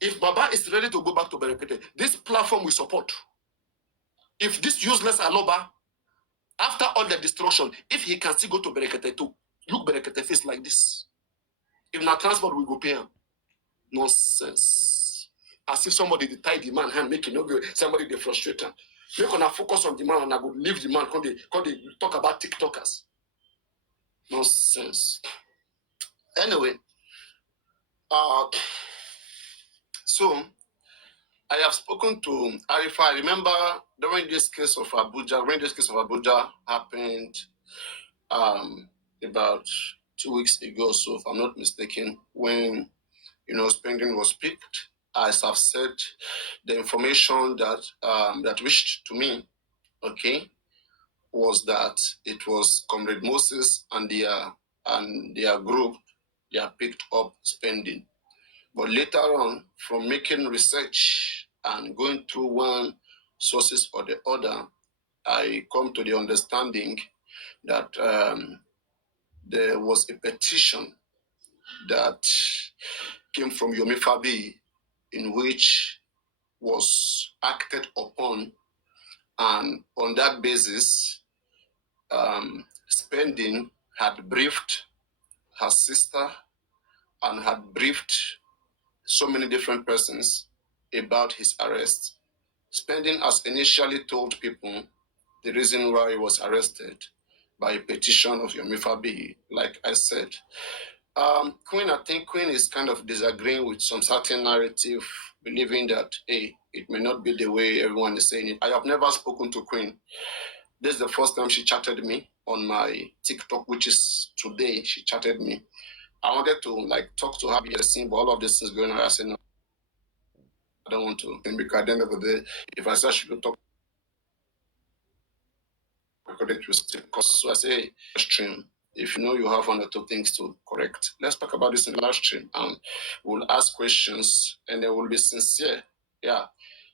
If Baba is ready to go back to Berekete, this platform will support. If this useless Aloba, after all the destruction, if he can still go to Berekete to look Berekete face like this, if not transport, we go pay him. Nonsense. As if somebody tie the man hand, make it no good. Somebody they frustrate him. They're gonna focus on the man and I go leave the man. Come they talk about TikTokers. Nonsense. Anyway, so I have spoken to Arifa. I remember during this case of Abuja happened about 2 weeks ago, so if I'm not mistaken, when spending was picked. As I've said, the information that that reached to me, okay, was that it was Comrade Moses and their group, they have picked up spending. But later on, from making research and going through one sources or the other, I come to the understanding that there was a petition that came from Yomi Fabi in which was acted upon, and on that basis, Spending had briefed her sister and had briefed so many different persons about his arrest. Spending has initially told people the reason why he was arrested by a petition of Yomi Fabi, like I said. Queen, I think Queen is kind of disagreeing with some certain narrative, believing that, hey, it may not be the way everyone is saying it. I have never spoken to Queen. This is the first time she chatted me on my TikTok, which is today. She chatted me. I wanted to talk to her behind the scene, but all of this is going on. I said, no, I don't want to. And because at the end of the day, if I said she could talk, so I say, stream. If you know you have one or two things to correct, let's talk about this in the live stream, and we'll ask questions, and they will be sincere. Yeah.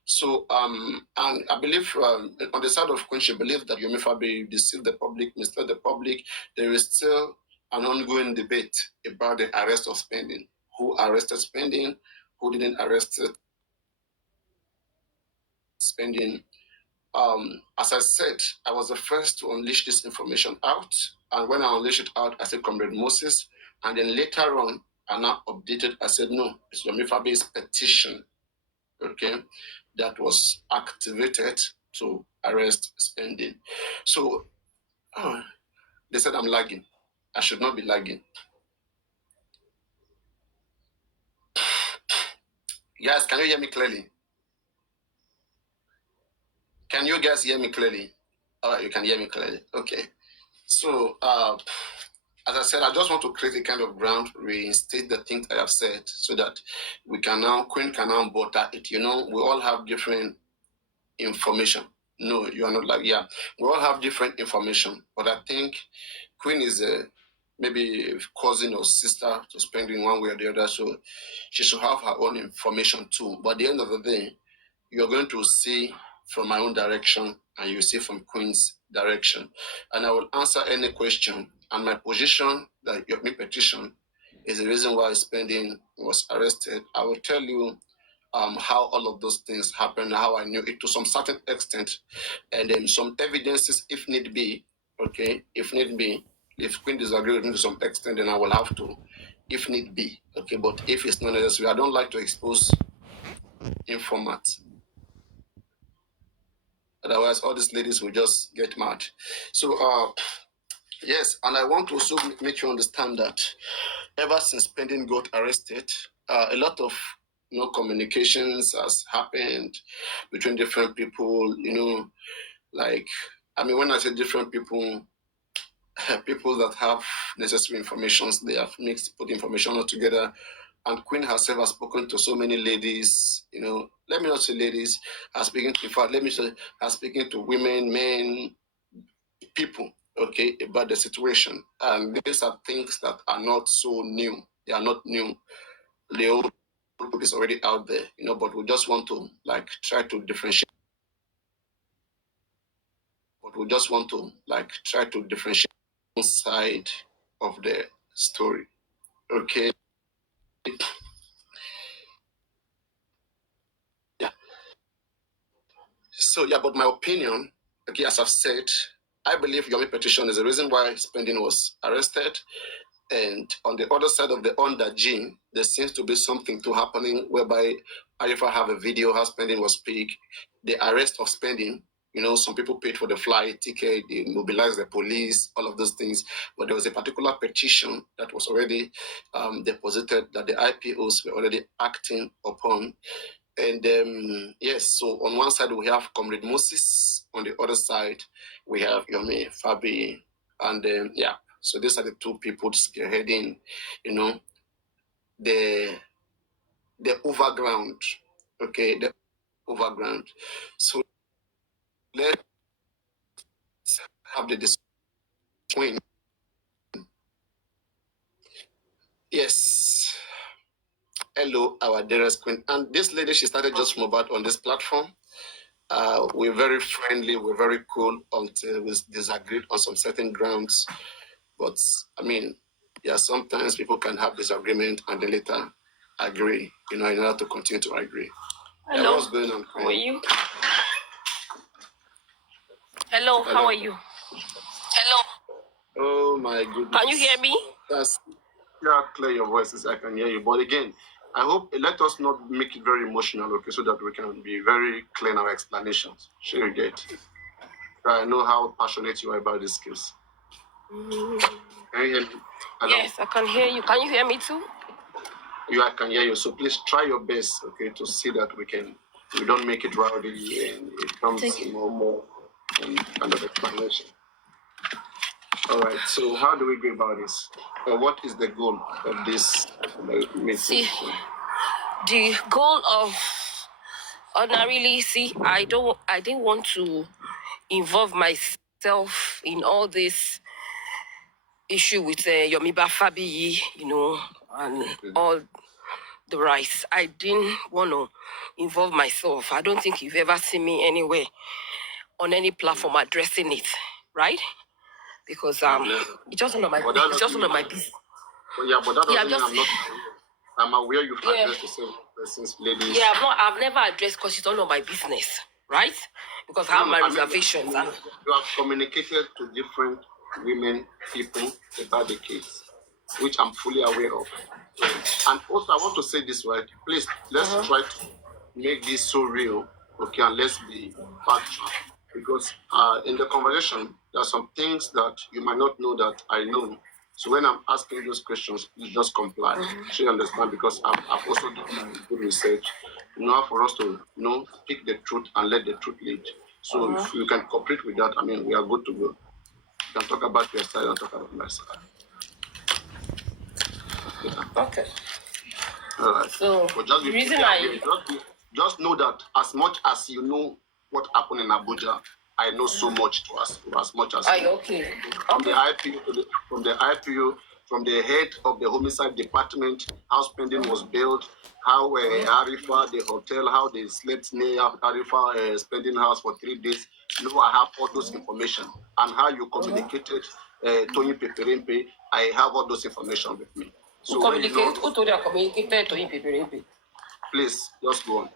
So, and I believe on the side of Queen, she believes that Yomi Fabi deceived the public, misled the public. There is still an ongoing debate about the arrest of Spending. Who arrested Spending? Who didn't arrest Spending? As I said, I was the first to unleash this information out. And when I unleashed it out, I said Comrade Moses. And then later on, I now updated. I said, no, it's Yomi Fabi's petition, okay, that was activated to arrest Spending. So they said I'm lagging. I should not be lagging. Guys, can you hear me clearly? Can you guys hear me clearly? All right, you can hear me clearly. Okay. So, as I said, I just want to create a kind of ground, reinstate the things I have said, so that Queen can now butter it. We all have different information. No, you are not like, yeah. We all have different information, but I think Queen is maybe a cousin or sister to Spending one way or the other, so she should have her own information too. But at the end of the day, you're going to see from my own direction and you see from Queen's direction. And I will answer any question. And my position, that your petition, is the reason why Spending was arrested. I will tell you how all of those things happened, how I knew it to some certain extent, and then some evidences if need be, okay, if need be. If Queen disagrees with me to some extent, then I will have to, if need be, okay, but if it's not necessary, I don't like to expose informants. Otherwise, all these ladies will just get mad. So, yes, and I want to also make you understand that ever since Spending got arrested, a lot of communications has happened between different people. When I say different people, people that have necessary information, they have put information all together. And Queen herself has spoken to so many ladies, let me not say ladies, has speaking to women, men, people, okay, about the situation. And these are things that are not so new. They are not new. The old group is already out there, but we just want to try to differentiate. One side of the story. Okay. So yeah, but my opinion, okay, as I've said, I believe Yomi petition is the reason why Spending was arrested. And on the other side of the under gene, there seems to be something to happening whereby if I have a video how Spending was picked, the arrest of Spending. You know, some people paid for the flight ticket, they mobilized the police, all of those things. But there was a particular petition that was already deposited that the IPOs were already acting upon. And yes, so on one side we have Comrade Moses, on the other side we have Yomi Fabi, and yeah, so these are the two people spearheading, you know, the overground, okay, the overground. So let's have the discussion. Yes, hello, our dearest queen, and this lady, she started just from about on this platform. We're very friendly, we're very cool until we disagreed on some certain grounds. But I mean, yeah, sometimes people can have disagreement and then later agree, you know, in order to continue to agree. Hello. Yeah, what's going on? How are you? Hello, how are you? Hello. Oh my goodness. Can you hear me? Yes. Yeah, clear your voices. I can hear you. But again, I hope let us not make it very emotional, okay, so that we can be very clear in our explanations. Sure, you get. I know how passionate you are about this case. Can you hear me? Yes, I can hear you. Can you hear me too? I can hear you. So please try your best, okay, to see that we don't make it rowdy and it comes more kind of explanation. All right. So how do we go about this? What is the goal of this meeting? See, the goal of ordinarily, I didn't want to involve myself in all this issue with Yomiba Fabi, you know, and all the rights. I didn't want to involve myself. I don't think you've ever seen me anywhere on any platform addressing it, right? Because it's just not my business. Yeah, but that doesn't mean I'm aware you've addressed the same persons, ladies. Yeah, I've never addressed because it's not my business, right? Because I have my reservations. You have communicated to different women, people about the case, which I'm fully aware of. And also, I want to say this, right? Please, let's try to make this so real, okay, and let's be factual. Because in the conversation, there are some things that you might not know that I know. So when I'm asking those questions, you just comply. You understand? Because I've also done my good research, you know, for us to speak the truth and let the truth lead. So if you can cooperate with that, I mean, we are good to go. You can talk about your side and talk about my side. Yeah. Okay. All right. So but just the reason just know that as much as you know what happened in Abuja, I know so much to as much as you know. Okay. From the IPO, from the head of the homicide department, how Spending was built, how Arifa, the hotel, how they slept near Arifa Spending house for 3 days. You know, I have all those information. And how you communicated Tony Peperempe, I have all those information with me. So who told you communicated Tony Peperempe? Please, just go on.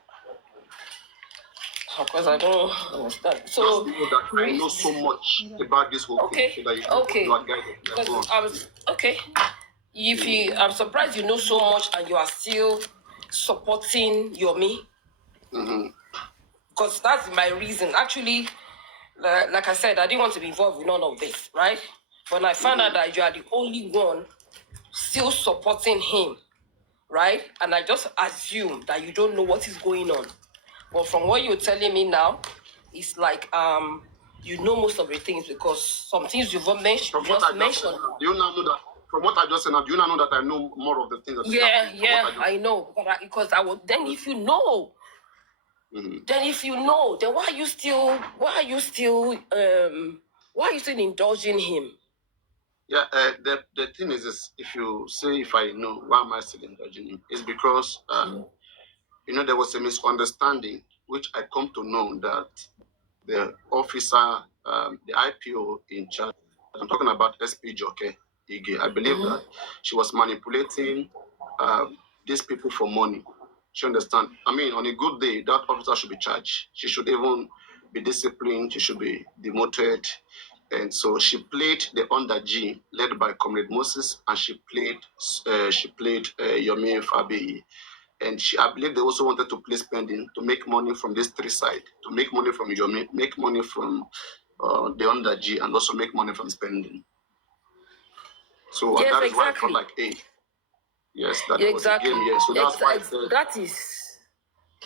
Because I don't understand. So just know that I know so much about this whole thing. So that you are guided. Okay. I'm surprised you know so much and you are still supporting Yomi. Because that's my reason. Actually, like I said, I didn't want to be involved with none of this, right? When I found out that you are the only one still supporting him, right? And I just assumed that you don't know what is going on. But from what you're telling me now, it's like you know most of the things because some things you've mentioned. Do you now know that? From what I just said, now, do you now know that I know more of the things that I know. Because I would then if you know, then why are you still indulging him? Yeah, the thing is this, if you say if I know, why am I still indulging him? It's because you know, there was a misunderstanding, which I come to know that the officer, the IPO in charge, I'm talking about SP Joke Ige, I believe that she was manipulating these people for money. She understand? I mean, on a good day, that officer should be charged. She should even be disciplined, she should be demoted. And so she played the under G, led by Comrade Moses, and she played Yomi Fabi. And I believe they also wanted to play spending to make money from these three sides, to make money from Yomi, make money from the under G, and also make money from spending. So Yes, that is why I exactly. felt like, hey, yes, that was a Exactly. game. Yes, so that's why I said, that is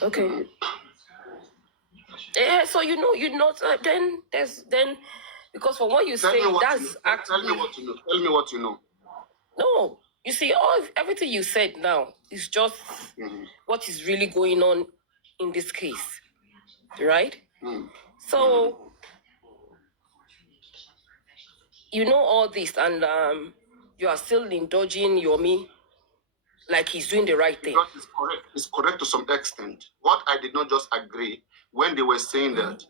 okay. Yeah, so then because from what you tell say, me what you that's know. Tell actually me what you know. Tell me what you know. no. You see, everything you said now is just what is really going on in this case, right? So you know all this, and you are still indulging Yomi like he's doing the right thing. Because it's correct. It's correct to some extent. What I did not just agree when they were saying that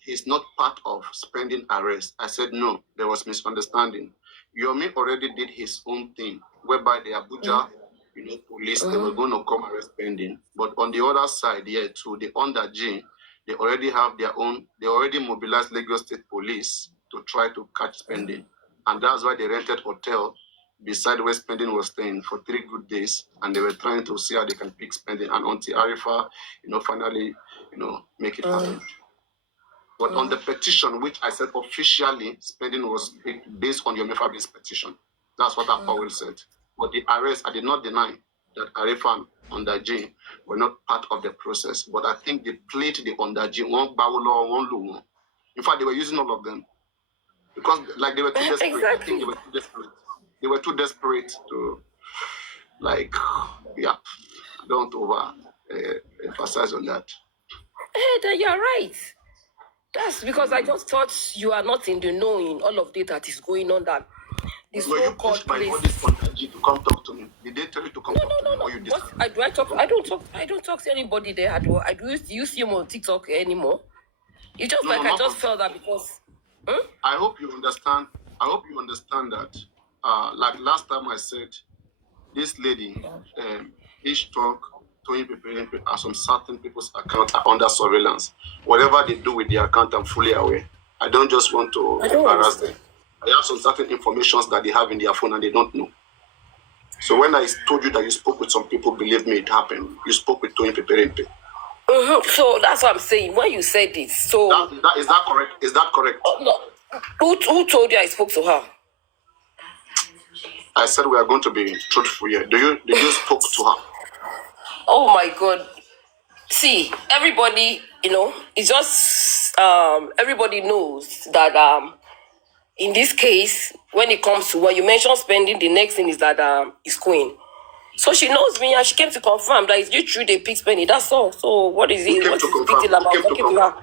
he's not part of spending arrest, I said no, there was misunderstanding. Yomi already did his own thing, whereby the Abuja, police, they were going to come arrest spending. But on the other side, to the under G, they already have their own. They already mobilized Lagos State Police to try to catch spending, and that's why they rented hotel beside where spending was staying for 3 good days, and they were trying to see how they can pick spending, and until Arifa, finally, make it happen. But on the petition, which I said officially, spending was based on Yomi Fabi's petition. That's what Powell said. But the arrest, I did not deny that Arifa and Ondaji were not part of the process. But I think they played the Ondaji, one Bawolo, one Lumo. In fact, they were using all of them. Because they were too desperate. Exactly. I think they were too desperate. They were too desperate to, I don't over emphasize on that. Hey, you're right. That's because I just thought you are not in the know in all of that is going on. That this Were you pushed by all this Ondaji to come talk to me? Did they tell you to come talk to me? Or you I don't talk to anybody there. Do you see him on TikTok anymore? You just I just felt that because. I hope you understand. I hope you understand that. Like last time I said, this lady, each talk, 20 people are some certain people's account are under surveillance. Whatever they do with the account, I'm fully aware. I don't just want to embarrass them. I have some certain informations that they have in their phone and they don't know. So when I told you that you spoke with some people, believe me, it happened. You spoke with 20 people. So that's what I'm saying. When you said this, so is that correct? Is that correct? No. Who told you I spoke to her? I said we are going to be truthful here. Did you spoke to her? Oh my God! See, everybody, it's just everybody knows that in this case, when it comes to when you mention spending, the next thing is that is Queen. So she knows me and she came to confirm that it's you true they pick spending. That's all. So what is it? What is the big deal about talking to her?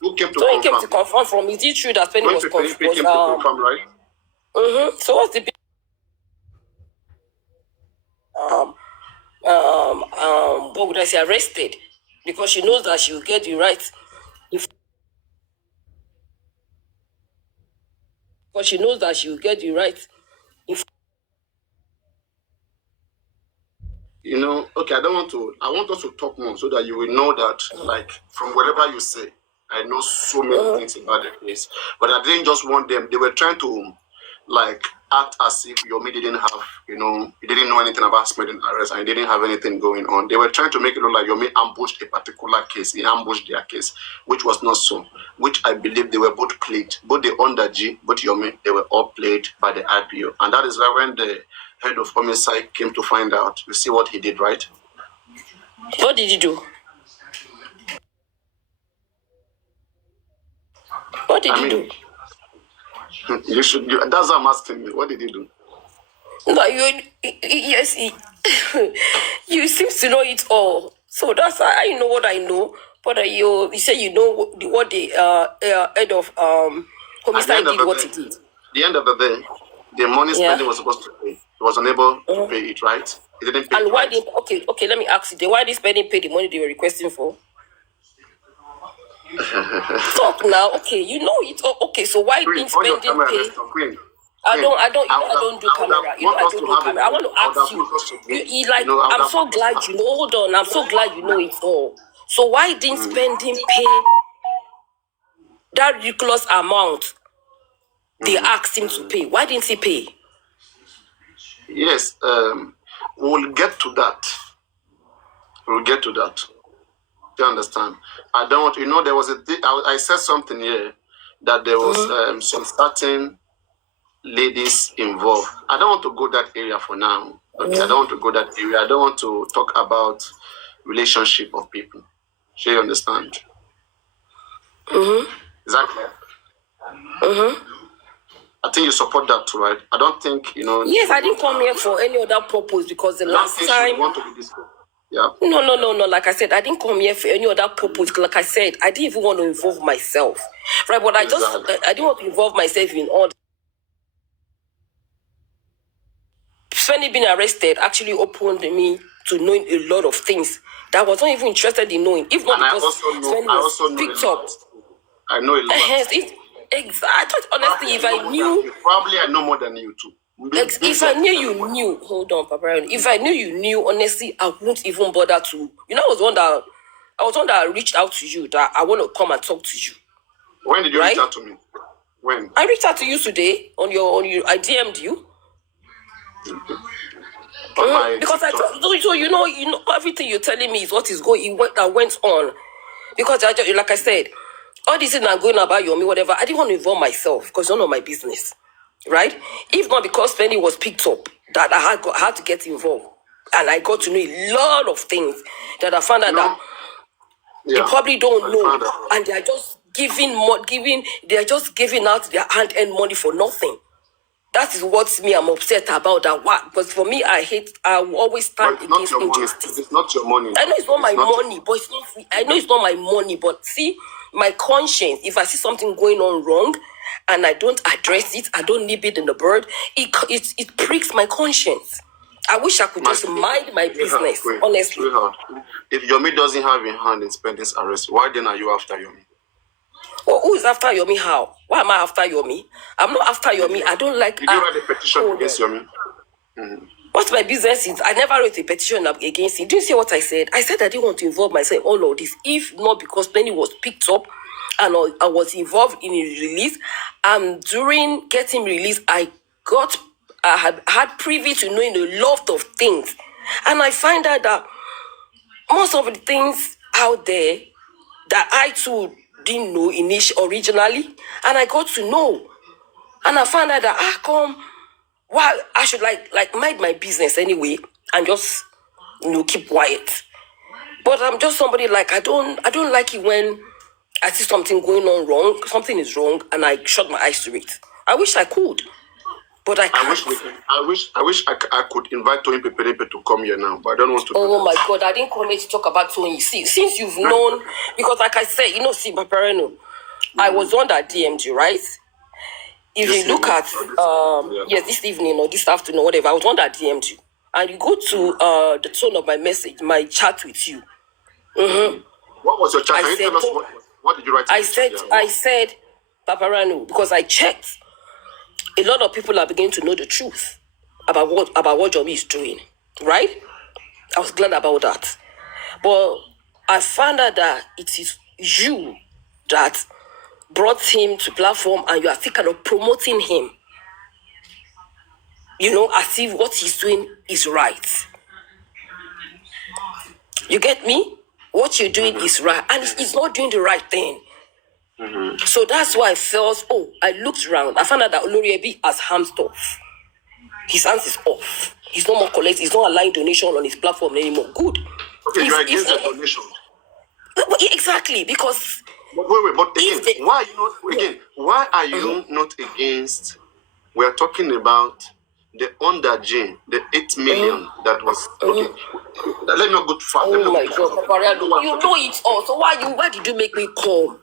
Who came to so confirm? He came to confirm from is it true that spending was confirmed? Came to confirm, right? So what's the big what would I say, arrested? Because she knows that she will get the right. Because she knows that she will get the right. Okay, I want us to talk more so that you will know that, from whatever you say, I know so many things about the case. But I didn't just want them. They were trying to, act as if Yomi didn't have, he didn't know anything about spending arrest and he didn't have anything going on. They were trying to make it look like Yomi ambushed a particular case. He ambushed their case, which was not so, which I believe they were both played. Both the under G, both Yomi, they were all played by the IPO. And that is why when the head of homicide came to find out, you see what he did, right? What did he do? What did he do? That's what I'm asking you. What did he do? No, yes, you seem to know it all. So that's I know what I know. But you say you know what the head of homicide did, what he did. At the end of the day, the money spending was supposed to pay. He was unable to pay it, right? He didn't pay and it, why right? didn't okay, let me ask you, why did spending pay the money they were requesting for? Talk now, okay, you know it. Okay, so why didn't spending pay? I don't do camera. I don't do camera. I want to ask you. I'm so glad you know. Hold on, I'm so glad you know it all. So why didn't spending pay that ridiculous amount they asked him to pay. Why didn't he pay? Yes, we'll get to that. We'll get to that. Do you understand? I don't want, there was I said something here that there was some certain ladies involved. I don't want to go that area for now. Okay, I don't want to go that area. I don't want to talk about relationship of people. Do you understand? Is that clear? I think you support that too, right? I don't think, Yes, I didn't come here for any other purpose because the last time... want to be this. Yeah. No. Like I said, I didn't come here for any other purpose. Like I said, I didn't even want to involve myself. Right, but I didn't want to involve myself in all... Svenny being arrested actually opened me to knowing a lot of things that I was not even interested in knowing. If not because Svenny was picked up. I know a lot. I thought, honestly, if I knew... Probably I know more than you too. If I knew you knew... Hold on, Papa. If I knew you knew, honestly, I wouldn't even bother to... I was one that reached out to you, that I want to come and talk to you. When did you reach out to me? When? I reached out to you today on your... I DM'd you. Because I thought, so you know everything you're telling me is what is going, that went on. Because like I said, all these things are going about Yomi, whatever. I didn't want to involve myself because it's none of my business, right? If not because Penny was picked up, that I had to get involved, and I got to know a lot of things that I found out that you probably don't know, and they are just giving out their hand-earned money for nothing. That is what I'm upset about. Because for me, I will always stand against injustice. It's not your money. I know it's not my money, but it's not free. I know it's not my money, but see, my conscience, if I see something going on wrong and I don't address it, I don't nip it in the bud, it pricks my conscience. I wish I could just mind my business, honestly. Sweetheart, if Yomi doesn't have a hand in Spending's arrest, why then are you after Yomi? Well, who is after Yomi? How? Why am I after Yomi? I'm not after Yomi. I don't like... Did you write a petition against Yomi? What my business is, I never wrote a petition against him. Do you see what I said? I said I didn't want to involve myself in all of this. If not because Penny was picked up and I was involved in his release. And during getting released, I had privy to knowing a lot of things. And I find out that most of the things out there that I too didn't know originally, and I got to know, and I found out that I should like mind my business anyway and just keep quiet. But I'm just somebody I don't like it when I see something going on wrong, something is wrong, and I shut my eyes to it. I wish I could, but I can't. I wish I could invite Tony Peperepe to come here now, but I don't want to. Oh my God, I didn't come here to talk about Tony. See, since you've known, because like I said, see, Papareno, I was one that DM'd you, right? If you look at, this evening or this afternoon, whatever, I was one that DM'd you. And you go to the tone of my message, my chat with you. What was your chat? Can you tell us what did you write? I said, Paparano, because I checked. A lot of people are beginning to know the truth about what Yomi is doing, right? I was glad about that. But I found out that it is you that brought him to platform and you are still kind of promoting him. As if what he's doing is right. You get me? What you're doing is right. And he's not doing the right thing. So that's why I felt, I looked around. I found out that Oloriebi has hands off. His hands is off. He's no more collecting. He's not allowing donation on his platform anymore. Good. Okay, you're against the donation. Exactly, because... But again, why are you not against... We are talking about the under Jane, the 8 million that was... Okay, let me not go too far. Oh my God, you know it all. So why did you make me come?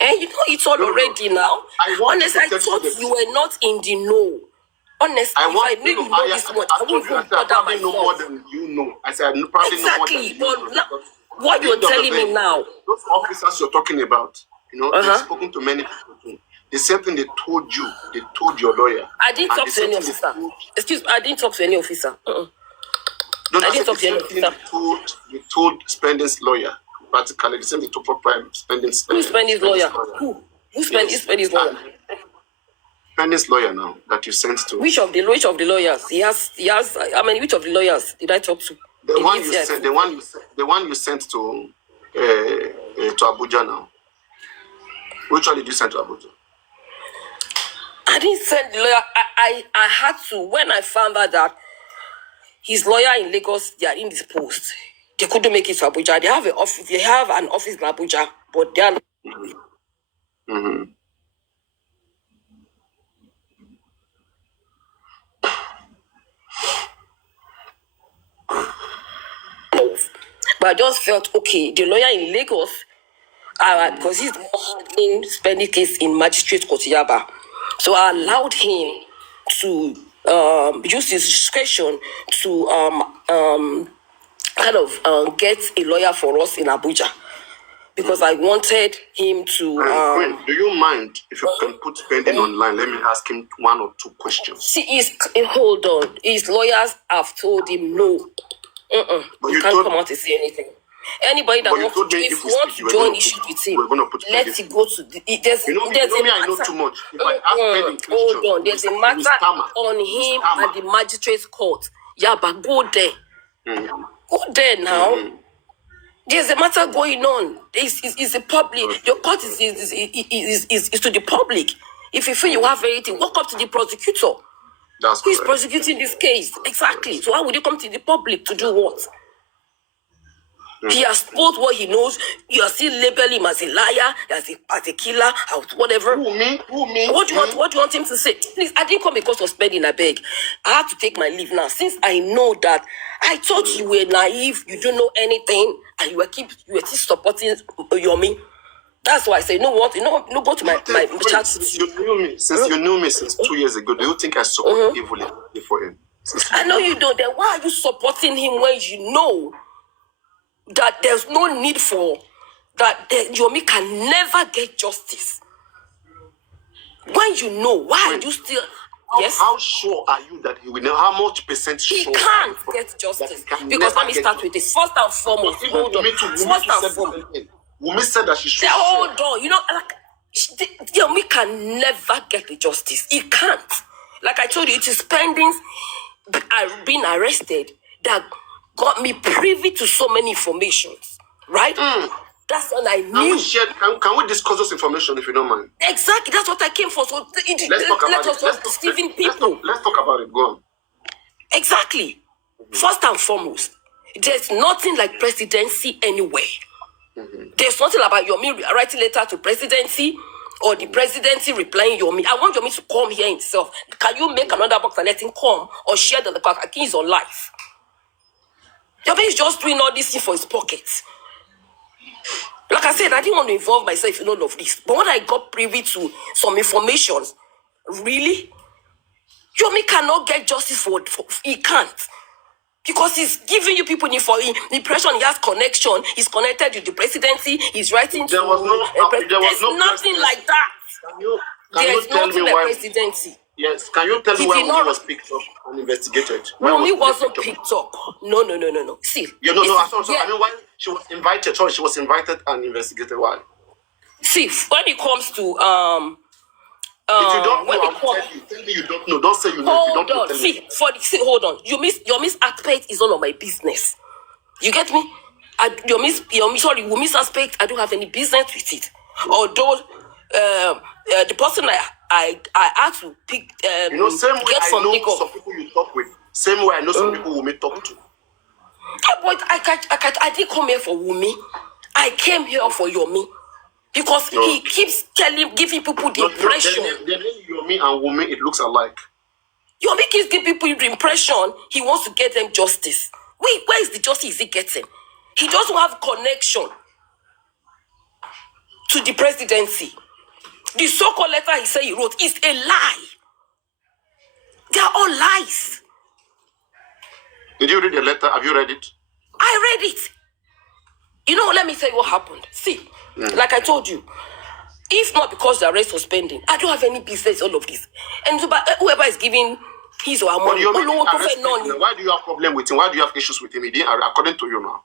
You know it's all already now. Honestly, I thought you were not in the know. Honestly, if I knew you know this much, I wouldn't even bother myself. Know more than you know. I said, I probably know more than you know. But what you're telling me now. Those officers you're talking about, they've spoken to many people too. The same thing they told you, they told your lawyer. I didn't talk to any officer. Excuse me, I didn't talk to any officer. I didn't talk to any officer. They told Spending's lawyer. Practically, the same thing to Spending's lawyer. Who? Who's Spendy's lawyer? Spendy's lawyer now that you sent to. Which of the lawyers? He has. I mean, which of the lawyers did I talk to? The one you sent to Abuja now. Which one did you send to Abuja? I didn't send the lawyer. I had to when I found out that his lawyer in Lagos, they are indisposed. They couldn't make it to Abuja. They have an office. They have an office in Abuja, but they are. Mm-hmm. But I just felt okay. The lawyer in Lagos, because he's handling spending case in magistrate court Yaba, so I allowed him to use his discretion to get a lawyer for us in Abuja, because I wanted him to. Queen, do you mind if you can put Spending online? Let me ask him 1 or 2 questions. See, hold on. His lawyers have told him no. But you can't come out to say anything. Anybody that wants to, if you want to join issues with him, let it go to the. There's a matter. I know too much. If I ask hold on. There's a matter on him at the magistrate's court. Yeah, but go there. Go there now. There's a matter going on. It's a public. Your court is to the public. If you feel you have anything, walk up to the prosecutor. Who is prosecuting this case? Exactly. So how would you come to the public to do what? He has told what he knows. You are still labeling him as a liar, as a killer, whatever. Who me? What do you want him to say? Please, I didn't come because of Spending, I beg. I have to take my leave now. Since I know that I thought you were naive, you don't know anything, and you were still supporting Yomi. That's why I say, go to my chat. Since you knew me since 2 years ago, do you think I support evil before him? I know you don't. Then why are you supporting him when you know that there's no need for that? Yomi can never get justice. When you know, why are you still? Yes. How sure are you that he will know? How much percent sure? He can't get justice because let me start with this. First and foremost, hold on. First and foremost. Wumi said that she should. Hold on, Yomi can never get the justice. He can't. Like I told you, it is Spending's being arrested that got me privy to so many informations, right? That's all I knew. Can we discuss this information if you don't mind? Exactly, that's what I came for. So let's talk about it. Let's talk about it. Go on. Exactly. First and foremost, there's nothing like presidency anywhere. There's nothing about Yomi writing letter to presidency or the presidency replying Yomi. I want Yomi to come here himself. Can you make another box and let him come or share the record? I think he's on live. Yomi is just doing all this thing for his pocket. Like I said, I didn't want to involve myself in all of this. But when I got privy to some information, really, Yomi cannot get justice for he can't. Because he's giving you people the impression he has connection. He's connected to the presidency. He's writing there was nothing like that. There's nothing like presidency. Yes. Can you tell me why he was picked up and investigated? No, he wasn't picked up. No. See. I mean, why she was invited? Sorry, she was invited and investigated. Why? See, when it comes to if you don't know, I'll tell you. Tell me you don't know. Don't say you know. Hold on. Hold on. Yomi's aspect is none of my business. You get me? Yomi's aspect, I don't have any business with it. Although the person I had to pick same way get from I know some people you talk with. Same way I know some people Wumi talk to. But I didn't come here for Wumi. I came here for Yomi. Because he keeps giving people the impression. The name Yomi and Wumi, it looks alike. Yomi keeps giving people the impression he wants to get them justice. Wait, where is the justice he getting? He doesn't have connection to the presidency. The so-called letter he said he wrote is a lie. They are all lies. Did you read the letter? Have you read it? I read it. Let me tell you what happened. See, like I told you, if not because the arrest was pending, I don't have any business all of this. And so, whoever is giving his or her money, why do you have problem with him? Why do you have issues with him? He didn't, according to you now.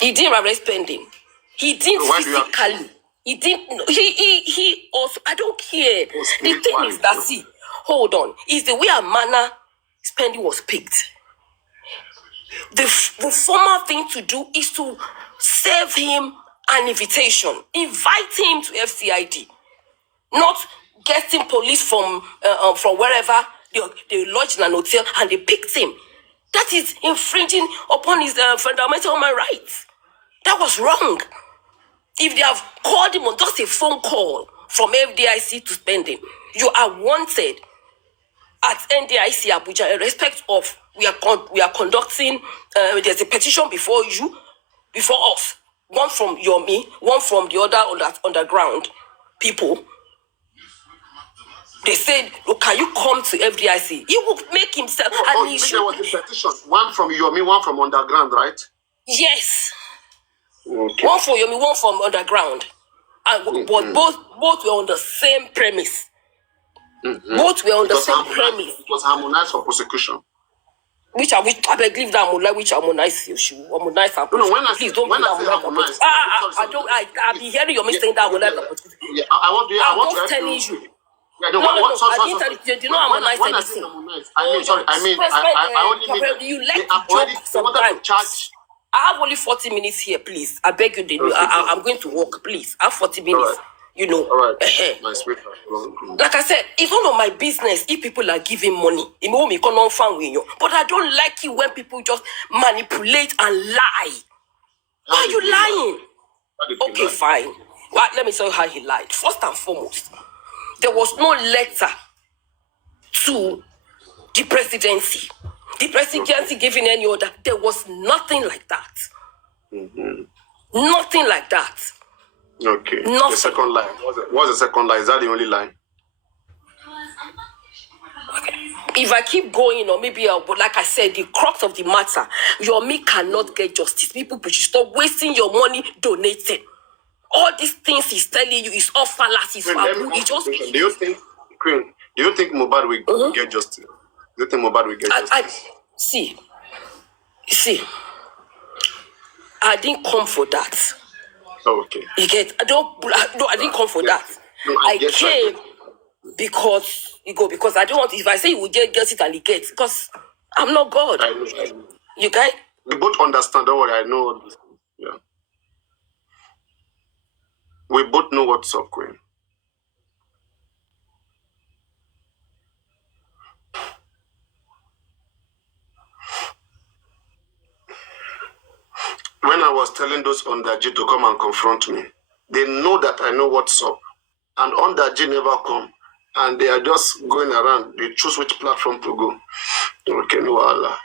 He didn't arrest pending. He didn't physically. He didn't. He also. I don't care. The thing is that hold on. Is the way a manner spending was picked. The formal thing to do is to serve him an invitation, invite him to FCID, not getting police from wherever they lodged in an hotel and they picked him. That is infringing upon his fundamental human rights. That was wrong. If they have called him on just a phone call from FDIC to spending, you are wanted at NDIC Abuja in respect of we are conducting. There's a petition before you, before us. One from Yomi, one from the other underground people. They said, "Look, can you come to FDIC?" He will make himself an issue. There was a petition. One from Yomi, one from underground, right? Yes. Okay. One for Yomi, one from underground. And but both were on the same premise. Both were on the same premise. It was harmonized for prosecution. Which I believe that which harmonize you should harmonize. No, please don't when I say harmonize. I'll be hearing you saying that harmonize. Yeah, I want to telling you. Yeah, no, I didn't tell you. You know harmonize anything. I only mean you like to joke sometimes. I have only 40 minutes here, please. I beg you, I'm going to walk, please. I have 40 minutes. Right. You know. All right. My sweetheart. Like I said, it's none of my business if people are giving money. But I don't like it when people just manipulate and lie. Why are you lying? Okay, fine. Well, let me tell you how he lied. First and foremost, there was no letter to the presidency. The presidency giving any order. There was nothing like that. Nothing like that. Okay. Nothing. The second line. What's the second line? Is that the only line? Okay. If I keep going, or maybe but like I said, the crux of the matter, Yomi cannot get justice. People should stop wasting your money donating. All these things he's telling you is all fallacies. Do you think Mohbad will get justice? Do you think Mohbad will get justice? See, I didn't come for that. Oh, okay. I didn't come for that. No, I came because I don't want. If I say you will get it and he gets, because I'm not God. I know. You guys? We both understand. Don't worry. I know. Yeah. We both know what's up, Queen. When I was telling those Ondaji to come and confront me, they know that I know what's up. And Ondaji never come. And they are just going around. They choose which platform to go. Okay, no Allah.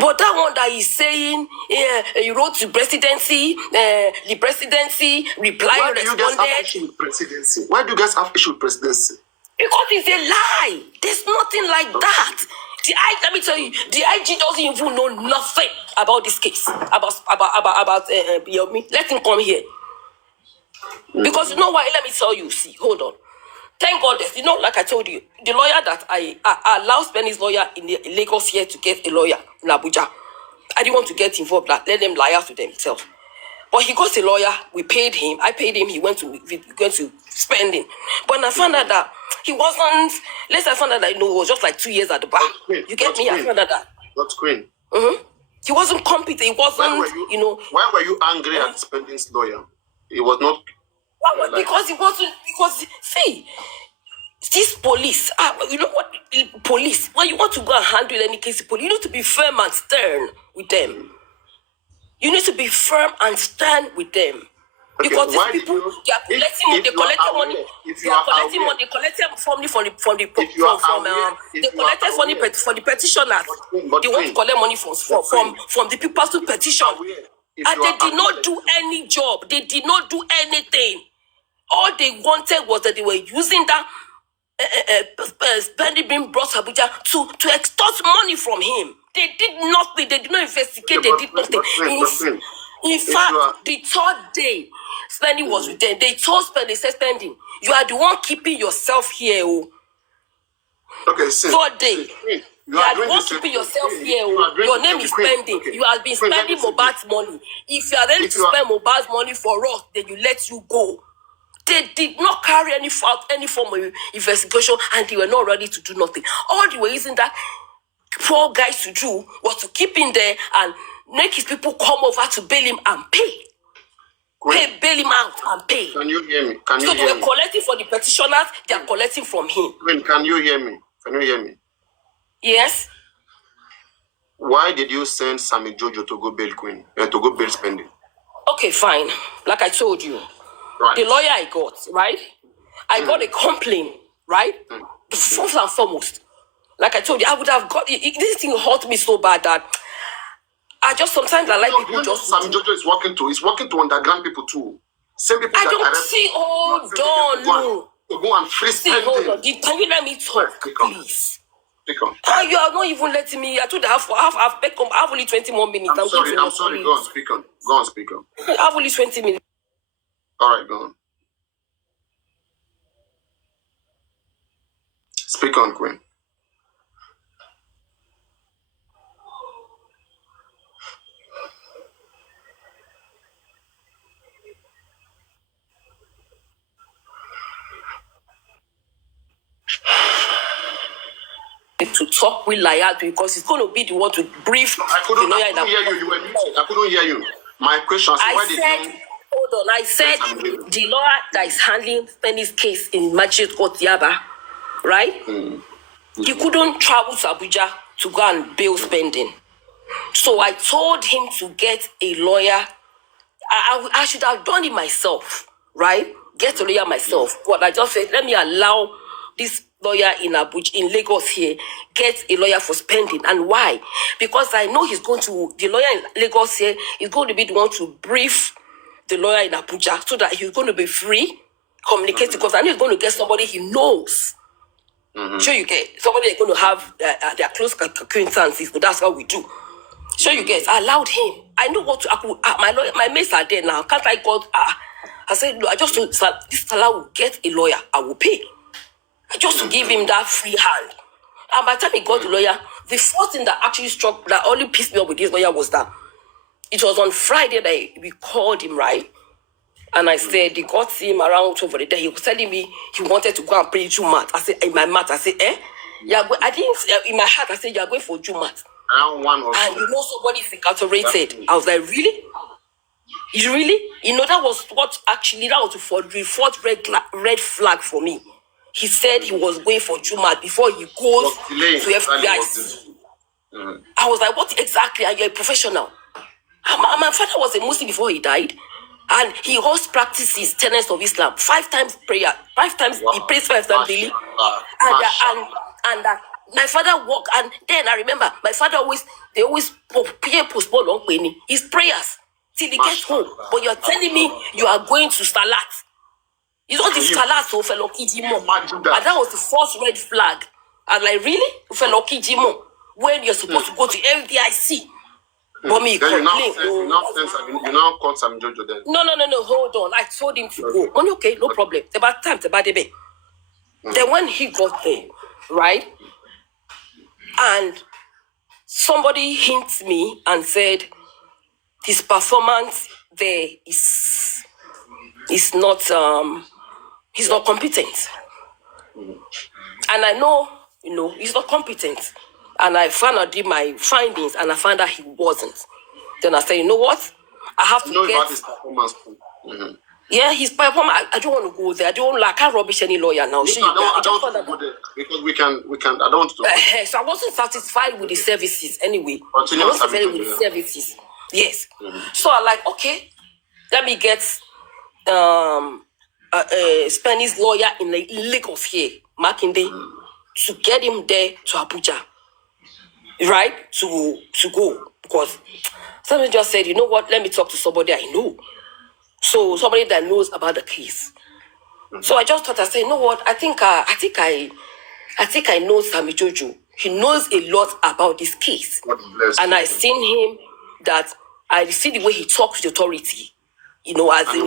But that one that he's saying, he wrote to presidency, the presidency replied, responded. Why do you guys have issue with presidency? Why do you guys have issue with presidency? Because it's a lie. There's nothing like that. Let me tell you, the IG doesn't even know nothing about this case. About Yomi. Let him come here. Because you know why? Let me tell you. See, hold on. Thank God, like I told you, the lawyer that I allowed Benny's lawyer in Lagos here to get a lawyer in Abuja. I didn't want to get involved. Let them lie out to themselves. But he got a lawyer. We paid him. I paid him. He went to spending. But I found out that he wasn't. I found out that it was just like 2 years at the bar. You get me? I found out that. That's Queen. He wasn't competent. He wasn't. Why were you angry at Spending's lawyer? It was not. Because it wasn't. Because see, this police. You know what? Police. When you want to go and handle any case, police, you need to be firm and stern with them. You need to be firm and stern with them. Okay, because these people, they are collecting money. They collected money. They are collecting money. They collected money from the petitioners. They want to collect money from the people to petition. And they did not do any job. They did not do anything. All they wanted was that they were using that spending being brought to Abuja to extort money from him. They did nothing. They did not investigate. They did nothing. In fact, the third day, Spending was with them. They told Spending, they said, Spending, you are the one keeping yourself here. Okay, third day. You are the one keeping yourself here. Your name is spending. Okay. You have been spending Mohbad's money. If you are ready to spend Mohbad's money for us, then you let you go. They did not carry any form of investigation, and they were not ready to do nothing. All the reason that poor guys to do was to keep him there and make his people come over to bail him and pay. Bail him out and pay. Can you hear me? So they were collecting for the petitioners, they are collecting from him. Can you hear me? Can you hear me? Yes. Why did you send Sammy Jojo to go bail Queen? To go bail spending? Okay, fine. Like I told you. Right. The lawyer I got, right? I got a complaint, right? First and foremost. Like I told you, I would have got this thing hurt me so bad that I just sometimes I like people just. Sammy Jojo is working to underground people too. Same people I that don't see. Hold on, no. To go and free spending. Hold on. Can you let me talk, please? Speak on. You are not even letting me. I told you I have only 20 more minutes. I'm sorry. Go on, speak on. I have only 20 minutes. All right, go on. Speak on, Queen. To talk with Layat because he's going to be the one to brief I couldn't hear you. You were muted. I couldn't hear you. My question is, hold on. I said the lawyer that is handling Penny's case in Magistrate Court Yaba, right? He couldn't travel to Abuja to go and bail spending. So I told him to get a lawyer. I should have done it myself, right? Get a lawyer myself. But I just said, let me allow this lawyer in Abuja, in Lagos here, get a lawyer for spending. And why? Because I know the lawyer in Lagos here is going to be the one to brief the lawyer in Abuja so that he's going to be free, communicating, because I know he's going to get somebody he knows. Sure you get somebody they're going to have their close acquaintances, but that's how we do. Sure you get. I allowed him. I know what my mates are there now. Can't I go? I said, look, I just told this fella will get a lawyer. I will pay. Just to give him that free hand. And by the time he got the lawyer, the first thing that actually struck, that only pissed me off with this lawyer was that it was on Friday that we called him, right? And I said, they got him around over the day. He was telling me he wanted to go and pray Jumat. I said, in my mouth, I said, I didn't, in my heart, I said, you're going for Jumat. And you know somebody is incarcerated. I was like, really? Really? That was the fourth red flag for me. He said he was going for Jumat before he goes to FBI. I was like, what exactly? Are you a professional? My father was a Muslim before he died. And he always practices tenets of Islam. 5 times prayer. 5 times, he prays 5 times daily. And my father walked, and then I remember, my father they always postpone on Penny. His prayers till he gets home. But you're telling me you are going to Salat. You don't the Salat so fellow Kijimo. And that was the first red flag. I was like, really? Fellow Kijimo? When you're supposed to go to FDIC? But me complain. You now call Sammy Jojo then. No, hold on. I told him to go. Okay, no problem. It's about time, it's about the day. Then when he got there, right? And somebody hinted me and said his performance there is not he's not competent. And I know, he's not competent. And I found out did my findings, and I found out he wasn't. Then I said, you know what? I have to get... about his performance. Yeah, his performance. I don't want to go there. I can't rubbish any lawyer now. I don't want to go there because we can. I don't want to. So I wasn't satisfied with the services anyway. I wasn't satisfied with the services. Yes. So I like, okay, let me get Spanish lawyer in Lagos here, Makinde, to get him there to Abuja. Right? To go. Because somebody just said, you know what, let me talk to somebody I know. So somebody that knows about the case. So I just thought, I said, you know what, I think I know Sammy Jojo. He knows a lot about this case. And I seen him that I see the way he talks to the authority. As in,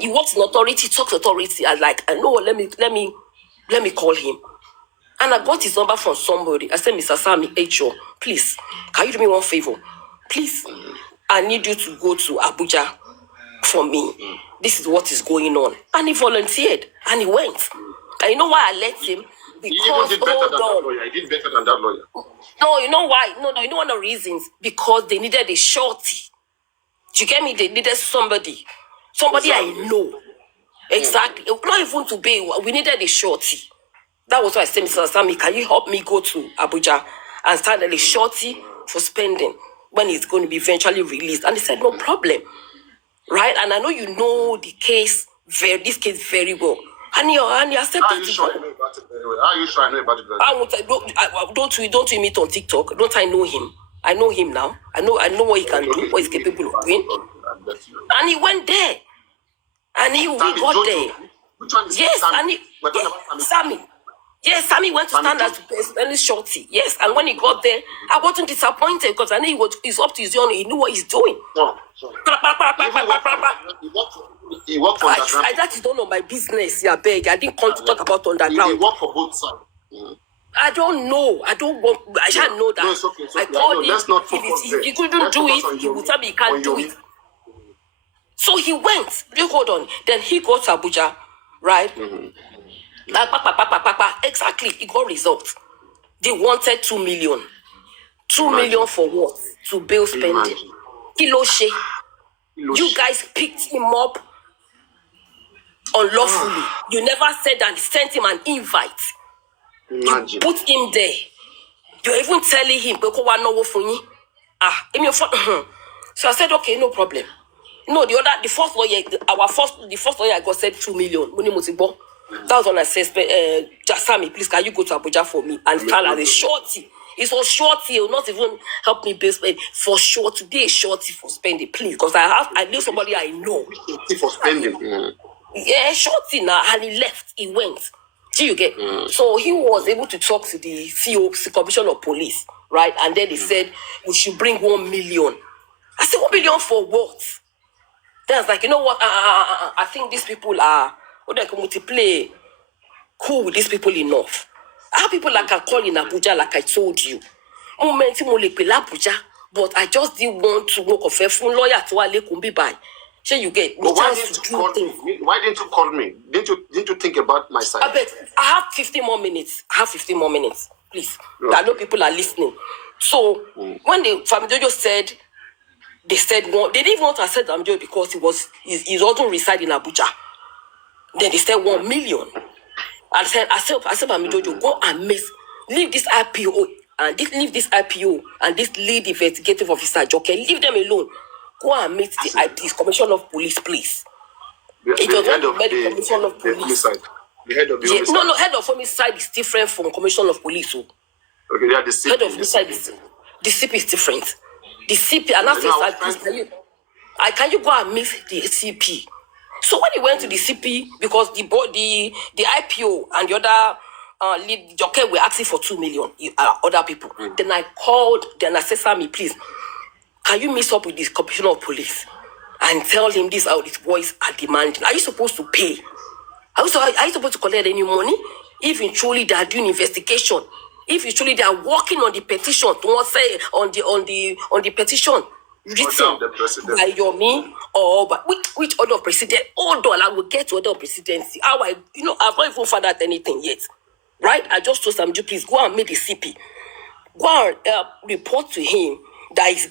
he works in authority, talks to authority. I like, I know, let me call him. And I got his number from somebody. I said, Mr. Sammy H.O., please, can you do me one favor? Please, I need you to go to Abuja for me. This is what is going on. And he volunteered. And he went. And you know why I let him? Because, he did better than that lawyer. He did better than that lawyer. No, you know why? No, you know one of the reasons? Because they needed a shorty. Do you get me? They needed somebody. Somebody exactly. I know. Exactly. Not even to pay. We needed a shorty. That was why I said, Mr. Sami, can you help me go to Abuja and start a shorty for spending when it's going to be eventually released? And he said, no problem. Right? And I know you know the case, this case very well. And he accepted it. Are you sure I know about it very well? Are you sure I know about it very well? Don't we meet on TikTok? Don't I know him? I know him now. I know what he can do, what he's capable of doing. And he went there. And he got there. Which one is yes, Sammy? And he, Sammy. Yes, Sammy went to stand as a shorty. Yes, and when he got there, I wasn't disappointed because I knew he's up to his own. He knew what he's doing. No, he worked for underground. That is none of my business, yeah, beg. I didn't come to talk about underground. He worked for both sides. I don't know. I don't want. I shan't know that. No, it's okay. I told him let's not focus if he couldn't do it, he would tell me he can't do it. So he went. Hold on. Then he got to Abuja, right? Exactly. He got results. They wanted 2 million. 2 million for what? To bail spending. Kiloshe. You guys picked him up unlawfully. You never said that. Sent him an invite. Imagine. You put him there. You're even telling him, so I said, okay, no problem. No, the first lawyer I got said 2 million. That was when I said, Jasami, please, can you go to Abuja for me? And stand as a shorty. It's for shorty. It will not even help me base for sure. Today, shorty for spending, please. Because I knew somebody I know. Shorty for spending. Yeah, shorty now. And he left. He went. Do you get? So he was able to talk to the CEO, the Commissioner of Police, right? And then they said, we should bring 1 million. I said, 1 million for what? Then I was like, you know what? I think these people are, they can multiply cool with these people enough. I have people like I call in Abuja, like I told you. But I just didn't want to work of a full lawyer to Ale Kumbi by. So you get but why didn't you call me? Why didn't you call me? Didn't you think about my side? I have 15 more minutes. Please. Okay. I know people are listening. So when the Famidojo said, they said one, they didn't even want to accept Famidojo because he wasn't reside in Abuja. Then they said 1 million. I said Famidojo, go and leave this IPO and leave this IPO and this lead investigative officer, Joker, leave them alone. Go and meet the Commissioner of Police, please. It was not the Commissioner of Police. The head of the homicide. No, head of homicide is different from Commissioner of Police. Okay, they are the CP. Head of homicide the CP is different. The CP, and I said, can you go and meet the CP? So when he went to the CP, because the IPO and the other lead jockey were asking for 2 million, other people. Then I called, then I said, Sammy, please, can you mix up with this Commissioner of Police and tell him this how these boys are demanding? Are you supposed to pay? Are you supposed to collect any money? If in truly they are doing investigation, if in truly they are working on the petition, don't say on the petition written by your me or by which order of president? Hold on, I will get to order of presidency. I've not even found out anything yet. Right? I just told Samju, please go and meet the CP. Go and report to him that his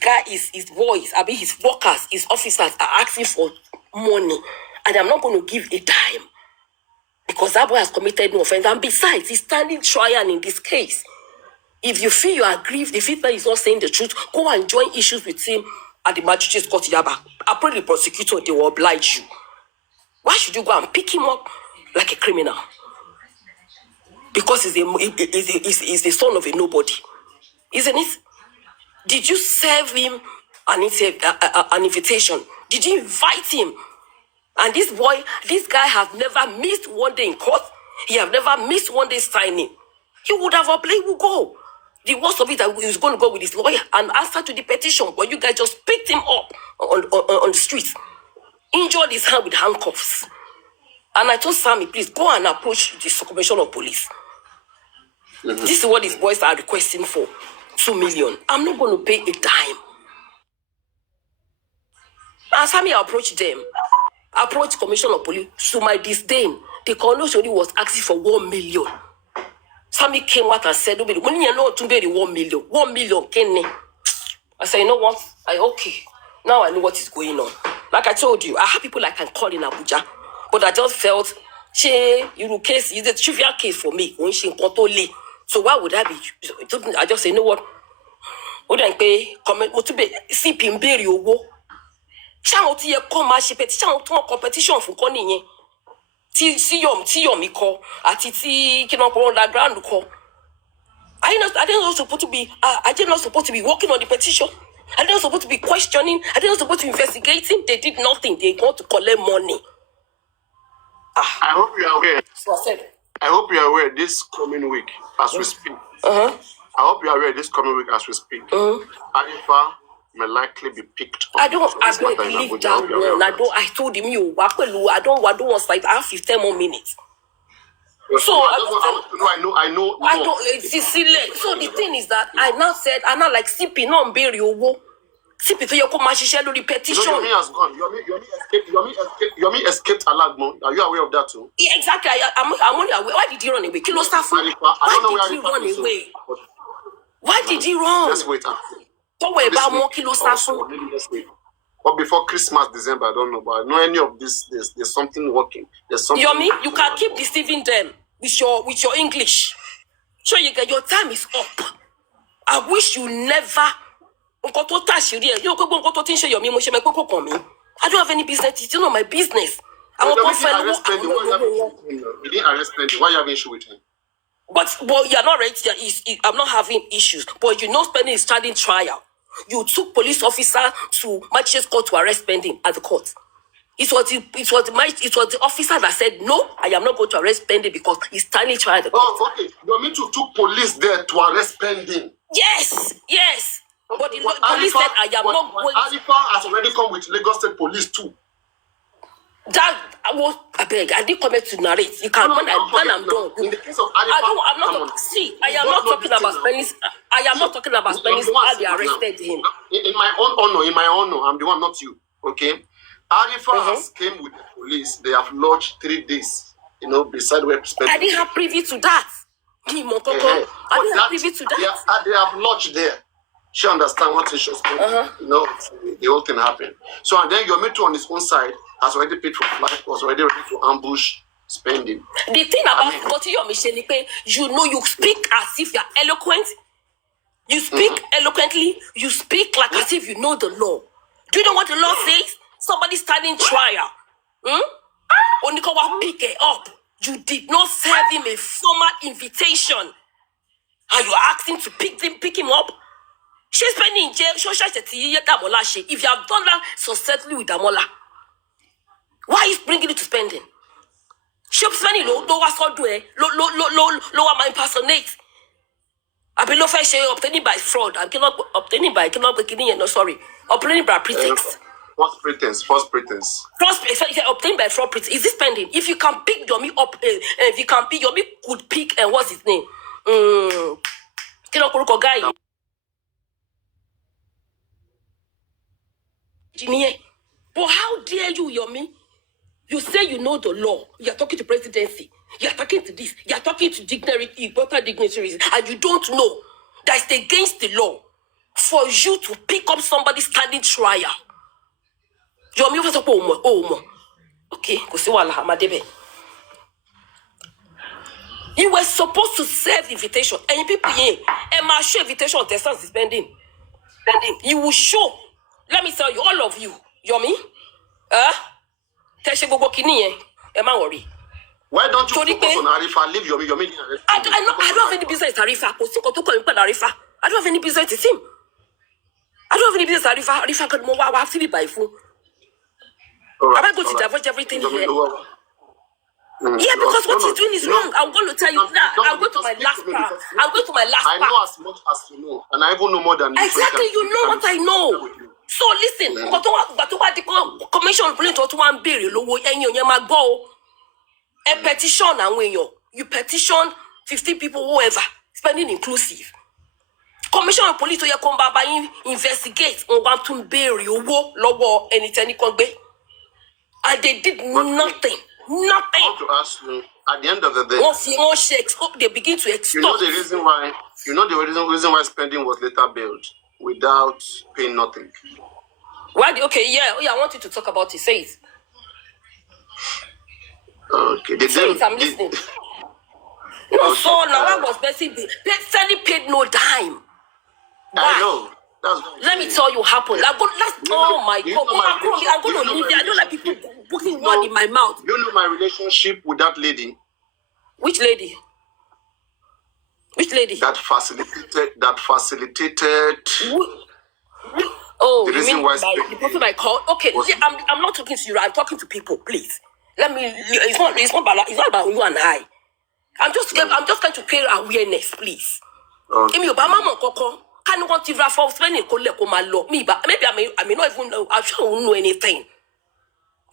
boys, his workers, his officers are asking for money, and I'm not going to give a dime because that boy has committed no offense. And besides, he's standing trial in this case. If you feel you are aggrieved, if you feel he's not saying the truth, go and join issues with him at the magistrate's court Yaba. I pray the prosecutor, they will oblige you. Why should you go and pick him up like a criminal? Because he's the son of a nobody, isn't it? Did you serve him an invitation? Did you invite him? And this guy has never missed one day in court. He have never missed one day signing. He would have applied, he would go. The worst of it, that he was going to go with his lawyer and answer to the petition, but you guys just picked him up on the street, injured his hand with handcuffs. And I told Sammy, please go and approach the Commissioner of Police. This is what these boys are requesting for. 2 million. I'm not going to pay a dime. And Sammy approached them. Approached Commissioner of Police. To my disdain, the commissioner was asking for 1 million. Sammy came out and said, when you know to pay the 1 million, 1 million, Kenny. I said, you know what? Okay. Now I know what is going on. Like I told you, I have people I can call in Abuja, but I just felt, case is a trivial case for me. So why would I be? I just say, you know what? Would I pay comment? What to be? CP in Berry or wo? Channel to your commercial petition to competition for Connie. See me call at it, cannot go underground call. I didn't not supposed to be. I did not supposed to be working on the petition. I didn't supposed to be questioning. I didn't supposed to be investigating. They did nothing. They want to collect money. I hope you are aware. So I said, I hope you are aware this coming week as we speak. I hope you are aware this coming week as we speak. Arifa may likely be picked up. I don't believe that one. I told him I don't want like I have 15 more minutes. So I know. I don't. So the thing is that I now said, I now like CP no bury owo. CP to your commercial repetition. Yomi has gone. Yomi escaped Alagmo. Are you aware of that too? Yeah, exactly. I'm only aware. Why did he run away? Kilo Safu. Why did he run away? Why did he run? Let's wait. Don't worry about more Kilo Safu. But before Christmas, December, I don't know. But I know any of this. There's something working. There's something. Yomi, you can keep deceiving them with your English. So you get your time is up. I wish you never. I don't have any business. It's not my business. I want to find He didn't arrest Spendy. Why you have an issue with him? But you're not right. I'm not having issues. But you know, Spendy is starting trial. You took police officer to magistrate court to arrest Spendy at the court. It was the officer that said, no, I am not going to arrest Spendy because he's standing trial at the court. Oh, okay. You mean to took police there to arrest Spendy? Yes. But the police said, I am not going. Arifa has already come with Lagos State Police too. I beg. I didn't come here to narrate. You can when I'm done. In the case of Arifa, I am not talking about Spanish. I am not talking about Spanish. How they arrested him. In my honor, I'm the one, not you. Okay. Arifa has came with the police. They have lodged 3 days. Beside where Spendy. I didn't have privy to that. I didn't have privy to that. They have lodged there. She understand what is the whole thing happened. So and then your mentor on his own side has already paid for flight, was already ready to ambush Spendy. The thing about you speak as if you're eloquent. You speak eloquently. You speak like as if you know the law. Do you know what the law says? Somebody standing trial. Onikawa pick it up. You did not serve him a formal invitation. And you are asking to pick him up. She's spending in jail. If you have done that successfully with Damola, why are you bringing it to spending? She's spending lower my impersonate. I believe I say obtaining by fraud. I cannot obtaining by obtaining by pretext. False pretense. Obtained by fraud pretense. Is this spending? If you can pick Yomi up, if you can pick Yomi could pick what's his name? Guy. But how dare you, Yomi? You say you know the law. You're talking to presidency. You're talking to this. You're talking to important dignitaries. And you don't know that it's against the law for you to pick up somebody standing trial. Yomi was a okay, you were supposed to serve the invitation. And people here, and my show invitation on the spending. You will show. Let me tell you, all of you, Yomi, worry. Why don't you focus on Arifa? Leave Yomi. I don't have any business with Arifa. I don't have any business with him. I don't have any business with Arifa. Arifa could move out to by fool. Am I going to divulge everything here? Yeah, because what he's doing is wrong. I'm going to tell you now. I'll go to my last part. I know as much as you know, and I even know more than you. Exactly, you know what I know. So listen, the commission to one bill, a petition and when you petition 15 people, whoever. spending inclusive. Commission of police to your come back by investigate on want to bury owó lọ́wọ́ ẹni kan gbé. And they did nothing. Nothing. I want to ask you, at the end of the day, they begin to extort. You know the reason why? You know the reason why spending was later billed without paying nothing. Why? Okay, yeah, I want you to talk about it. Say it. Okay, I'm listening. No, so now I was basically paid no dime. Why? I know. Let me tell you what happened. Oh my God. I'm going to leave it. I don't like people putting word in my mouth. You know my relationship with that lady. Which lady? Which lady? That facilitated. Oh, the reason why the person I called. Okay, see, I'm not talking to you. I'm talking to people. Please, let me. It's not about you and I. I'm just trying to create awareness, please. Okay. Can you want to for spending me? But maybe I may not even know. I'm sure I won't know anything.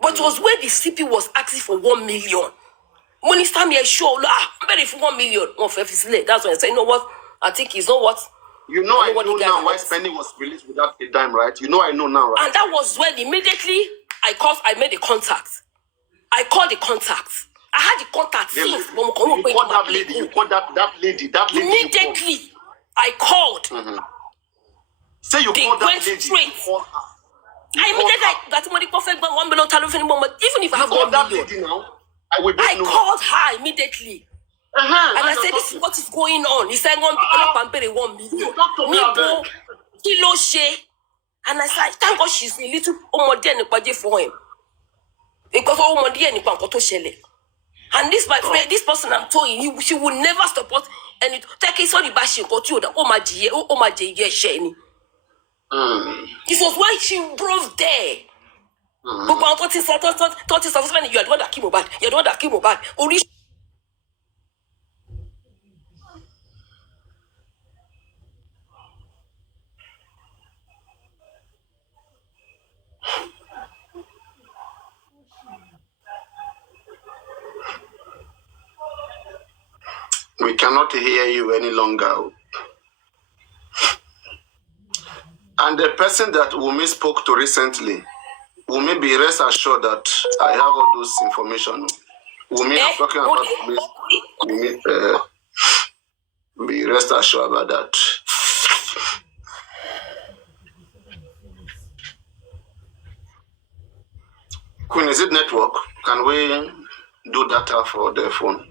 But it was where the CP was asking for 1 million. When it's time, sure, I'm ready for 1 million. That's when I say, you know what? I think it's not what. You know, I know now why spending was released without a dime, right? You know, I know now, right? And that was when immediately I made a contact. I called the contact. I had the contact since. You called that lady. You called that lady. Immediately, I called. Mm-hmm. Say you called that lady. Straight. I immediately got money perfect 1 million telephone number. Even if I have 1 that million. lady now, I called her immediately. And I said, this is what is going on. He said, 1 million. Kilo she. And I said, thank God she's a little omodie for him. Because omodie and this my friend, this person I'm telling you, she will never support any take it sorry bashing got you that This was why she drove there. But you are the one that came back. You're the one that came back. We cannot hear you any longer. And the person that Wumi spoke to recently, Wumi, be rest assured that I have all those information. Wumi, I'm talking about Wumi. Be rest assured about that. Queen, is it network? Can we do data for the phone?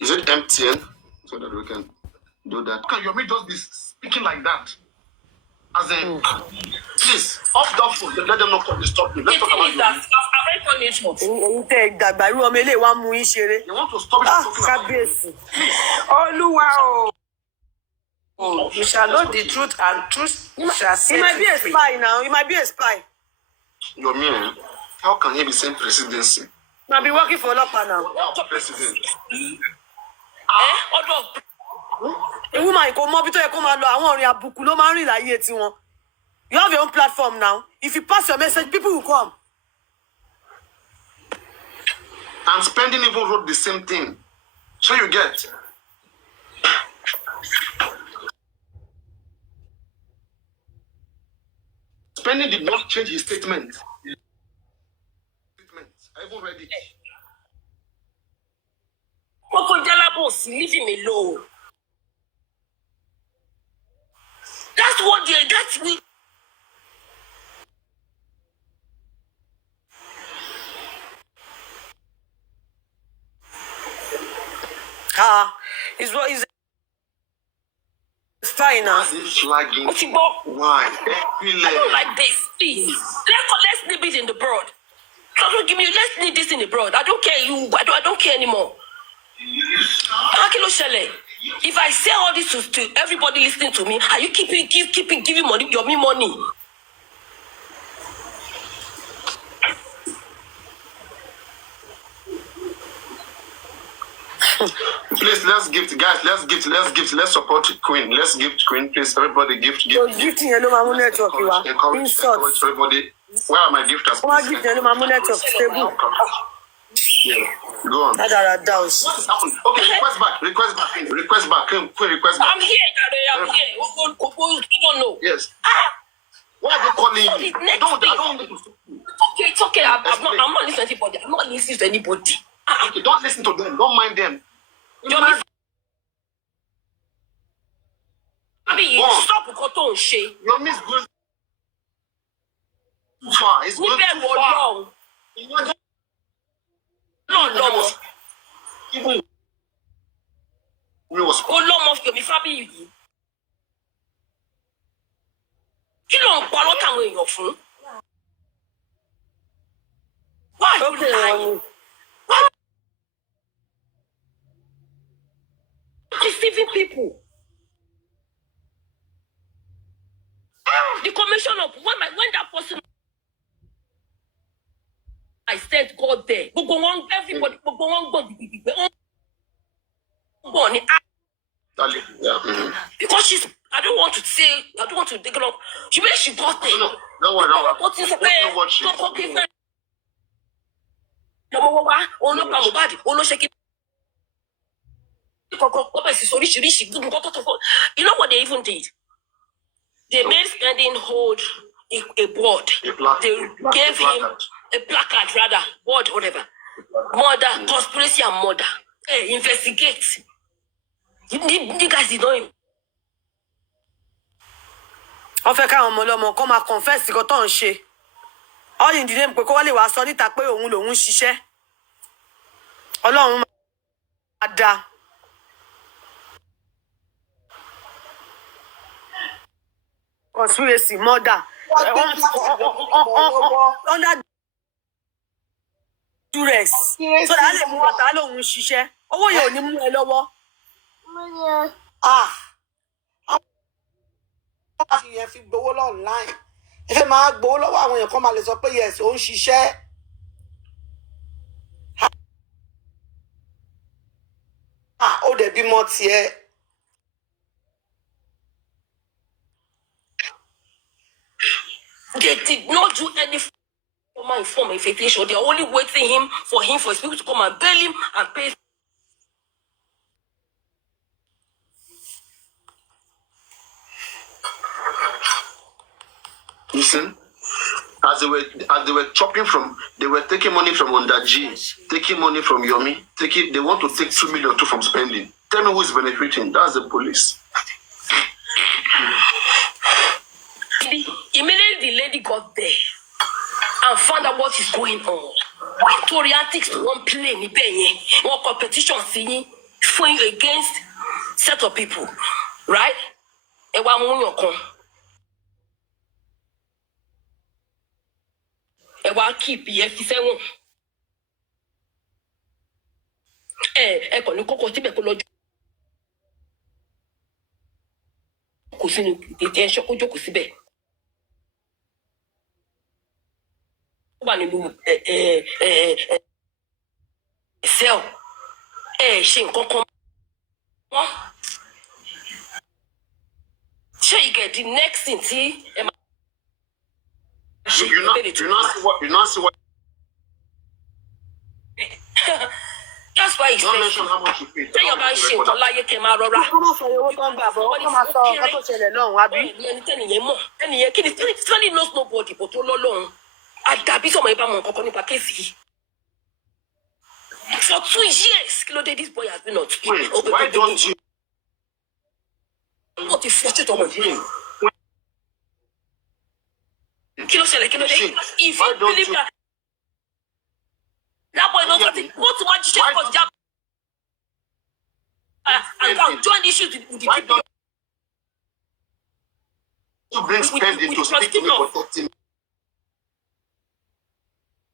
Is it MTN? So that we can do that. Can you just be speaking like that? As a please, off the phone. Let them not come disturb me. Let's talk about that. You want to stop it. You shall know the truth, and truth shall set you free. You might be a spy now. You might be a spy. You're me. How can he be saying presidency? Might be working for Lapa now. President. Woman, come on, you have your own platform now. If you pass your message, people will come. And Spending even wrote the same thing. So you get. Spending did not change his statement. I even read it. Leave him alone. That's we. He's fine now. Flagging. Why? I don't like this. Please. Let's leave it in the broad. Let's leave this in the broad. I don't care you. I don't care anymore. If I say all this to everybody listening to me, are you keeping giving money? Your me money. Please, let's gift, guys. Let's support Queen. Let's gift Queen, please. Everybody gift. Gifting hello, network. Encourage everybody. Where are my gifters? Gift hello, network. Stable. Yeah. Go on. What is happening? Okay, request back. Queen, request back. I'm here, Daddy. I'm here. You don't know. Yes. Why are they calling So you? the next I don't thing. want you to. It's okay. I'm not listening to anybody. I'm not listening to anybody. Okay, don't listen to them. Don't mind them. Stop what shit. Your miss going too far. It's going too far. No. Even we was Olómọ mi fábí yìí. Kí ló ń pa lọ́tàwọn èèyàn fún? Why are you lying? Why deceiving people? The commission of when that person I said God there. Everybody because I don't want to take it up. She got there. No worry. You know what they even did? They made Spending hold a board. They gave him a placard, rather, board, whatever. Murder, conspiracy and murder. Hey, investigate. You guys did not. wọ́n fẹ́ káwọn ọmọ ọlọ́mọ kọ́ máa confess nǹkan tó ń ṣe all in the name pé kó wọ́n lè wá sọ níta pé òun lòun ṣiṣẹ́ ọlọ́run máa da conspiracy murder under duress so that lè mú ọ̀tá lòun ṣiṣẹ́ owó yẹn ò ní mú ẹ lọ́wọ́. Yẹn fi gbowó online ẹ fẹ́ máa gbowó lọ́wọ́ àwọn èèyàn kan máa lè sọ pé yes ó ń ṣiṣẹ́. Ó dẹ̀ bímọ tiẹ̀. They did not do any form of investigation. They're only waiting for his people to come and bail him and pay. Listen, as they were chopping from, they were taking money from Ondaji, taking money from Yomi, they want to take 2 million too from Spending. Tell me who is benefiting? That's the police. Immediately the lady got there and found out what is going on. Victoria takes to one plane, one competition singing against set of people, right? Keep sell you get the next thing you not see what that's why don't mention how much you pay. Tell your man shit to lie came out rora. Kọ́mọ̀ sọ owó tó ń gbà bọ̀ kọ́mọ̀ sọ ọ̀gá tó ṣẹlẹ̀ lọ́hùn àbí. Anybody knows nobody but Olólùn. Àdàbí sọmọ ibà mọ nǹkan kan nípa kéèsì. For 2 years, this boy has been on. Wait, why don't you? Not the frustrate ọmọ yìí. If you believe that boy knows what to watch just for job. And now join issues with the people. To bring Spending to speak to me for 30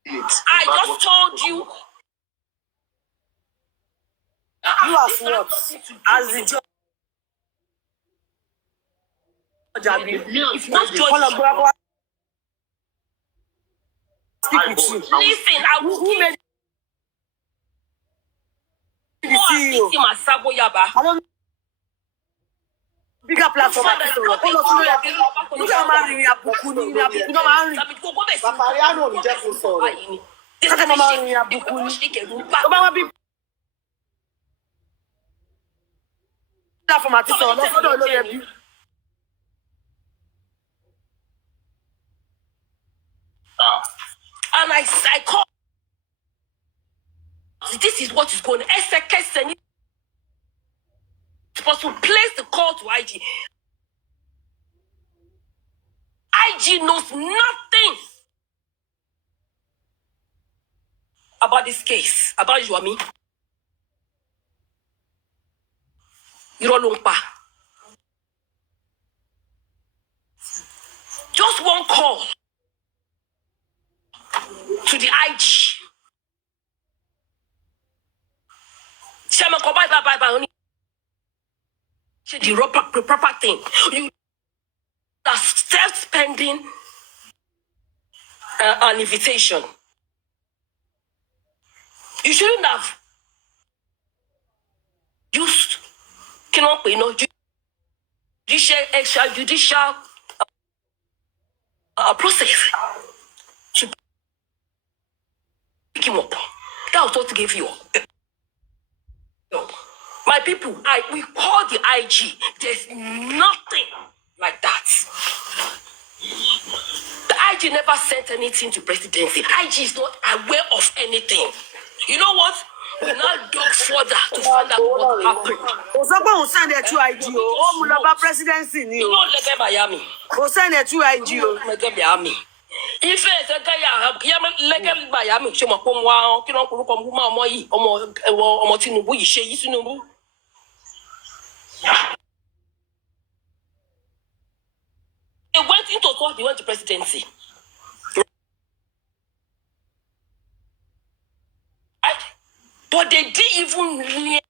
minutes. I just told you. You as what? As the judge. If not judge. Speak with you. Listen, I will Who made the CEO? I don't bigger platform àti sọ̀rọ̀ kó lọ sí lórí ẹbí nígbà máa rìnrìn àbùkù ní àbùkù náà máa ń rìn. Papalule ò ní jẹ́ kó sọ̀rọ̀. This Kaka kind of mama shit. ni abuku ni. Shit. Oba bi da for mati so lo fodo lo ye bi. And I call. This is what is going on. SK supposed to place the call to IG. IG knows nothing about this case, about Joami. Irolumpa. Just one call to the IG. Chairman, bye. The proper thing. You are self-spending an invitation. You shouldn't have used, judicial process to pick him up. That was what gave you. My people, we call the IG. There's nothing like that. The IG never sent anything to presidency. IG is not aware of anything. You know what? We now dug further to find out what happened. O so pe o send it to IG o. O mu lo ba presidency ni You o. know, Lege Miami. O send it to IG o. Lege Miami. If it's a guy, Lege Miami, she mo pon wa, ki no kuruko mu ma omo yi, omo Tinubu yi se yi Tinubu. They went into court, they went to presidency. Right? But they didn't even near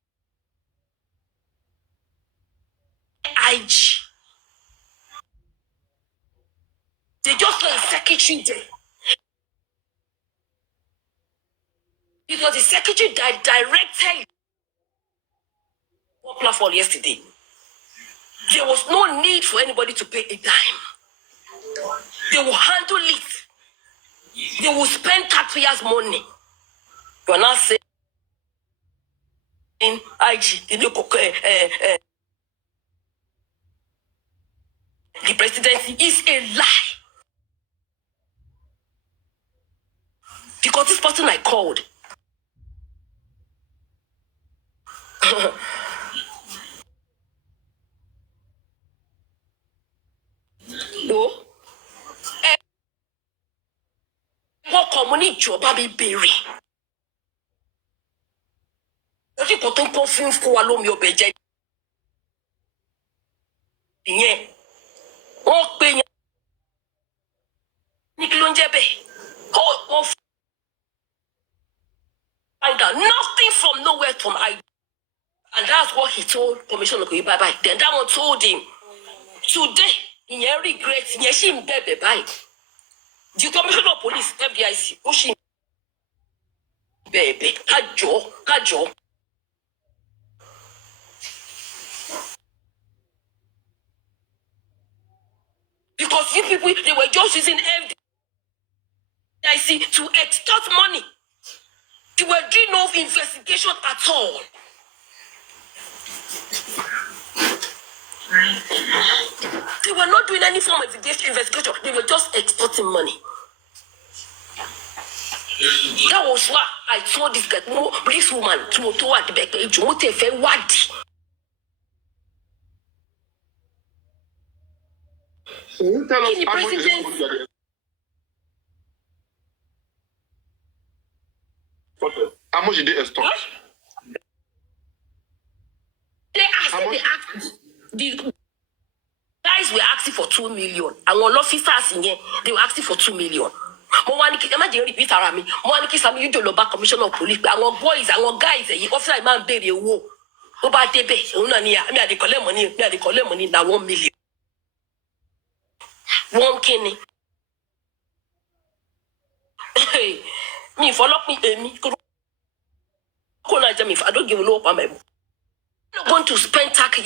IG. They just saw a secretary there. It was the secretary that directed one platform yesterday. There was no need for anybody to pay a dime. They will handle it. They will spend taxpayers' money. You are not saying IG, the presidency is a lie. Because this person I called, no, what community job be berry? Lórí kan tó ń kọ́ fún wa lómi ọbẹ̀ jẹ́ ìyẹn. Wọ́n pe yẹn ní kí ló ń jẹ́ bẹ́ẹ̀. Wọ́n find out nothing from nowhere from I. And that's what he told Commissioner Okoye bye. Then that one told him, today, ìyẹn regret, ìyẹn ṣì ń bẹ̀bẹ̀ báyìí. The Commissioner of Police, FDIC, ó ṣì ń bẹ̀bẹ̀ kájọ. Because you people, they were just using FDIC to extort money. They were doing no investigation at all. They were not doing any form of investigation. They were just extorting money. That was why I told this guy, this woman, to at the back, Can you tell us how much is it? How much did they extort? The guys were asking for 2 million. And one officers in here, they were asking for 2 million. Imagine repeat around me. Sami you do back commissioner of police. And boys and guys, officer man baby wo. Oba debe, me I dey collect money, na 1 million. 1 kenny. Hey, me follow me. If I don't give a low on my book. I'm not going to spend tax.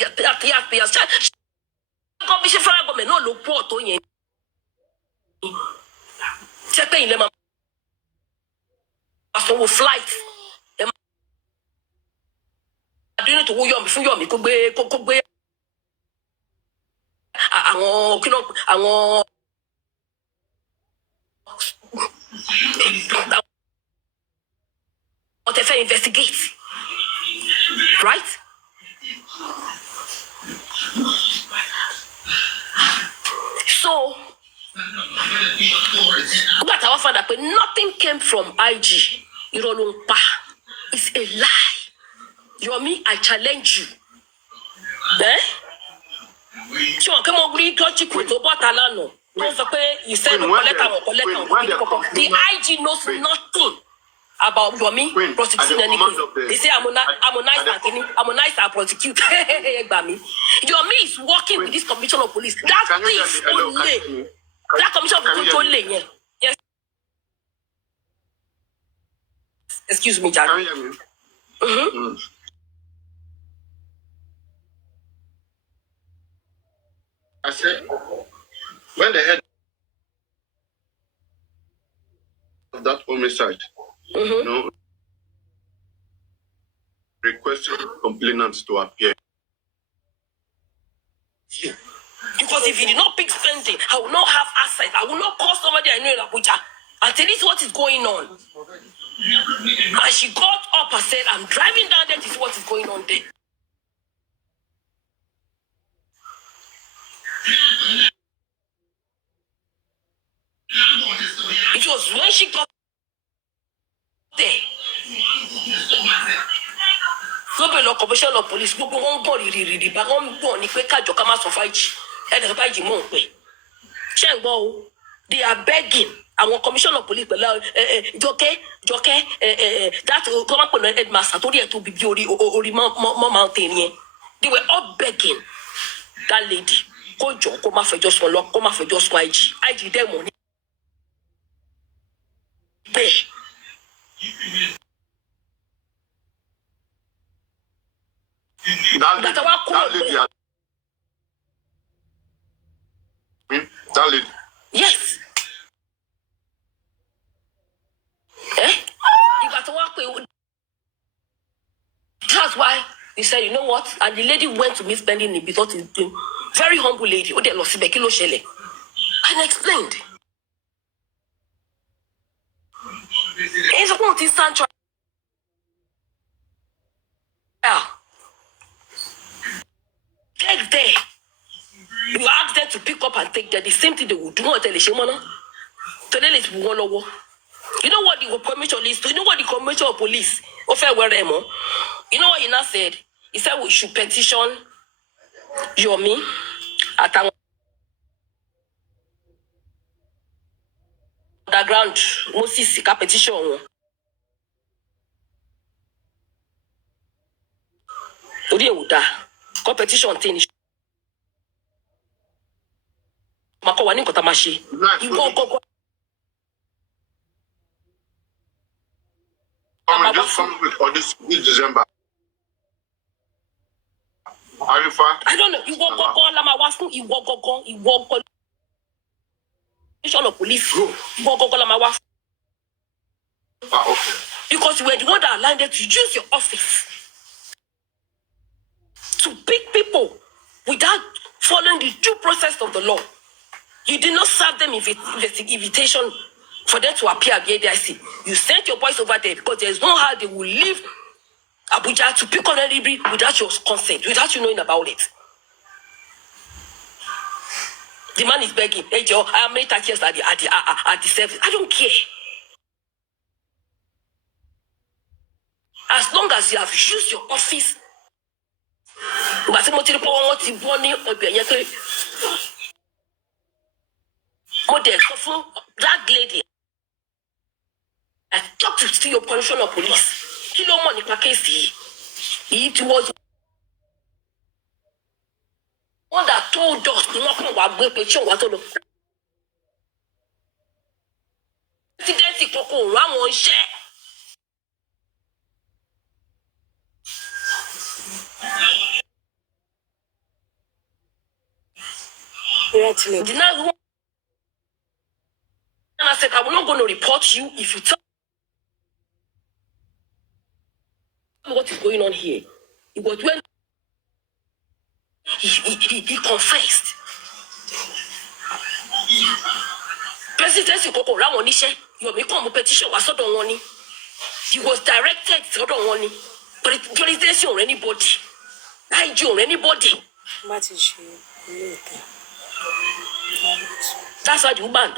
No look poor to you. Check in them. sanwó flight ẹ máa dúró tó wó yọ̀mí fún yọ̀mí kó gbé àwọn kí náà àwọn tẹ fẹ́ investigate right. So nígbà táwọn fàdà pé nothing came from IG irọ́ ló ń pa it's a lie Yomi I challenge you ṣé wọn kí mo rí dọ́jì kù tó bọ́ta lánàá tó ń sọ pé you said the IG knows nothing about Yomi prosecuting anything they say I'm a nice and prosecute Yomi is working with this commission of police that thief only that commission of police only yeah. Yes. Excuse me, Jack. I said, when the head of that homicide, requested complainants to appear. Because if he did not pick spending, I will not have assets. I will not call somebody I know in Abuja and tell this what is going on. And she got up and said, I'm driving down there to see what is going on there. It was when she got there. So the commission of police gbogbo wọn gbọ́ rìrìrì bá wọn gbọ́ ní pé kájọ ká má sọ fáìjì ẹnì kan fáìjì mò ń pè ṣé ń gbọ́ o they are begging àwọn commission of police pẹ̀lú jọkẹ́ that kọ́má pẹ̀lú headmaster torí ẹ̀ tó bíbí orí mọ́ mountain yẹn they were all begging that lady kó jọ kó má fẹjọ́ sùn lọ kó má fẹjọ́ sùn IG dẹ́ mọ̀ ní bẹ́ẹ̀. That lady. Yes. That's why he said, you know what? And the lady went to me spending it because it's a very humble lady. And I explained. It's a point in Sancho. Get there. You ask them to pick up and take them. The same thing they would do. Tell the you know what the commission is? You know what the commission of police? You know what he now said? He said we should petition Yomi at underground. Moses petition. Competition thing. Makowani kotamashi. You go. Just come with for this December. Are you fine? I don't know. You walk Lama Wasu, you walk commission of police. You walk Lama Wasu. Okay. Because you were the one that landed to use your office to pick people without following the due process of the law. You did not serve them invitation for them to appear at the ADIC. You sent your boys over there because there's no how they will leave Abuja to pick on anybody without your consent, without you knowing about it. The man is begging, hey Joe, I am made 30 years at the service. I don't care. As long as you have used your office, that lady, I talked to your commission of police. Kilo money pa case. It was one that told us not to go to show what to do. Presidency koko run one share. And I said, I'm not going to report you if you tell going on here. It was when he confessed. Presidency koko ra won níṣẹ́. Yomi come petition wa sọ́dọ̀ wọn ni. He was directed sọ́dọ̀ wọn ni. Presidency or anybody. IG or anybody. That's why the woman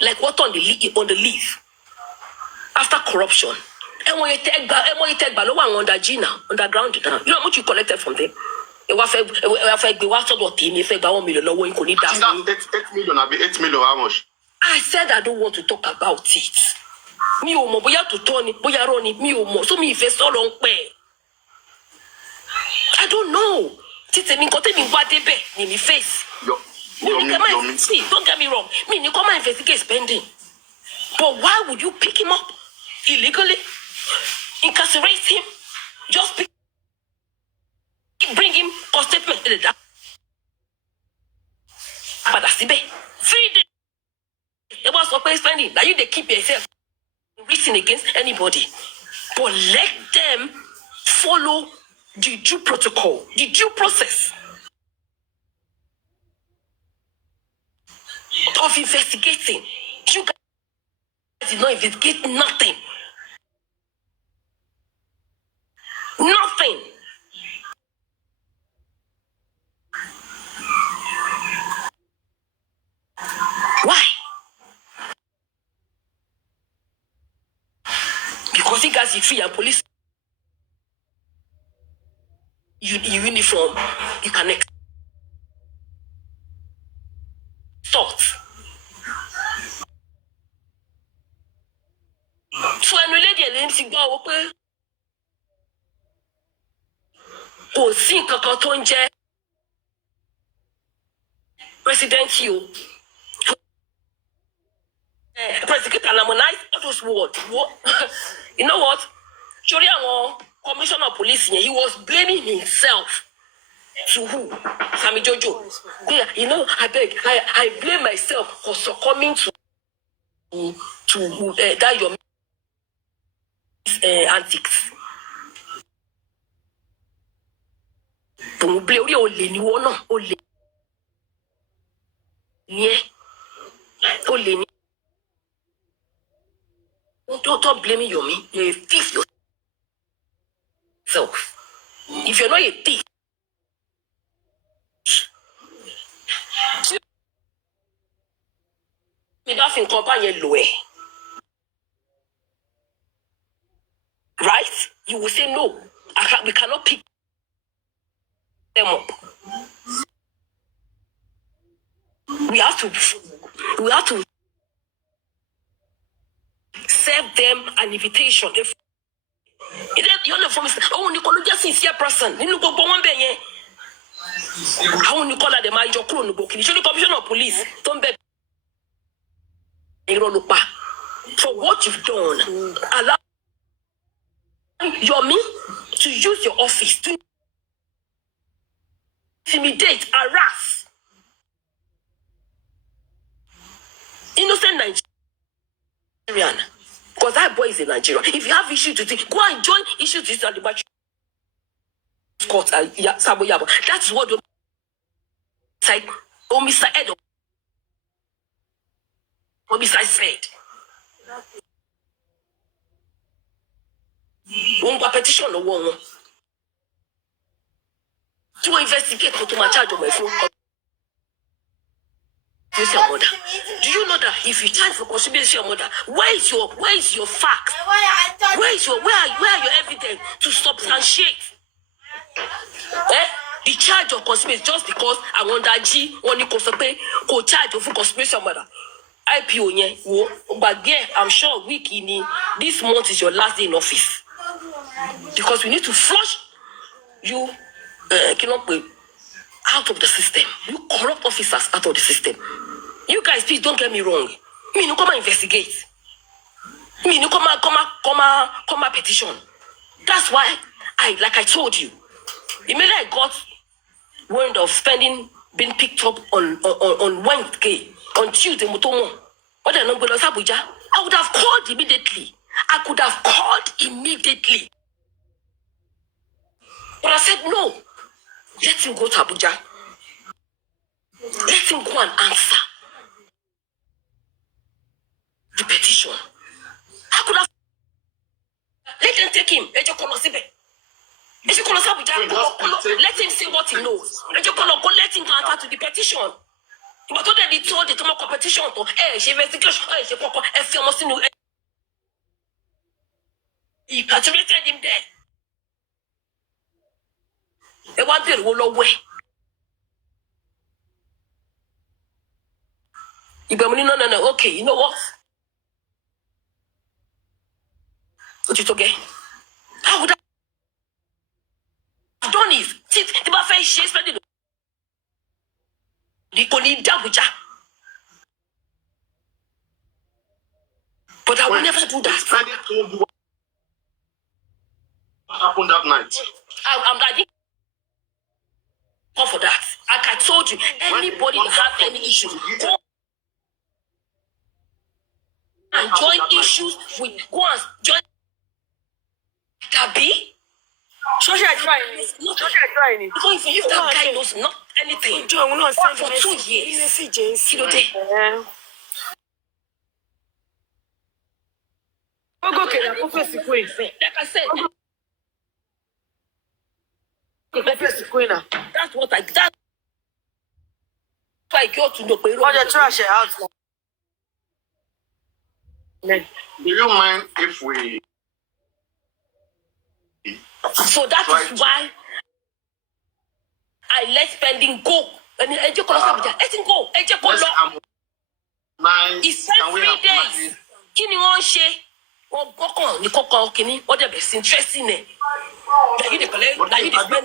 like what on the leaf after corruption. And when you take back, no under G now, underground now. You know how much you collected from them? It was the water or team. If I got 1 million, no, you could need that. 8 million. I'll be 8 million. How much? I said I don't want to talk about it. Me o mo boya to Tony, boya Ronnie, me o mo. So me face so long pay. I don't know. Tite mi kote mi wa debe ni mi face. See, don't get me wrong. Me ni come investigate spending. But why would you pick him up illegally? Incarcerate him? Just bring him for statement. But that's 3 days. It was for spending. Now you they keep yourself reaching against anybody. But let them follow the due protocol, the due process of investigating. You guys did not investigate nothing. Nothing. Why? Because you guys, if you are police, uniform, you can extort. So when we lady and MC go open, kò sí nǹkan tó ń jẹ́ president you. President harmonize all those words. You know what? Surely our commissioner of police, he was blaming himself. To who? Sammy Jojo. Yeah, you know, I blame myself for succumbing to that your antics. Don't blame you only ni one only. Yeah. Only. Don't blame you, me. You're a thief yourself. If you're not a thief, right? You will say no. We cannot pick them up. We have to serve them an invitation. If you're not from Nicola, just sincere person. You know, go one day. How Nicola the major crew no book. You should commissioner of police. Don't bet. For what you've done, allow your me to use your office to intimidate, harass innocent Nigerian. Because that boy is in Nigeria. If you have issues to think, go and join issues to at the match court. That's what the side homicide said. One petition no one to investigate to my charge of my phone. Do you know that if you charge for conspiracy your mother, where is your facts? Where are your evidence to substantiate? The charge of conspiracy just because I want that G when you go charge of conspiracy your mother. IPO but yeah, I'm sure this month is your last day in office. Because we need to flush you out of the system. You corrupt officers out of the system. You guys, please don't get me wrong. Me no come and investigate. Me no come and petition. That's why I told you. Immediately I got word of spending being picked up on Wednesday, on Tuesday, Mutomo. I would have called immediately I could have called immediately. But I said, no, let him go to Abuja. Let him go and answer the petition. I could have let them take him. Let him say what he knows. Let him go answer to the petition. But told they told the competition to she investigation, she he captivated him there. They want to roll away. No. Okay, you know what? What you okay? How would I have done it? The buffet she spending the Koni Dabuja. But I will never do that. What happened that night? I'm ready for that. Like I told you, anybody that has any issues, go and join issues with go and join Gabi. Social trying. Because if that guy knows not anything, Join will not send for 2 years. Kilo day. Like I said, that's what I that's why I got to know. all the trash out. Do you mind if we So that is why I let spending go. And let him go. let's harmonize? He spent 3 days. Kini won ṣe? Wọ́n gbọ́kàn ní kọ́kọ́ kìíní. Wọ́n dẹ̀ bẹ̀ sí interesting ẹ̀. Now you dey spend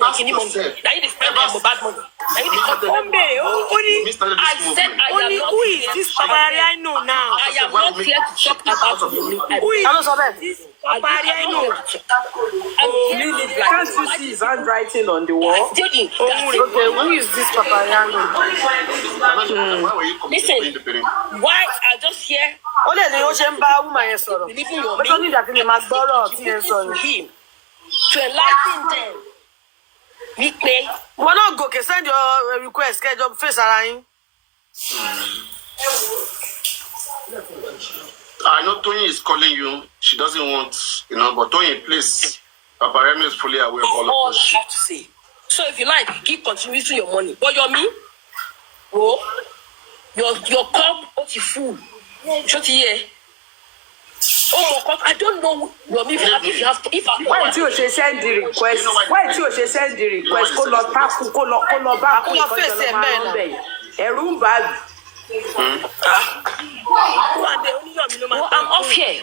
the kini money. Now you dey spend the bad money. Now you dey spend the money. I said I am not. Who is this Papalule I know now? I am not here to talk about money. Who is this Papalule I know? Can't you see his handwriting on the wall? Okay, who is this Papalule I know? Why were you Listen, committing? why I just hear Ó lè ní ó ṣe ń bá woman yẹn sọ̀rọ̀. believing your Ó tó ní ìjà tí mi máa gbọ́rọ̀ tí yẹn to sọ̀rọ̀. him to enlighten them. Wípé Wọ́n náà gòkè send your request kẹjọ face ara yín. I know Tony is calling you. She doesn't want, but Tony, please. Papalule is fully aware of all all of I this. have to say. So if you like, keep contributing your money. But your me, oh, your cup, what you full. Shut here. Oh, my cup. I don't know your me if I Why do you send the request? Why do you send the request? Kó lọ tapu, kó lọ bá kó lọ face ẹ̀ bẹ́ẹ̀ náà. Ẹ̀rù ń bà mí. I'm off here.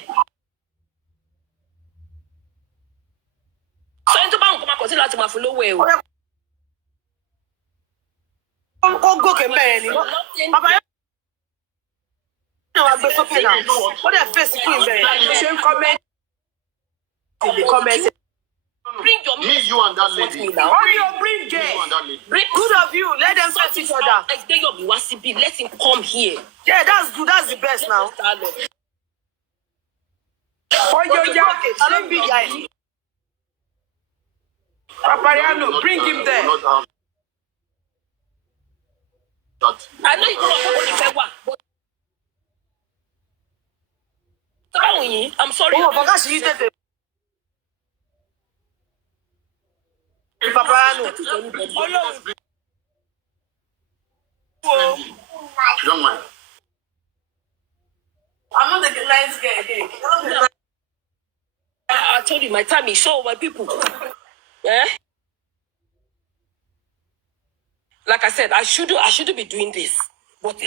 So into bank come continue láti máa fún lówó ẹ̀ o. Ó gòkè bẹ́ẹ̀ ni. Papalule náà wá gbé sókè náà. Ó dẹ̀ face queen bẹ́ẹ̀. Ṣé ń comment? Comment. Bring your Me, you and that lady. me now. Hurry up, bring You it. and that lady. Bring Good of you. Let them face each other. Let him come here. Yeah, that's good. That's the best now. Oyo ya. I don't be guy. Papalule, bring him there. We will not have that. I know you don't know what if I want, but I'm sorry. Oh, but that's you did. Papalule. If you don't mind. I'm not the nice guy. I told you my time is short, my people. Eh? Like I said, I shouldn't be doing this. But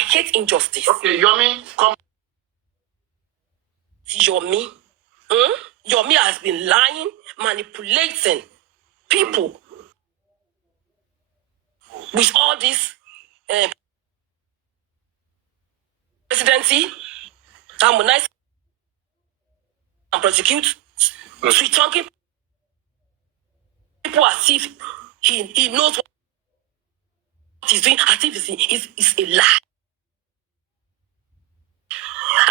I hate injustice. Okay, Yomi, come. Yomi. Yomi has been lying, manipulating people with all this presidency, harmonize and prosecute, sweet talking people as if he knows what he's doing, as if it's a lie.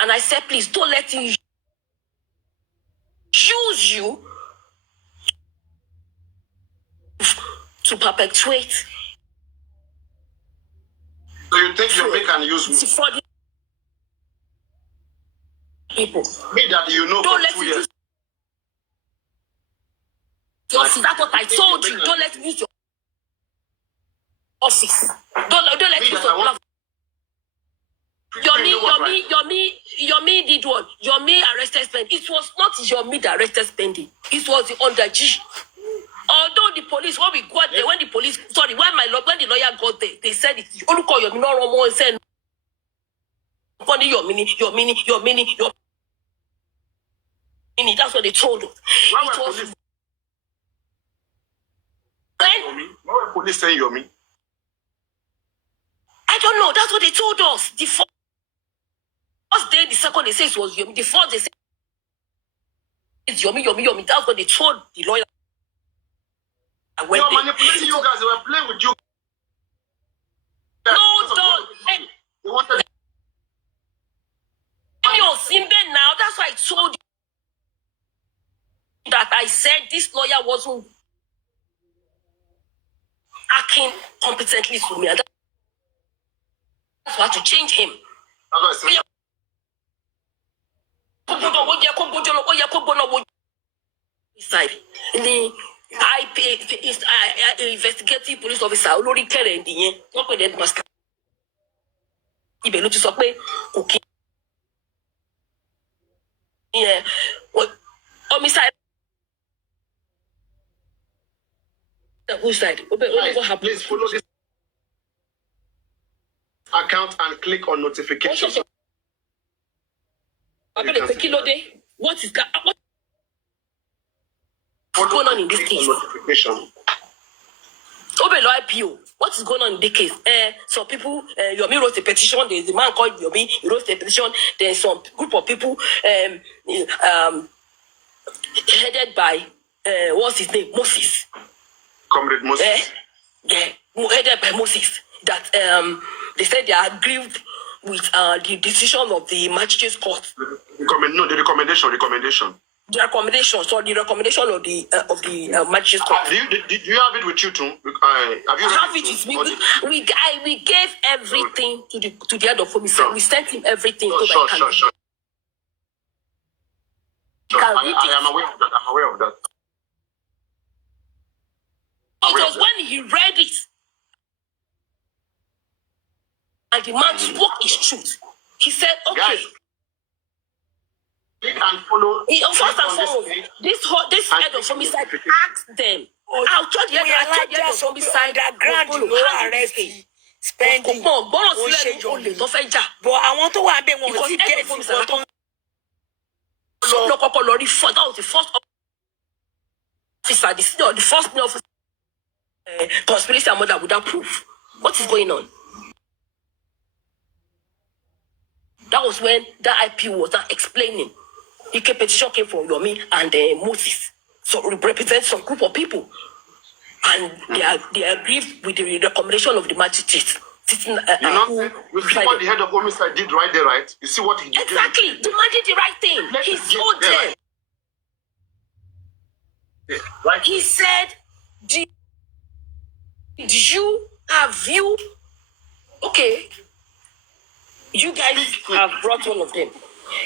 And I said, please don't let him use you to perpetuate. So you think your make can use me? For the people. Me that you know Don't for let 2 him years. use. That's what I told you. Don't let him use your office. Don't let him use your platform. Yomi did what? Yomi arrested spending. It was not Yomi that arrested spending. It was the under G. Although the police, when we got there, when the lawyer got there, they said it. Only call Yomi, no Romo, and said, your mini. That's what they told us. Why were police saying Yomi? I don't know. That's what they told us. The first day, the second they say it was Yomi. The fourth they say it's Yomi. That's what they told the lawyer. They were manipulating you guys. They were playing with you. No, don't. They wanted. Now, that's why I told you that I said this lawyer wasn't acting competently to me. That's why I had to change him. That's what I said. Side. I investigative police officer olórí kẹrẹ ndìyẹn wọn pè ní headmaster ibẹ̀ ló ti sọ pé kò kí homicide whose side Guys, please follow this account and click on notification. What is that? What's going on in this case? Obelo IPO. What is going on in this case? Some people, Yomi wrote a petition. There's a man called Yomi. He wrote a petition. There's some group of people headed by what's his name? Moses. Comrade Moses. Headed by Moses. That they said they are aggrieved with the decision of the magistrate's court. The recommendation. The recommendation of the magistrate's court. Do you have it with you too? Have you have it with me? We gave everything to the head of homicide. Sure. We sent him everything. Sure. I am aware of that. I'm aware of that. It was when he read it and the man spoke his truth. He said, okay. Guys, and follow. First and foremost, this head of homicide asked them. I'll tell the head of homicide underground no arrest spending. But I want to want them because the head of homicide that was the first officer, the first officer conspiracy and murder without proof. What is going on? That was when that IP was not explaining. The petition came from Yomi and Moses. So it represents some group of people. And they agreed with the recommendation of the magistrate. You see what the head of homicide did right there, right? You see what he did? Exactly. The man did the right thing. He told them. Yeah, right. He said, okay, you guys have brought one of them.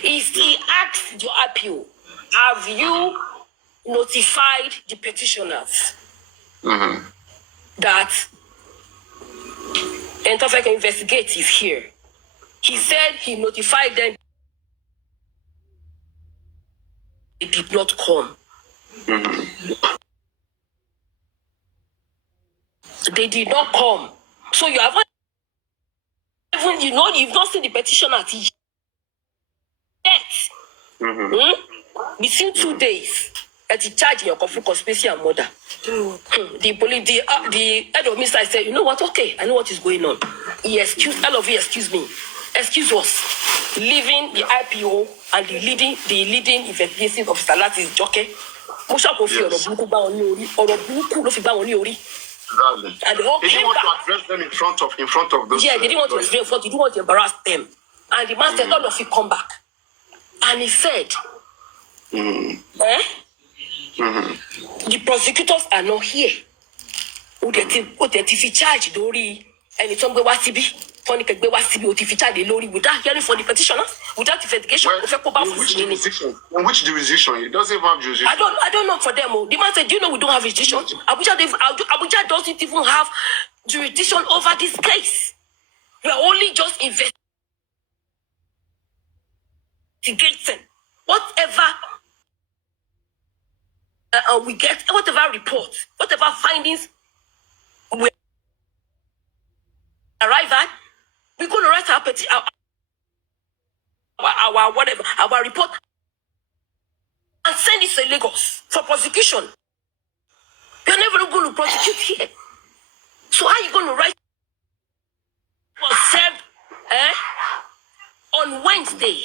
He asked your appeal, have you notified the petitioners that Entofek Investigate is here? He said he notified them. They did not come. They did not come. So you haven't even, you've not seen the petition at yet. Within 2 days, at the charge in your conspiracy and murder. The police, the head of minister said, you know what? Okay, I know what is going on. He excused all of you. Excuse me. Excuse us. Leaving the IPO and the leading investigative officer, that is Joke. And they all came back. To address them in front of those. Yeah, they didn't want to address them. They didn't want to embarrass them. And the man said, all of you come back. And he said, the prosecutors are not here. Who they charge Lori and it's on the Wasibi, Tony Wasibi, or charge Lori without hearing for the petitioners, without investigation. In which jurisdiction? It doesn't have jurisdiction. I don't know for them. The man said, do you know we don't have jurisdiction? Abuja doesn't even have jurisdiction over this case. We are only just investigating whatever we get, whatever reports, whatever findings we arrive at, we're going to write our whatever, our report and send it to Lagos for prosecution. You're never going to prosecute here. So how are you going to write? Was served on Wednesday.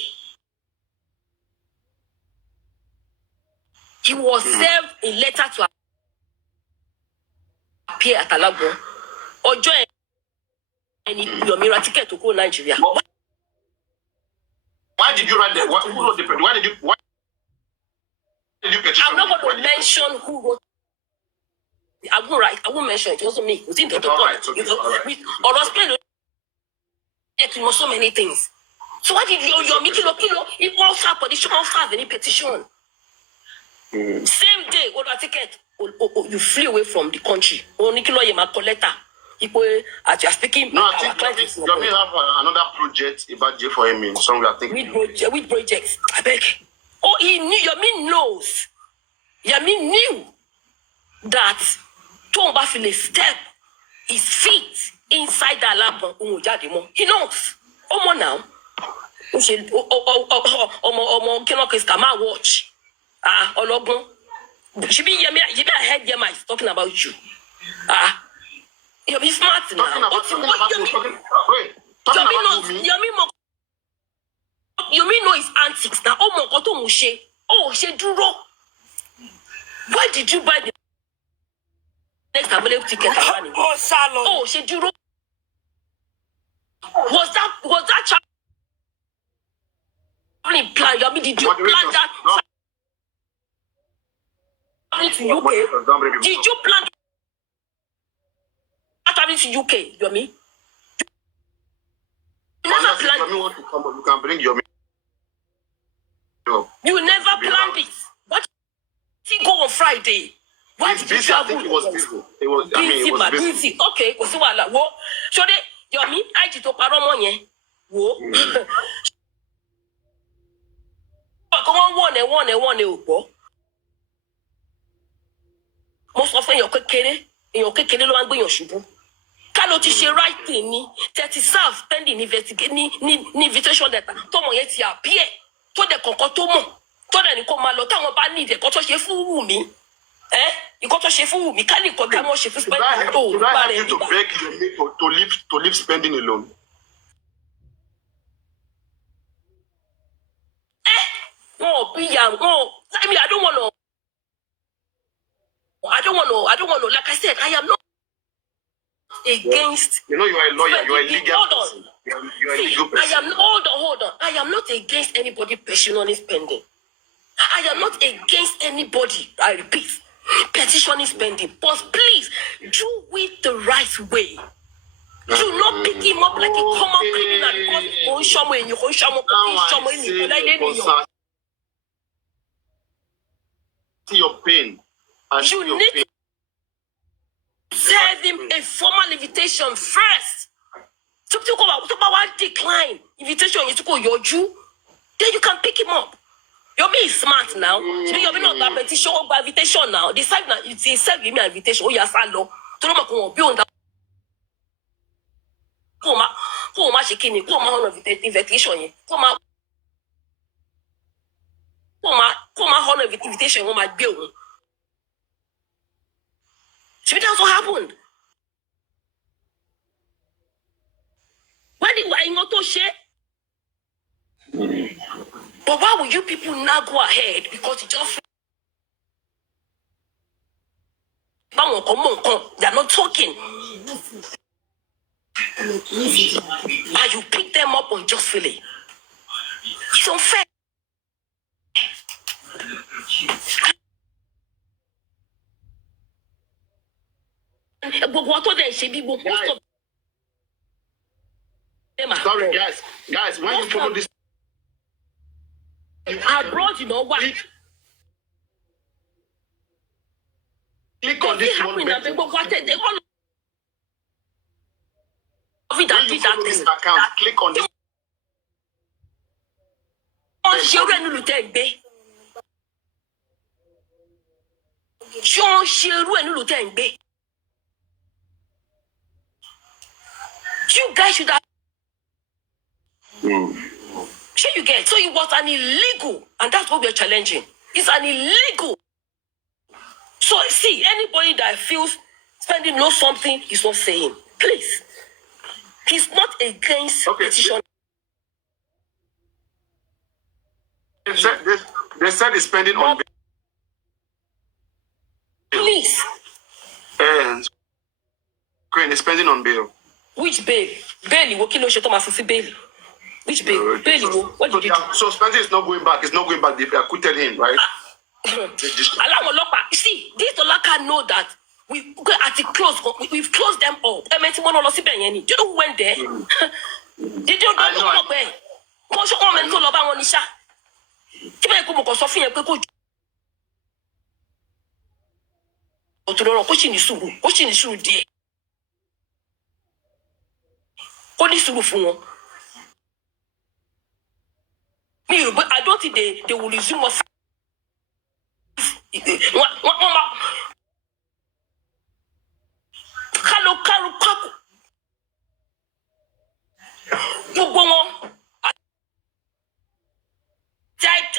He was served a letter to appear at Alago or join your mirror ticket to go to Nigeria. Why did you write that? Who wrote the petition? Why did you petition? I'm not going to mention who wrote. I won't mention it. It wasn't me. It was in the or explain so many things. So why did your kilo? It won't have petition, won't have any petition. Same day, order ticket. You flew away from the country. Only kilo you ma collector. As you are speaking, no, I think you may have another project about J4M somewhere. I think. Which projects? I beg. Oh, he knew. Yami knows. Yami knew that Tomba feel a step his feet inside the lab. He knows. Omo now. Omo cannot watch. Ologun. She be Yami. I heard Yama is talking about you. You're smart now. Yami know his antics now. Oh, she duro. Why did you buy the next available ticket? Oh, Salon. Oh, she duro. Was that traveling plan? Yami, did you plan that? To UK? Did you plan traveling to UK, Yomi? You never planned it. You can bring your. You never planned it. What did you go on Friday? Why did you travel? It was busy. It was busy. Okay, because what? So they, Yomi, I just took a roman. Whoa. Come on, one. Most often your kekere lo angbe your shubu. Kalo ti ṣe right thing ni 30 serve pending investigation ni invitation letter to mo yẹn ti appear to de kankan to mo to de ni ko ma lo táwọn bá need ko to ṣe fún Wumi iko to ṣe fún Wumi ka ni ko ka mo ṣe fún spend to ba re to beg you to leave spending alone. No be am no I mean I don't want to like I said I am not against. You know you are a lawyer. You are a legal. Hold on. You are a legal person. Hold on. I am not against anybody petitioning spending. I am not against anybody. I repeat, petitioning spending. But please do it the right way. Do not pick him up like a common criminal because see your pain. You need to serve him a formal invitation first. So to go about one decline invitation, you to go your Jew, then you can pick him up. You're being smart now. You're being not that petition or by invitation now. Decide now. You say serve me an invitation. Oh yes, hello. To no come beyond that. Come shaking. Come on invitation. Come on invitation. On my bill. So that's what happened. Why did I not to share? But why will you people now go ahead? Because you just they're not talking. And you pick them up unjustly. It's unfair. Sorry, guys, when you follow this, abroad, you know what? Click on this one. When you follow this account, click on this. You guys should have. Sure, you get. So it was an illegal, and that's what we're challenging. It's an illegal. So see, anybody that feels spending knows something he's not saying. Please. He's not against petition. They said he's spending on bail. Please. Queen is spending on bail. Which bail? Bail, what kilo shot Thomas bail? Which bail? Bail, what did you do? So spending is not going back. It's not going back. They acquitted him, right? See, this Olaka know that we've closed them all. Do you know who went there? Did you know where? I don't think they will resume us.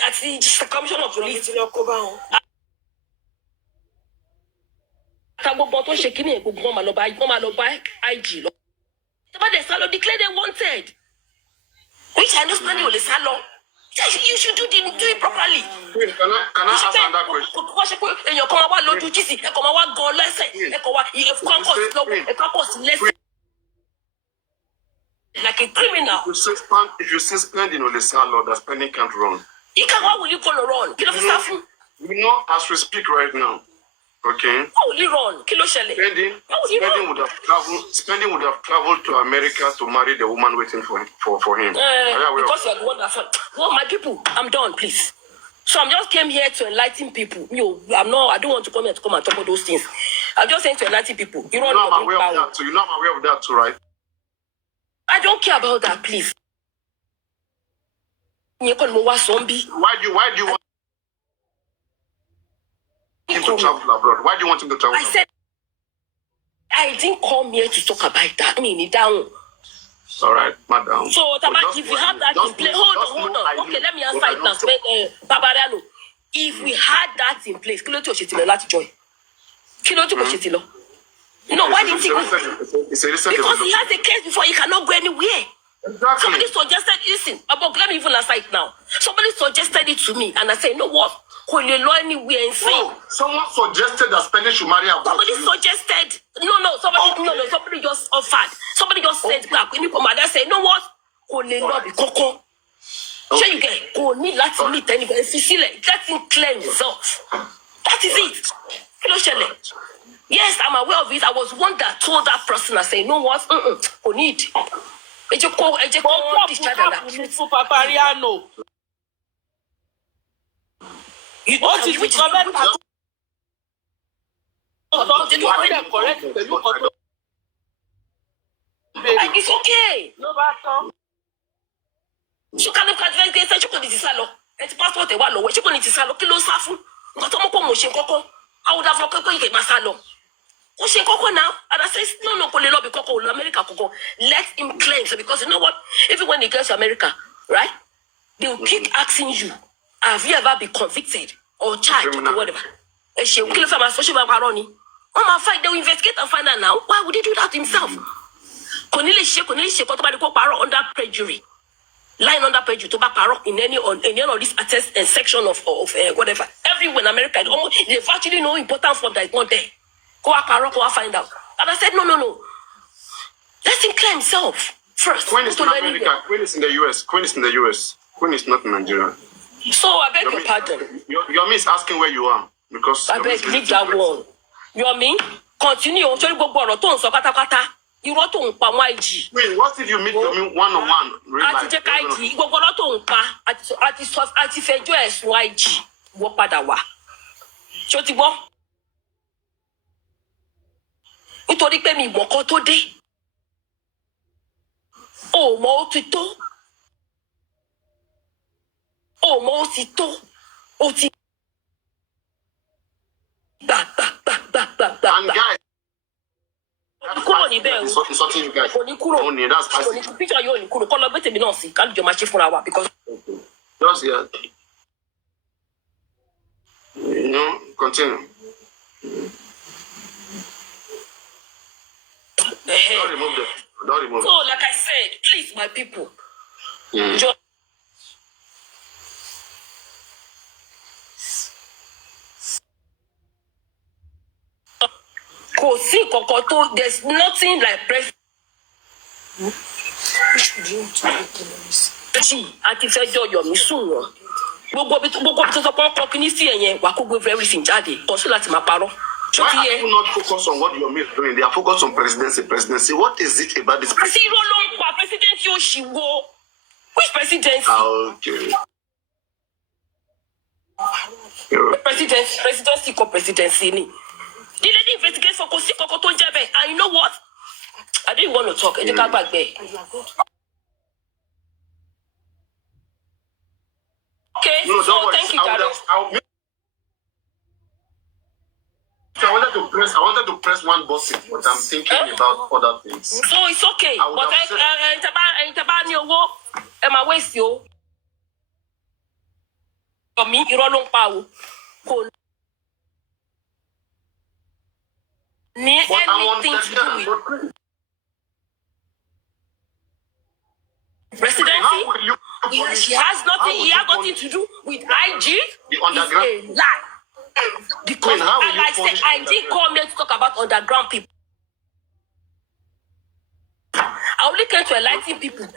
At the commission of police. They declared they wanted. Which I understand you will salon. You should do it properly. Can I ask another question? Like a criminal. If you say spending on the salon, that spending can't run. Why will you gonna run? You know, as we speak right now, okay? How will you run? Spending would have traveled to America to marry the woman waiting for him. Because you're the one that's well, my people, I'm done, please. So I just came here to enlighten people. I don't want to come here to come and talk about those things. I'm just saying to enlighten people. You know I'm aware of that too. You know I'm aware of that too, right? I don't care about that, please. Why do you want him to travel abroad? Why do you want him to travel abroad? I said I didn't come here to talk about that. I mean, it down. All right, madam. So, if you have that in place, hold on. Okay, let me answer it now. Babariano, if we had that in place, kilo to Oshitilo, let's join. Kilo to Oshitilo. No, why didn't he go? Because he has a case before, he cannot go anywhere. Exactly. Somebody suggested, listen, about let me even answer it now. Somebody suggested it to me, and I said, you know what? Could you learn anywhere and say? No, someone suggested that Spanish should marry abroad. Somebody suggested. Somebody just offered. Somebody just said, when you come out, they say, you know what? Could you not be coco? So you get, could need let's meet anybody. Let him claim himself. That is it. Yes, I'm aware of it. I was one that told that person, I say, you know what? Who need? Papariano. What is it? It's okay. No matter. So can you say you can salo? It's passport e wa lowo. You can salo. Kilo safu. Nkan to mo ko mo se koko. I would have looked at you masalo. O se koko now. And I said no ko le lobby koko America koko. Let him claim so because you know what? Even when he gets to America, right? They will keep asking you, have you ever been convicted or charged or whatever? And she will kill from a social macaroni. Oh my, they will investigate and find out now. Why would he do that himself? Under perjury. Lying under perjury to back in any of these attest and section of whatever. Everywhere in America, they've actually no important form that is not there. Go find out. And I said, no. Let him claim himself first. Queen is in America. Queen is in the US. Queen is in the US. Queen is not in Nigeria. So I beg your pardon. Your me is asking where you are because I beg leave that one. You know what I mean? continue o sori gbogbo ọ̀rọ̀ tó ń sọ pátápátá irọ́ tó ń pa wọn IG. Wait, what if you meet me one-on-one? Àti jẹ́ ká IG gbogbo ọ̀rọ̀ tó ń pa àti fẹjọ́ ẹ̀sùn IG wọ́n padà wá. Ṣé o ti gbọ́? Nítorí pé mi ìmọ̀ kan tó dé. O mọ ó ti tó. O mọ ó ti tó. O ti gbà. And guys, Kúrò níbẹ̀ o. insulting you guys. Kò ní kúrò. Only that's Kò ní picture yóò ní kúrò. Kọ́ lọ gbé tèmi náà sí. Kálùjọ máa ṣe fúnra wa because. Just here. Continue. Don't remove them. Don't remove So, them. like I said, please, my people. Mm. Just kò sí kankan tó there's nothing like press. Àti fẹjọ́ Yomi sùn wọn. Gbogbo bí tó sọ pé wọ́n kọ kíní sí ẹ̀yẹn wà kó gbé everything jáde. Kò sí láti máa parọ́. Why are people not focused on what Yomi is doing? They are focused on presidency. What is it about this Àti irọ́ ló ń pa presidency òṣìwò. Which presidency? Okay. Presidency kọ presidency ni. The lady investigation kò sí kankan tó ń jẹ́ bẹ́ẹ̀. And you know what? I didn't want to talk. Ẹ jẹ́ ká gbàgbé. Okay, No, so don't worry. thank you, Jared. I wanted to press one button, but I'm thinking about other things. So it's okay. I would But have said- ẹ̀yin tẹ́ bá ní owó, ẹ máa waste o. Yomi irọ́ ló ń pa o. Kò ní But I want anything to do with presidency. How will you? She has nothing. He has nothing to do with IG. The underground. It's a lie. Because, How will and you I said, punish I didn't come here to talk about underground people. I only came to enlighten people.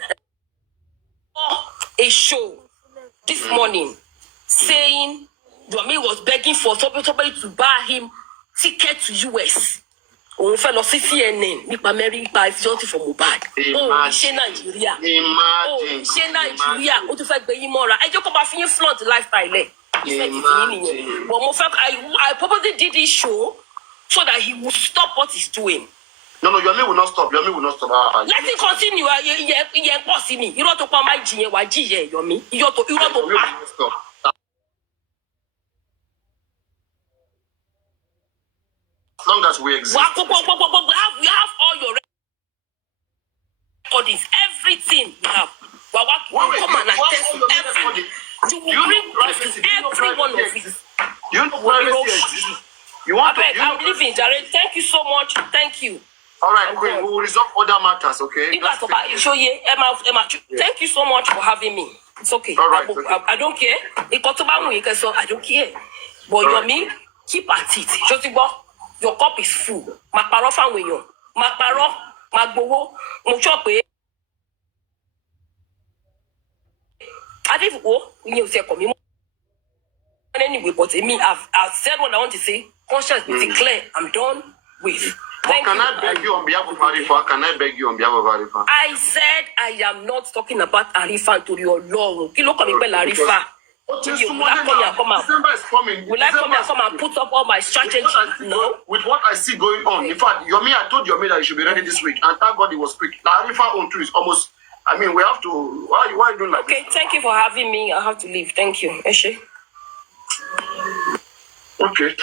A show this morning saying Yomi was begging for somebody to buy him ticket to US. Òun fẹ́ lọ sí CNN nípa Amẹ́ríkà ìfisọ́tì for Mohbad. Ó ṣe Nàìjíríà. Ó ṣe Nàìjíríà. Ó tún fẹ́ gbé yín mọ́ra. Ẹ jẹ́ kó bá fi yín flaunt lifestyle ẹ̀. Ìfẹ́ ti fi yín nìyẹn. But mo fẹ́ I purposely did this show so that he would stop what he's doing. No, Yomi will not stop. Yomi will not stop. Let it continue. Ìyẹn pọ̀ sí ni. Irọ́ tó pa máa jìyẹn wá jìyẹn Yomi. Irọ́ tó Yomi pa. will not stop. As long as we exist. We have all your recordings, everything we have. Wait, Come and you have attest all to your everything. recordings? You You will know bring proof privacy, to you know every one of privacy it. You know privacy exists. You want to? I'm leaving, Jared. Thank you so much. Thank you. All right, Queen. We will resolve other matters, okay? Thank you so much for having me. It's okay. All right, okay. I don't care. I don't care. But Yomi, keep at it. Your cup is full. Ma parọ́ fáwọn èèyàn. Ma parọ́, ma gbowó. Mo sọ pé Adéfòwò ìyẹn ò ṣe ẹ̀kọ́ mi mọ́. Anyway, but I've said what I want to say. Conscience be declared. I'm done with. Thank Can you. I beg you on behalf of Arifa? Can I beg you on behalf of Arifa? I said I am not talking about Arifa nítorí Ọlọ́run. Kí ló kàn mí pẹ̀lú Arifa? December is coming. Will I come and put up all my strategy? No. With what I see going on, in fact, Yomi, I told Yomi that you should be ready this week, and thank God it was quick. The Arifa on two is almost. I mean, we have to. Why are you doing like Okay, this? thank you for having me. I have to leave. Thank you. Eshe. Okay.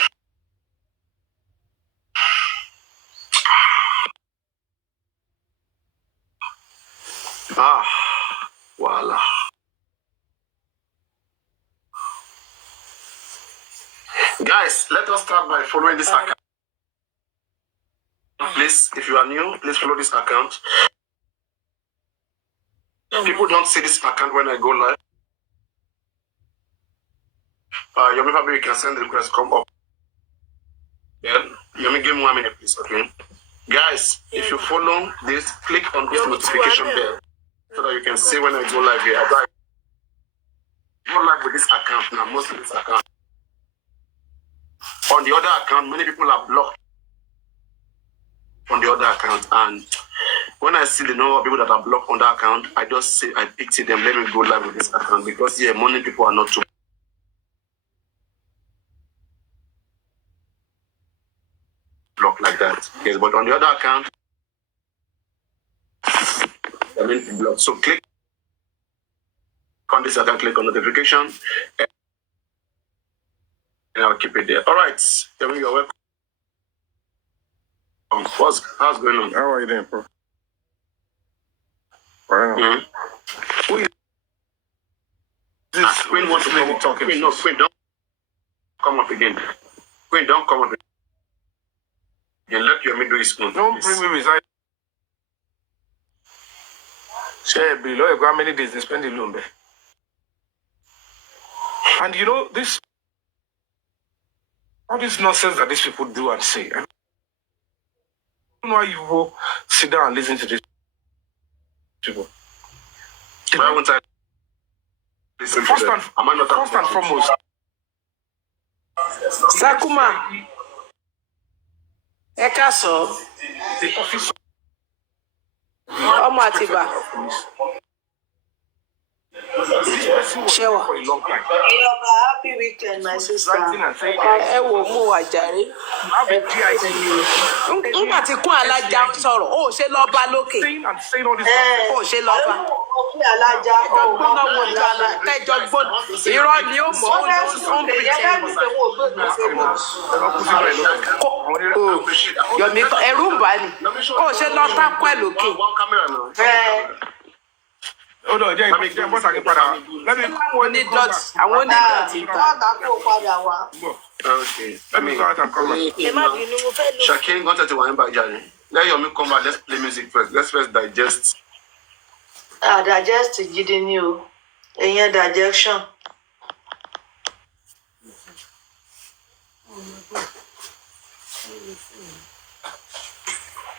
Voila. Guys, let us start by following this account. Please, if you are new, please follow this account. People don't see this account when I go live. Yomi Fabi, you can send the request, come up. Yeah, Yomi, give me 1 minute, please, okay? Guys, if you follow this, click on this notification bell so that you can see when I go live here. I go live with this account now, most of this account. On the other account, many people are blocked. on the other account, and when I see the number of people that are blocked on that account, I just say I pity them. Let me go live with this account because money people are not too blocked like that. Yes, but on the other account, I mean blocked. So click on this account, click on notification, and I'll keep it there. All right, Kevin, you're welcome. How's going on? How are you doing, bro? Wow. Who is this? Queen wants to come up. Talking. Queen, no, Queen, don't come up again. Queen, don't come up again. Let your middle is smooth. Don't bring me reside. Share below. How many days they spend in Lumbe? And you know this, all this nonsense that these people do and say. I don't know why you will sit down and listen to these people. Why won't I listen to them? First and foremost, Sakuma. Ekaso. the office Ọmọ Àtìbà. this person was there for a long time. Happy weekend, my sister. Writing and saying, Ẹ wò mú wa jàre. you have a GIC. Nígbà tí kún alájà sọ̀rọ̀, ó ṣe lọ bá lókè. Saying and saying all this nonsense. Ó ṣe lọ bá. Alájà gbóná wo ìjọ àlá tẹ́jọ gbóná. Irọ́ ni ó mọ̀ ó ń pretend. Yọ̀mí ẹ̀rù ń bà ní. Ó ṣe lọ tápọ̀ ẹ̀ lókè. Oh no, let me Àwọn onídọ̀tí. Àwọn onídọ̀tí. Okay. Let me go out and come back. Shakin, go to the wine back, Johnny. Let your come back. Let's play music first. Let's first digest. Digest gidi ni o. Èèyàn digestion.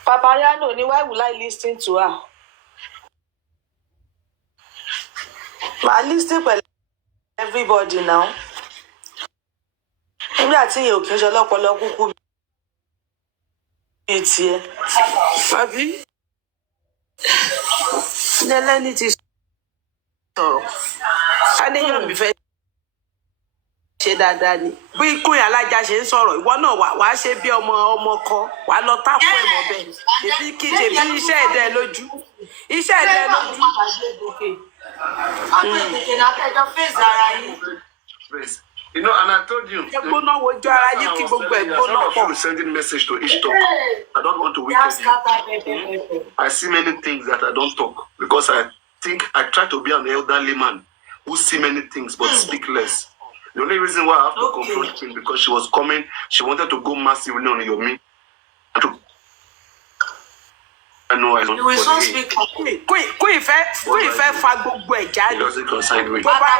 Papalule, why would I listen to her? I listen to everybody now. Nígbà tí yóò kí n ṣe ọlọ́pọlọ kúkú bíi tiẹ̀. Àbí? Lẹ́lẹ́ni ti sọ̀rọ̀. Adéyọ̀mí fẹ́ ṣe dáadáa ni. Bí Queen Alájà ṣe ń sọ̀rọ̀, ìwọ náà wàá ṣe bí ọmọ kan, wàá lọ tápọ̀ ẹ̀mọ́ bẹ́ẹ̀. Ṣèbí kí ṣe bí iṣẹ́ ẹ̀dẹ̀ lójú. Iṣẹ́ ẹ̀dẹ̀ lójú. You know, and I told you, a lot of you sending message to each talk. I don't want to weaken you. I see many things that I don't talk because I think I try to be an elderly man who see many things but speak less. The only reason why I have to confront him because she was coming, she wanted to go massively on Yomi. I know I don't. You will so speak. Queen fẹ́ fa gbogbo ẹ̀ jáde. It doesn't concern me. Tó bá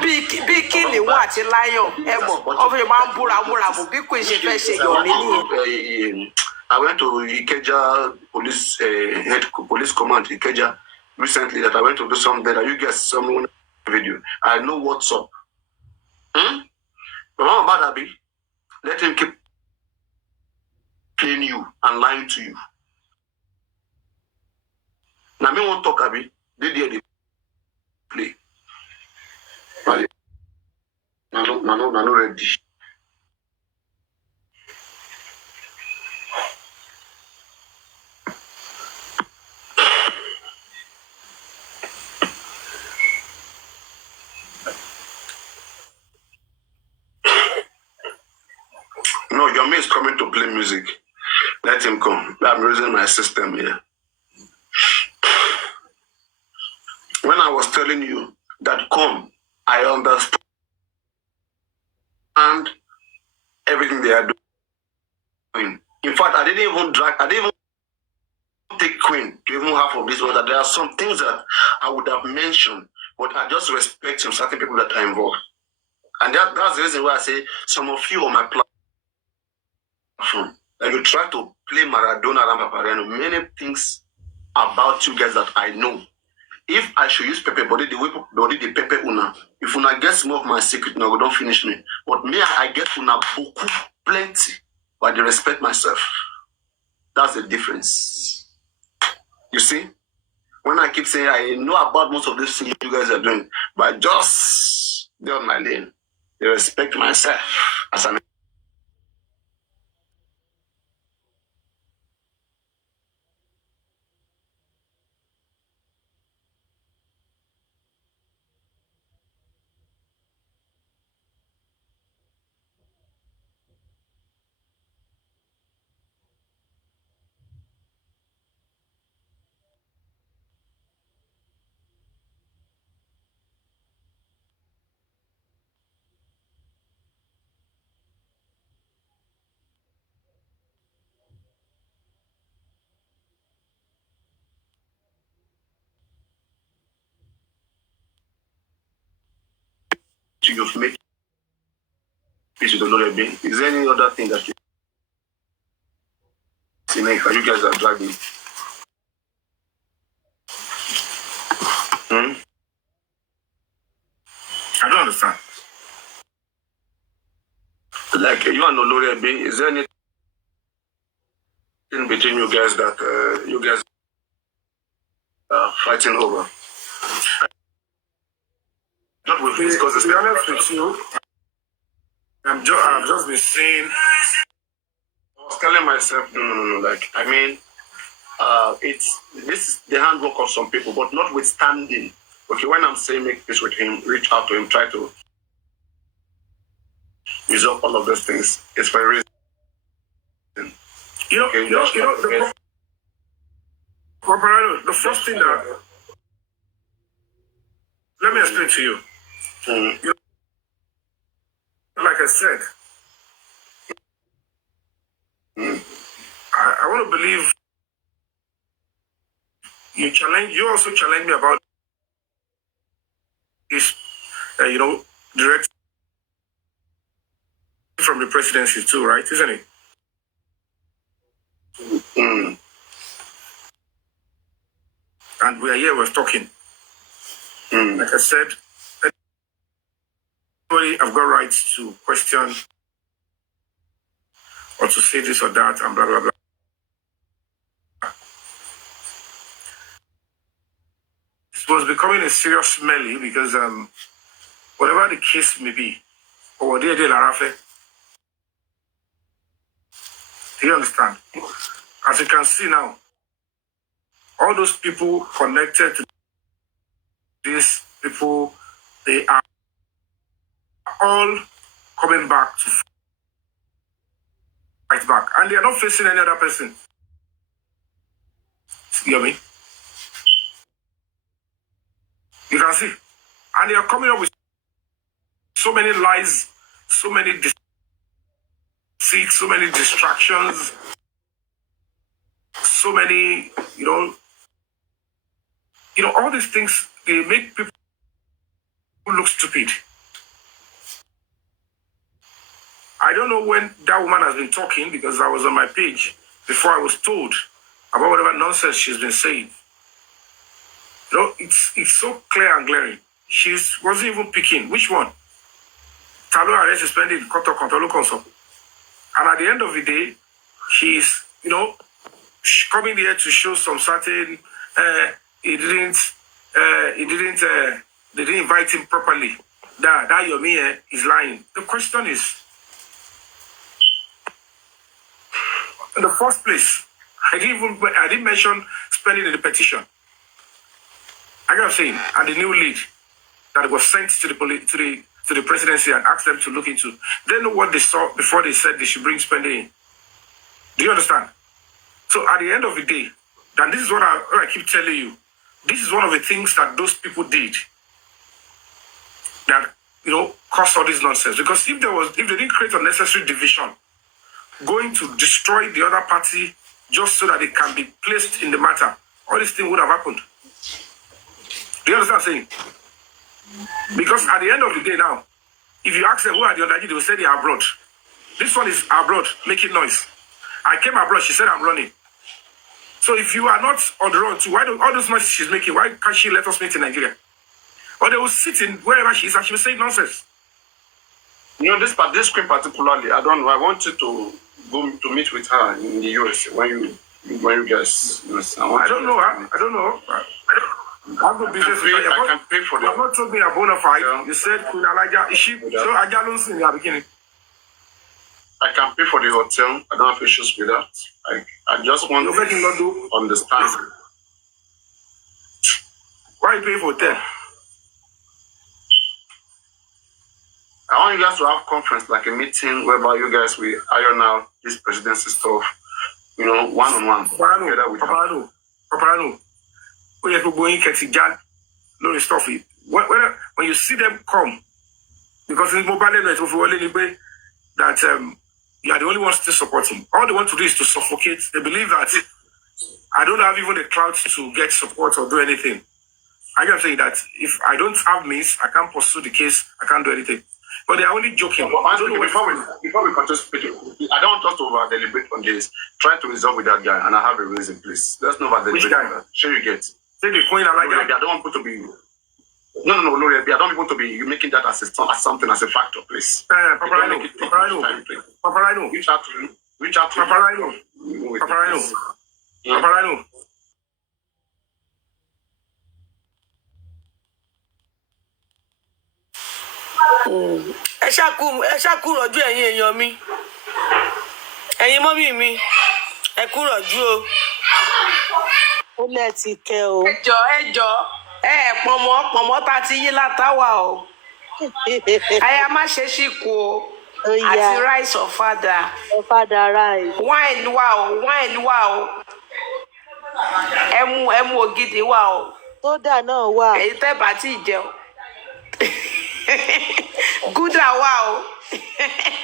rí bí kìnìún àti lion ẹ mọ̀ ọ̀fẹ́ máa ń búra bò bí Queen ṣe fẹ́ ṣe Yomi nìyẹn. I went to Ikeja police command Ikeja recently that I went to do something that you guys someone video. I know what's up. But Mama Badabi, let him keep playing you and lying to you. Now me won't talk Abi. They play. Vale. No ready. No, your mate is coming to play music. Let him come. I'm using my system here. When I was telling you that come, I understand everything they are doing. In fact, I didn't even take Queen to even half of this one. That there are some things that I would have mentioned, but I just respect some certain people that are involved. And that's the reason why I say some of you on my platform, that you try to play Maradona and Papareno, many things about you guys that I know. If I should use Pepe body the way body the Pepe una, if una get some of my secret, no, don't finish me. But me, I get una beaucoup, plenty, but they respect myself. That's the difference. You see? When I keep saying I know about most of these things you guys are doing, but just be on my lane. They respect myself as an you've made peace with the Lord. Is there any other thing that you see you guys are dragging? I don't understand. Like you and Olori B, is there anything between you guys that you guys are fighting over? Not with me, because to be honest with you, I've just been saying, I was telling myself, no, like, I mean, this is the handwork of some people, but notwithstanding, okay, when I'm saying make peace with him, reach out to him, try to resolve all of those things, it's for a reason. The first thing that, let me explain to you. Like I said, I want to believe you also challenge me about this, direct from the presidency too, right? Isn't it? And we are here, we're talking. Like I said, everybody have got rights to question or to say this or that and blah, blah, blah. It was becoming a serious smelly because whatever the case may be, or do you understand? As you can see now, all those people connected to these people, they are all coming back to fight back. And they are not facing any other person. You hear me? You can see. And they are coming up with so many lies, so many deceits, so many distractions, so many, all these things, they make people look stupid. I don't know when that woman has been talking because I was on my page before I was told about whatever nonsense she's been saying. It's so clear and glaring. She wasn't even picking. Which one? Talo arrest suspended, control console. And at the end of the day, she's, coming here to show some certain, they didn't invite him properly. That Yomi is lying. The question is, in the first place, I didn't mention spending in the petition. I got saying, and the new lead that was sent to the presidency and asked them to look into. They know what they saw before they said they should bring spending in. Do you understand? So at the end of the day, and this is what I keep telling you, this is one of the things that those people did that, caused all this nonsense. Because if they didn't create a necessary division, going to destroy the other party just so that it can be placed in the matter, all this thing would have happened. Do you understand what I'm saying? Because at the end of the day now, if you ask them who are the other, they will say they are abroad. This one is abroad, making noise. I came abroad, she said I'm running. So if you are not on the road too, why do all those noises she's making, why can't she let us meet in Nigeria? Or they will sit in wherever she is and she will say nonsense. This screen particularly, I don't know. I want you to go to meet with her in the US when you when you guys understand. I don't know. I don't know. I'm not business. I can pay for You have not told me a bona fide. Yeah. You said Queen Alaja, is she? So Alaja don't see in the beginning. I can pay for the hotel. I don't have issues with that. I just want to understand. Why are you paying for hotel? I want you guys to have conference, like a meeting, whereby you guys will iron out this presidency stuff, one-on-one. Papalule. When you go in, get the no stuff. When you see them come, because in mobile that you are the only ones still supporting. All they want to do is to suffocate. They believe that I don't have even the clout to get support or do anything. I can say that if I don't have means, I can't pursue the case. I can't do anything. But they are only joking. Before we continue speaking, I don't want us to over deliberate on this. Try to resolve with that guy, and I have a reason, please. Let's not over deliberate. Which guy? Sure, you get. Say the Queen Alaja. I don't want people to be. No, I don't want people to be making that as something as a factor, please. Papalule. Reach out to him. Papalule. ẹ ṣàkú rọ̀jú ẹ̀yin èèyàn mi ẹ̀yin mọ́mí mi ẹ kú rọ̀jú o. ó lẹ ti kẹ o. ẹjọ pọnmọ tá ti yí látàwà o aya má ṣe ṣì kú o àti rice ọ̀fadà rice. wine wà o ẹmu ògidì wà o sódà náà wà. èyí tẹ́ bá tí ì jẹun gúdà wà o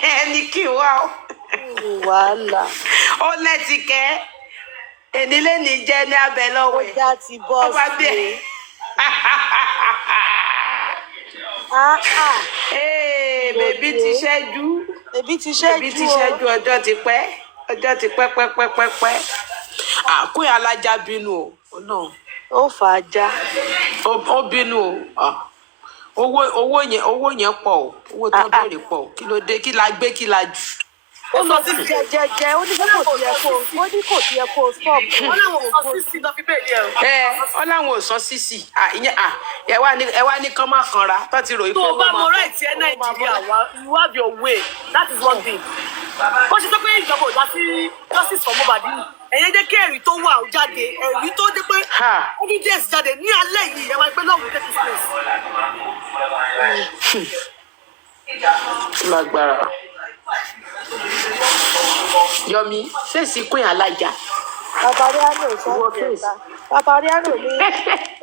ẹni kì wà o. wàhálà. ó lẹ́tí kẹ́ ènìlé ní jẹ́ ní abẹ lọ́wọ́ ẹ̀. ó já ti bọ́ sí i. bèbí ti ṣẹ́jú. bèbí ti ṣẹ́jú ọjọ́ ti pẹ́. Queen Alaja bínú o. ó fà á já. ó bínú o. owó yẹn pọ̀ o. owó tó béèrè pọ̀ o. kí ló dé kí la gbé kí la jù. ó lọ sí jẹjẹjẹ ó ní kò tiẹ̀ kó stop. wọ́n láwọn ò sọ sísì lọ fi bẹ́ẹ̀ yẹ o. wọ́n láwọn ò sọ sísì ẹ wá ní kán má kanra tó ti ròyìn fún wọn. tó o bá mọ ráìtì ẹ Nàìjíríà wá you have your way that is one thing. bó ṣe sọ pé ìjọba ò dá sí justice for Mohbad nù ẹ̀yẹn jẹ́ kí ẹ̀rí tó wà ó jáde ẹ̀rí tó dé pé evidence jáde ní alẹ́ yìí ẹ̀ máa gbé lọ́wọ́ take this place. lágbára Yomi fèsì Queen Alaja. Papalule sọ ìjẹta Papalule ní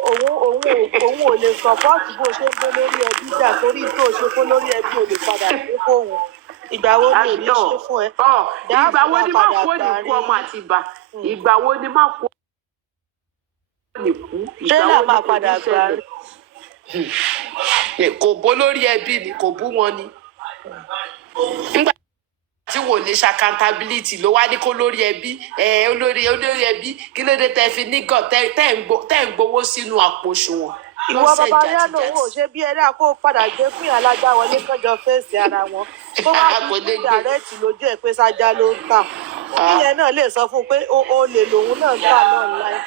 òun ò lè sọpọ́ọ̀tì bó ṣe ń gbé lórí ẹbí jà torí tó ṣe kó lórí ẹbí ò lè padà sí fóun. ìgbà wo ni èmi ṣe fún ẹ. ìgbà wo ni má kó nìkú ọmọ àti ìbà ìgbà wo ni má kó nìkú ìgbà wo máa padà gbà rí. kò bó lórí ẹbí ni kò bú wọn ni. nígbà tí wò ní accountability ló wá ní kó lórí ẹbí olórí ẹbí kí ló dé tẹ́ fi nígàn tẹ́ ń gbowó sínú àpò òṣùwọ̀n. ìwọ Papalule ò ṣe bí ẹ̀dá kó padà gbé Queen Alaja wọlé kọjọ fèsì ara wọn tó wá fi dàrẹ́tì lójú ẹ̀ pé sájà ló ń tà ìyẹn náà lè sọ fún un pé ó lè lòun náà ń tà náà láì.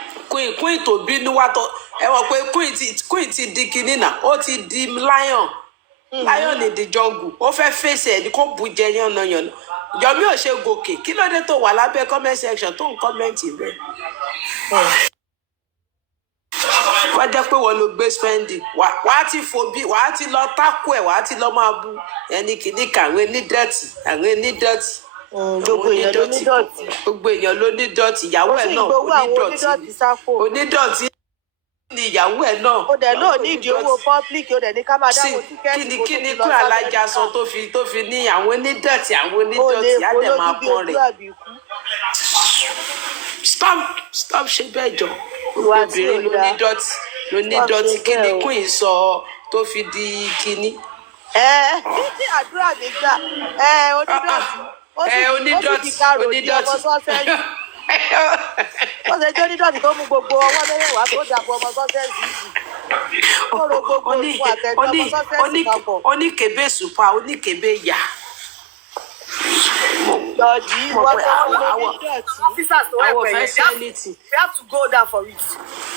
Queen tó bínú wá tọ ẹ wọ pé Queen ti di kinní náà ó ti di lion ní the jungle ó fẹ́ fèsì ẹ̀ ní kó bu jẹ yànnàyànnà Yomi ò ṣe gòkè kí ló dé tó wà lábẹ́ comment section tó ń kọ́mẹ́ǹtì bẹ́ẹ̀. wọ́n jẹ́ pé wọ́n ló gbé spending wàá ti fòbí wàá ti lọ tákù ẹ̀ wàá ti lọ máa bu ẹni kìíní kan àwọn onídọ̀tí. gbogbo èèyàn ló ní dọ̀tí ìyàwó ẹ̀ náà onídọ̀tí ni ìyàwó ẹ̀ náà. ó dẹ̀ náà ní ìdí owó public ó dẹ̀ ní ká máa dáwọ́ tíkẹ́ẹ̀tì kí ni Queen Alaja sọ tó fi ní àwọn onídọ̀tí á dẹ̀ máa pọ́n rẹ̀. stop ṣe bẹ́ẹ̀ jọ obìnrin ló ní dọ̀tí kí ni Queen sọ tó fi di kíní. àdúrà mi gbà onídọ̀tí ọmọ sọ́sẹ́yìn ó ṣe jẹ́ onídọ̀tí tó mú gbogbo ọwọ́ mẹ́rẹ̀ẹ̀wá tó dàpọ̀ ọmọ sọ́sẹ́yìn yìí ó ro gbogbo ìfún àtẹ̀jọ́ ọmọ sọ́sẹ́yìn papọ̀. oníkèbè sùpà oníkèbè yà. Lọ́ọ̀dì wọ́n tó wọ́n lórí dọ̀tí. Officers tó Àwọn ẹ̀pẹ̀ fẹ́ yẹn, sẹ́nìtì. they have to go down for it.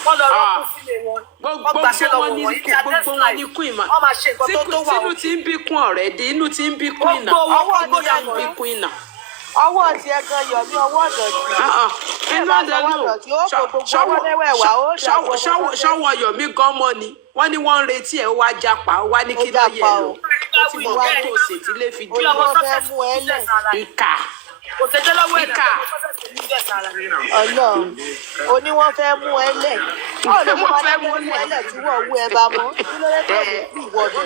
Wọ́n lọ rọ́pò sílé wọn. Wọ́n gbàṣẹ́ lọ́wọ́ wọn ní gbogbo wọn ní queen ma. wọ́n máa ṣe nǹkan tó wà Tínú ti ń bí kún ọ̀rẹ́dì, inú ti ń bí queen náà. Gbogbo wọn Ọwọ́ kọ́ ti ń ló bí yà queen náà. Ọwọ́ ti ẹ gan yọ̀ ní ọwọ́ dọ̀tí. Inú ọ̀dọ̀ ṣọ́wọ́ Yọ̀mí gan mọ́ ni. Wọ́n ní wọ́n ń retí ẹ̀ ó wá japa, ó wá ní kí ló yẹ lò. Ó ti mọ̀ wá tó ṣètì lè fi dé. Wọ́n fẹ́ mú ẹ lẹ̀. Ìkà. kò tẹ́jọ́ lọ́wọ́ ẹ̀dá Ìkà. Ọlọ́run o ní wọ́n fẹ́ mú ẹ lẹ̀. Báwo ló ṣe máa fẹ́ mú ẹ lẹ̀ tí wọ́n wú ẹ bá mọ́? Kí ló dé tó fi kú ìwọ́dọ̀?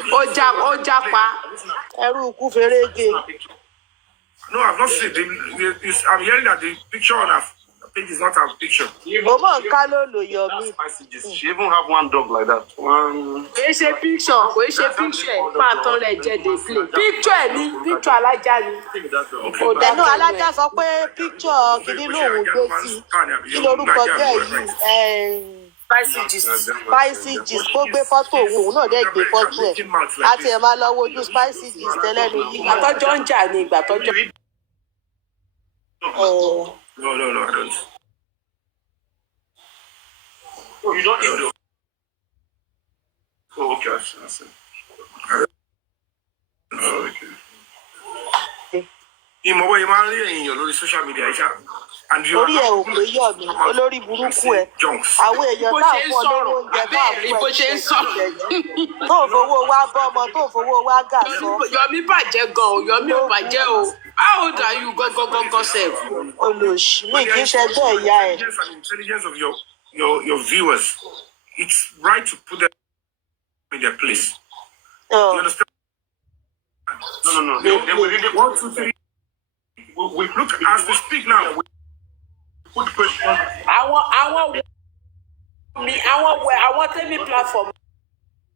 Ó japa. Ẹrú ikú ferege. No, I've not seen I'm hearing that the picture on her page is not her picture. Mo mọ̀ ń ká ló lò yọ mí. She even have one dog like that. Kò í ṣe picture ẹ̀ máa tán rẹ̀ jẹ́ dey play. Picture ẹ̀ ní picture alájà ni. Ẹnu alájà sọ pé píkṣọ̀ kìíní lòun gbé sí. Kí lorúkọ jẹ́ yìí? Spicy gist kó gbé fọ́tò òun náà dẹ̀ gbé fọ́tò ẹ̀. A tiẹ̀ máa lọ wojú Spicy gist tẹ́lẹ̀ ní yìí. Ìgbà tọ́jọ́ ń jà ni ìgbà tọ́jọ́. No, I don't. Oh, you don't know. Oh, okay, I see. Oh, okay. Ìmọ̀wé yìí máa ń rí èèyàn lórí social media ẹ̀ṣá. Orí ẹ̀ ò pé yọ̀ mí, olórí burúkú ẹ̀. Àwọn èèyàn tá à ń fọ́ lówó oúnjẹ tá à ń fọ́ ẹ̀ tó fowó wá bọ́mọ tó fowó wá gà sọ. Yọ̀mí bàjẹ́ gan o, Yọ̀mí ò bàjẹ́ o. How old are you gangan sef? Olóṣì mi kì í ṣẹjọ́ ìyá ẹ̀. Intelligence of your viewers, it's right to put them in their place. You understand? No. They will really 1, 2, 3. We look as we speak now. We put questions. Àwọn tẹ́mi platform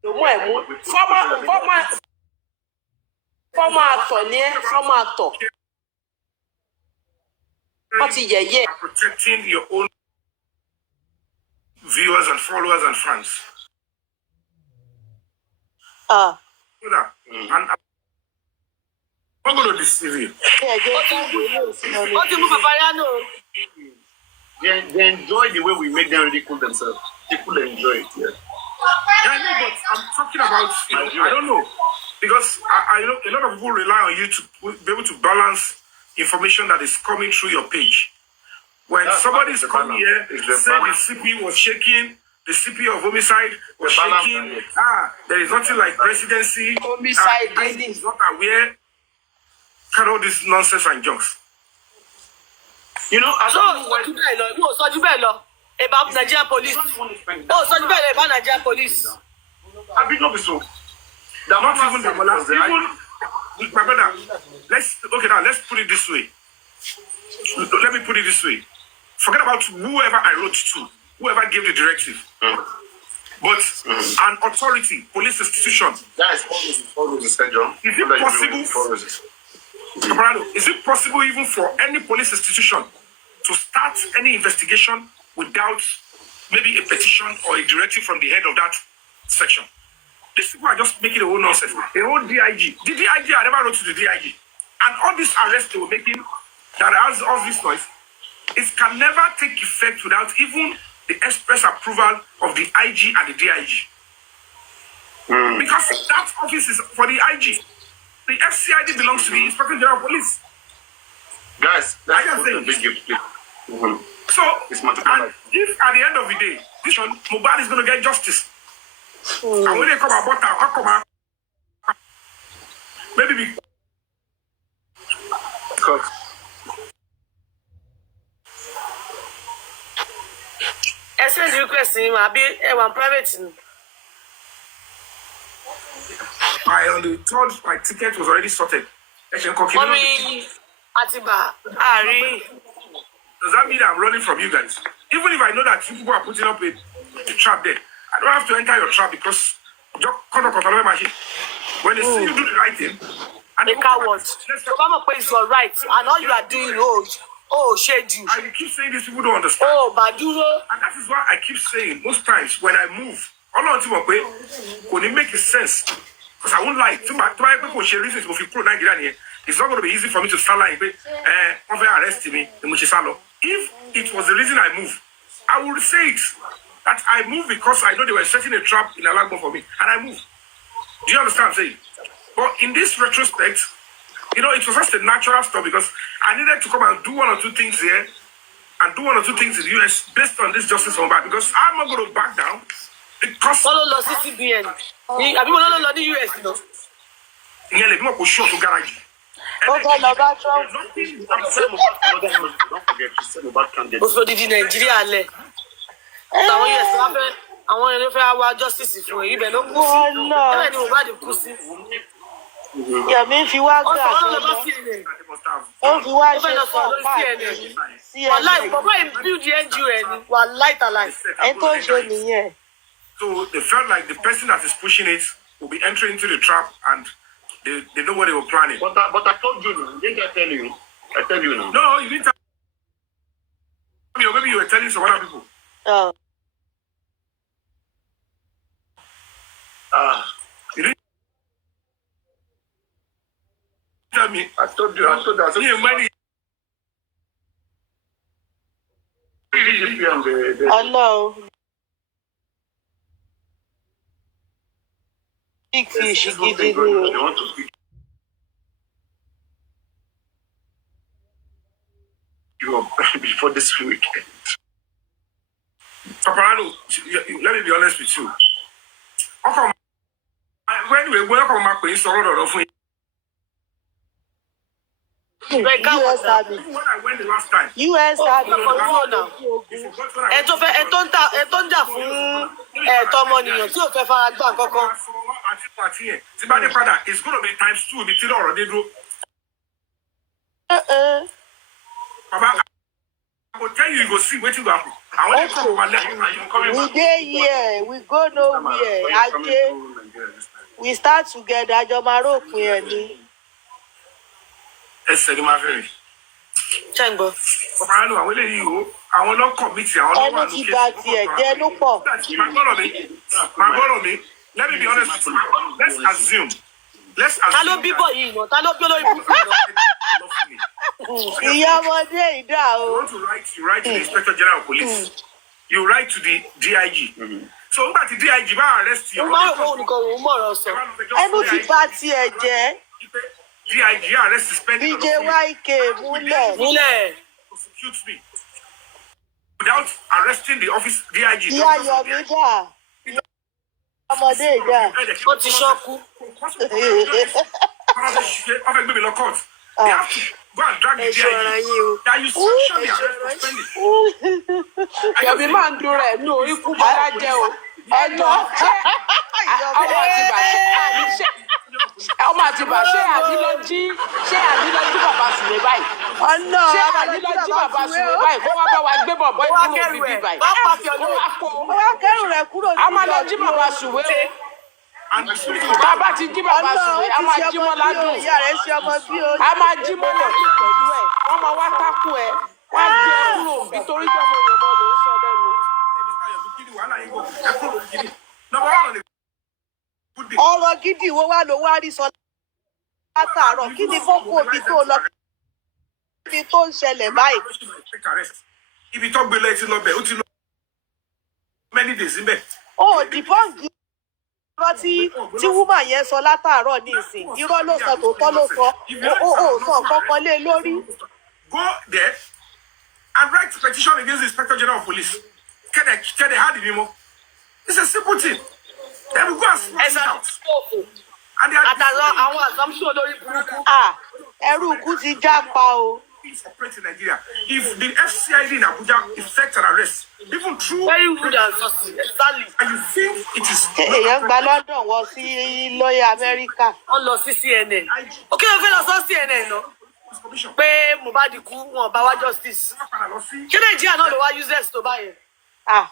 ló mú ẹ̀ mú. Fọ́mọ àtọ̀ ni ẹ́, fọ́mọ àtọ̀. Wọ́n ti yẹ̀yẹ́. Protecting your own viewers and followers and fans. And I'm not going to deceive you. ó ti mú Papalule. They enjoy the way we make them ridicule themselves. People enjoy it, yeah. Yeah, I know, but I'm talking about, I don't know. Because I know a lot of people rely on you to be able to balance information that is coming through your page. When somebody's coming here, saying the CP was shaking, the CP of homicide was shaking, there is nothing like presidency, Homicide is not aware, kind of all this nonsense and jokes. You know, I don't know why. Wọ́n sọ jù bẹ́ẹ̀ lọ about Nigerian police. Wọ́n sọ jù bẹ́ẹ̀ lọ about Nigerian police. I big not be so. Not even the even my brother. Let's put it this way. Let me put it this way. Forget about whoever I wrote to, whoever gave the directive. But an authority, police institution. That is always the schedule. Is it possible? Is it possible even for any police institution to start any investigation without maybe a petition or a directive from the head of that section? These people are just making a whole nonsense. A whole DIG. The DIG, I never wrote to the DIG. And all these arrests they were making that has all this noise, it can never take effect without even the express approval of the IG and the DIG. Because that office is for the IG. The FCID belongs to the Inspector General of Police. Guys, I just say So, and if at the end of the day, this one, Mohbad is going to get justice. And when they come about that, I'll come out. Maybe because Ẹ send request ni ma bí ẹ wà private ni. on the third, my ticket was already sorted. Mọ́mí Àtìbà àárín. Does that mean I'm running from you guys? Even if I know that you people are putting up a trap there, I don't have to enter your trap because when they see you do the right thing, and A coward. Tó bá mọ̀ pé it's your right and all you are doing shade you. and you keep saying these people don't understand. Bàdúró. And that is why I keep saying most times when I move, all on to kò ní make sense Because I won't lie. To my people, she reasons if you put Nigeria, it's not going to be easy for me to start like, arrest me, if it was the reason I moved, I would say it. That I moved because I know they were setting a trap in Alagbo for me, and I moved. Do you understand what I'm saying? But in this retrospect, it was just a natural stuff because I needed to come and do one or two things here and do one or two things in the US based on this justice on back because I'm not going to back down because follow law CCBN. I mean, follow law the US, no. Yeah, let me go show to garage. Okay, no bad Trump. Don't forget, she said about candidate. Also, did Nigeria le? Àwọn US wá fẹ́ àwọn èèyàn fẹ́ wá justice fún èyí bẹ́ẹ̀ ló kú sí. Ẹ̀rẹ́ ni mo bá di kú sí. Yẹ̀mí fi wá gbà tó lọ. Ó fi wá Ó fẹ́ ṣe lọ sọ̀rọ̀ lórí CNN. Wàláì bàbá yìí build the NGO ẹ̀ ni wàláì tàláì. Ẹ tó ṣe nìyẹn. So they felt like the person that is pushing it will be entering into the trap and they know what they were planning. But I told you now. Didn't I tell you? I tell you now. No, you didn't tell me. Or maybe you were telling some other people. Oh. You didn't tell me. I told you. Yeah, money. Oh no. Big fish, They want to speak you up before this weekend. Papalule, let me be honest with you. When we welcome my place, US Army. when I went the last time, US Army. Ẹ tó ń jà fún ẹ̀tọ́ ọmọnìyàn tí ò fẹ́ fara gbà kankan. It's going to be times 2 between already. I will tell you go see what you happen. I want to come over there. We dey here. We go nowhere. Ajé. We start together. Ajomaro pin ẹ ni. Ẹ máa fẹ́rẹ̀. Ṣé ń gbọ́? Papalule, àwọn eléyìí o, àwọn ló kọ̀mítì, àwọn ló wà Ẹnu ti bá tiẹ̀ jẹ́ ló pọ̀. Let me be honest with you. Let's assume. Ta ló bíbọ̀ yìí nà? Ta ló bí olórí búburú nà? Ìyá ọmọdé ìdá You o. want to write to the Inspector General of Police. You write to the DIG. So nígbà tí DIG bá arrest you. Mo máa ń rò nìkan òun mọ̀rọ̀ sọ. Ẹnu ti bá tiẹ̀ jẹ́. DIG arrest is pending. BJYK múlẹ̀. Nílẹ̀. Prosecute me without arresting the office DIG. Ìyá Yomi dà. Ọmọdé ìdá. Ó ti ṣọ́kú. They have to go and drag the DIG. That you sanction the arrest suspended. Yomi máa ń dúró ẹ̀ ní orí kú bọ́lá jẹ́ o. Ọmọ àti bàbá ṣé àdílọ́jí bàbá Sùwé báyìí. Ọ̀nà Ṣé àdílọ́jí bàbá Sùwé báyìí kó wá bá wa gbé bọ̀bọ̀ ìkúrò bíbí báyìí. ó wá kẹ́rù rẹ̀ kúrò A máa lọ jí bàbá Sùwé o. Bàbá ti jí bàbá Sùwé, a máa jí mọ́ ládùn. Ìyá rẹ̀ ṣe ọmọ bí o. A máa jí mọ́ ládùn pẹ̀lú ẹ̀. Wọ́n máa wá tákù ẹ̀. Wọ́n á gbé ẹ kúrò nítorí pé ọmọ èèyàn mọ́ ló ń sọ lẹ́nu. Ọ̀rọ̀ gidi wo wá ló wá rí sọ látàárọ̀? Kí ni kókó omi tó lọ? Kí ni tó ń ṣẹlẹ̀ báyìí? Ibi tó gbé lọ ti lọ bẹ̀, ó ti lọ many days níbẹ̀. Ó dìbọ́ǹkì irọ́ tí wúmà yẹn sọ látàárọ̀ ní ìsìn. Irọ́ ló sọ, tòótọ́ ló sọ. Ó sọ kankan lé lórí. Go there and write petition against the Inspector General of Police. Can they have the memo? It's a simple thing. Then we go and smash it out. And they are Àtàlọ́ àwọn assumption olórí burúkú. Ẹrú ikú ti jápa o. operate in Nigeria. If the FCID in Abuja effects an arrest, even through very good and successful. Exactly. and you think it is Èèyàn gba London wọ sí lọ́yà Amẹ́ríkà. Wọ́n lọ sí CNN. Okay, wọ́n fẹ́ lọ sọ CNN náà. Pé Mohbad kú wọn bá wá justice. Ṣé Nàìjíríà náà ló wá useless tó báyẹn?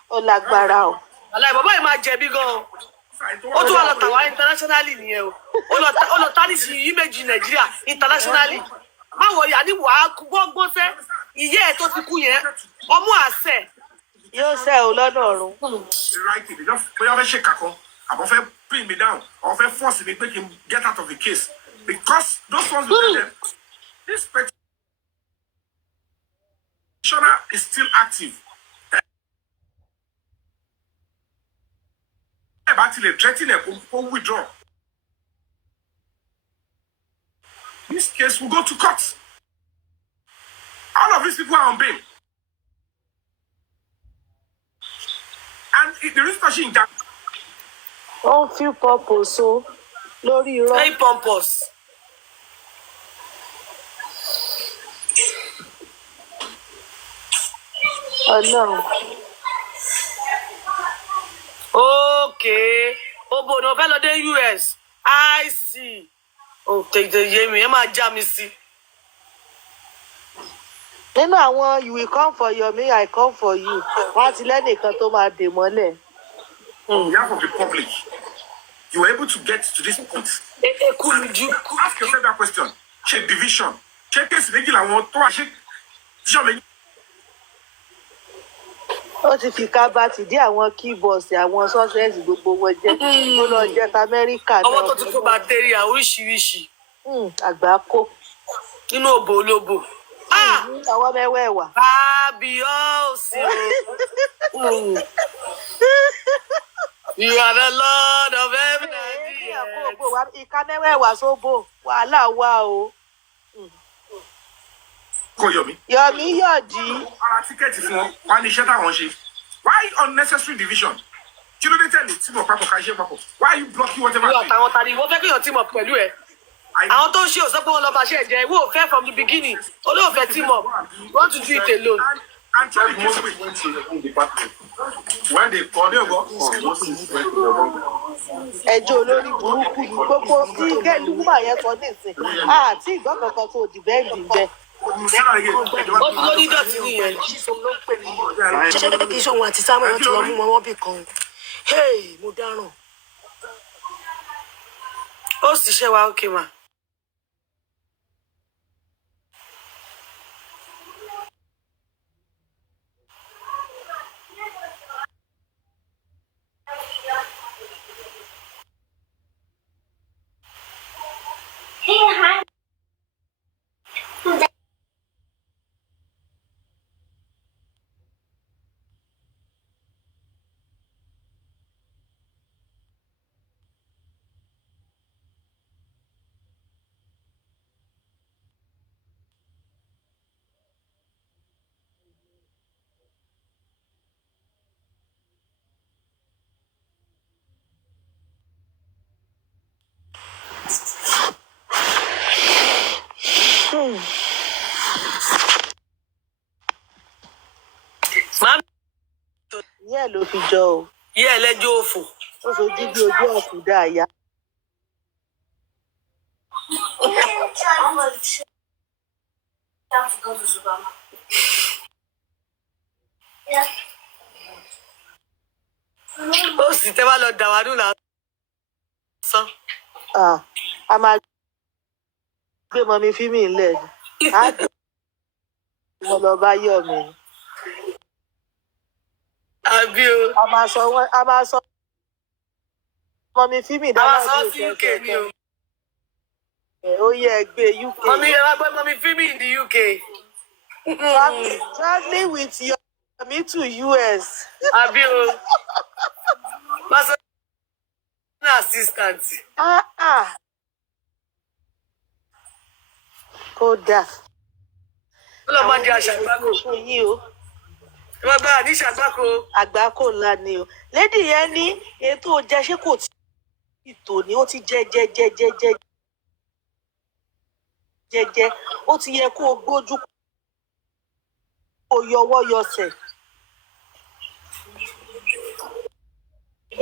Ó lágbára o. Àlàyé bàbá yìí máa jẹ̀bi gan-an. Ó tún wà lọ tàwa internationally nìyẹn o. Ó lọ tánìsì image Nàìjíríà internationally. Báwo yà ní wàá gbọ́ngbọ́n sẹ́? Ìyá ẹ̀ tó ti kú yẹn, ọmú àṣẹ. Yóò ṣe ò lọ́nà ọ̀run. I'm often pin me down, or often force me, make him get out of the case. Because those ones will tell them, this petitioner is still active. But they threaten to withdraw. This case will go to court. All of these people are on bail. And the restitution in Wọ́n fi purpose o lórí irọ́. Very pompous. Ọlọ́run. Okay. Obo no fẹ́ lọ dé US. I see. Oh, tètè yé mi, ẹ máa já mi sí. Nínú àwọn you will come for your me, I come for you. Wọ́n ti lẹ́nìkan tó máa dè mọ́lẹ̀. On behalf of the public, you were able to get to this point. Ask yourself that question. Check division. Check case regular one. Check. Ó ti fi kábàtì dé àwọn keyboards àwọn success gbogbo wọn jẹ́. Ó lọ jẹ́ Amẹ́ríkà náà. Ọwọ́ tó ti kó bacteria oríṣiríṣi. Àgbákò. Nínú òbò olóbò. Àwọn mẹ́wẹ̀ẹ̀wà. Kábíyèsí o. You are the Lord of heaven and the earth. Ìka mẹ́wẹ̀ẹ̀wà sóbò. Wàhálà wà o. Yomi Yọ̀dí. Why unnecessary division? Kí ló dé tẹ́lẹ̀ tí mo papọ̀ ká ṣe papọ̀? Why are you blocking whatever? Ìwọ àtàwọn tani ìwọ fẹ́ kí èèyàn team up pẹ̀lú ẹ̀. Àwọn tó ń ṣe òsán pé wọ́n lọ bá ṣe ẹ̀jẹ̀ ìwọ ò fẹ́ from the beginning. Olóòfẹ́ team up. Want to do it alone. And tell the case went to the home department. When they called them up, ẹjọ́ olórí burúkú ni gbogbo tí gẹ́lúmà yẹn sọ nísìn àti ìgbọ́ kankan tó dìbẹ́ǹdì bẹ́ẹ̀. Ó ti lórí dọ̀tí nìyẹn. Ṣé kí iṣẹ́ òun àti Samuel ti lọ mú wọn wọ́n bì kan? Mo dáràn. Ó sì ṣe wa ókè mà. Ìyá ẹ̀ ló fi jọ o. Ìyá ẹlẹ́jọ́ òfò. Ó sojú bí ojú ọ̀kúdà àyà. Ó sì tẹ́ wá lọ dàwádùn lásán. A máa gbé mọ́mí fíìmù ńlẹ̀ ni. Á dé mo lọ bá yọ̀ mí. Àbí o. A máa sọ mọ́mí fíìmù dáná bí òṣèlú kẹ̀kẹ́. Ó yẹ ẹgbẹ́ UK. Mọ́mí ẹ wá gbé mọ́mí fíìmù in the UK. Traveling with your me to US. Àbí o. Personal assistant. Kódà. Ó lọ máa di aṣàgbákò. Ẹ máa bá àní ṣàgbákò. Àgbákò ńlá ni o. Lédì yẹn ní ètò jẹ ṣé kò tí ì tò ní ó ti jẹ ó ti yẹ kó o gbójú kó o yọwọ́ yọsẹ̀.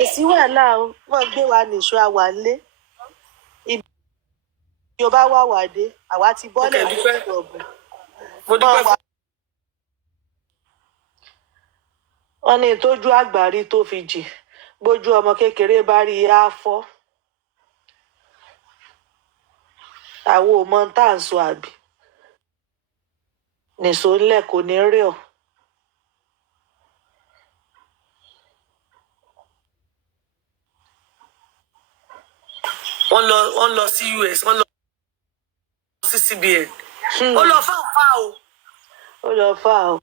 Èsì wàhálà o wọ́n gbé wa nìṣó àwà ńlé ibi tí o bá wà wà dé àwa ti bọ́lẹ̀ ní ìṣọ̀bù. Wọ́n ní tójú àgbárí tó fi jì bójú ọmọ kékeré bá rí i á fọ́. Àwọn ò mọ tá à ń sọ àbí nìṣó ńlẹ̀ kò ní rí ọ. wọ́n lọ sí US, wọ́n lọ sí CBN. Ó lọ fà o. Ó lọ fà o.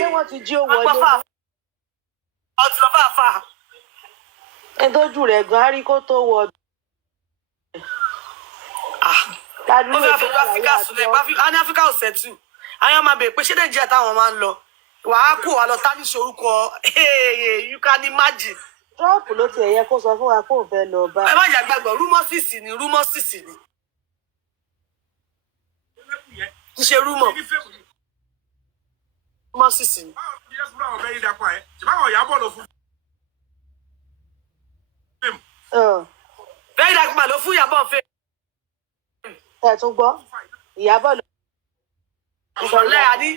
Ṣé wọ́n ti jí ó wọlé? Ọtí lọ fà. Ẹ tójú rẹ̀ gan arí kó tó wọ. Ó fẹ́ fẹ́ Áfíríkà sílẹ̀, ní Áfíríkà ò sẹ́tù. Àwọn máa bèèrè pé ṣé Nàìjíríà táwọn máa ń lọ? Wàá kó wa lọ tánìṣe orúkọ, you can imagine. Trump ló tiẹ̀ yẹ kó sọ fún wa kó fẹ́ lọ bá. Ẹ má jà gbàgbọ́, rúmọ́sìsì ni. Kì í ṣe rúmọ̀. Rúmọ́sìsì ni. Bẹ́ẹ̀ dàgbà ló fún Ìyábọ̀ fẹ́. Ẹ tún gbọ́, Ìyábọ̀ ló. Ọ̀lẹ́ àní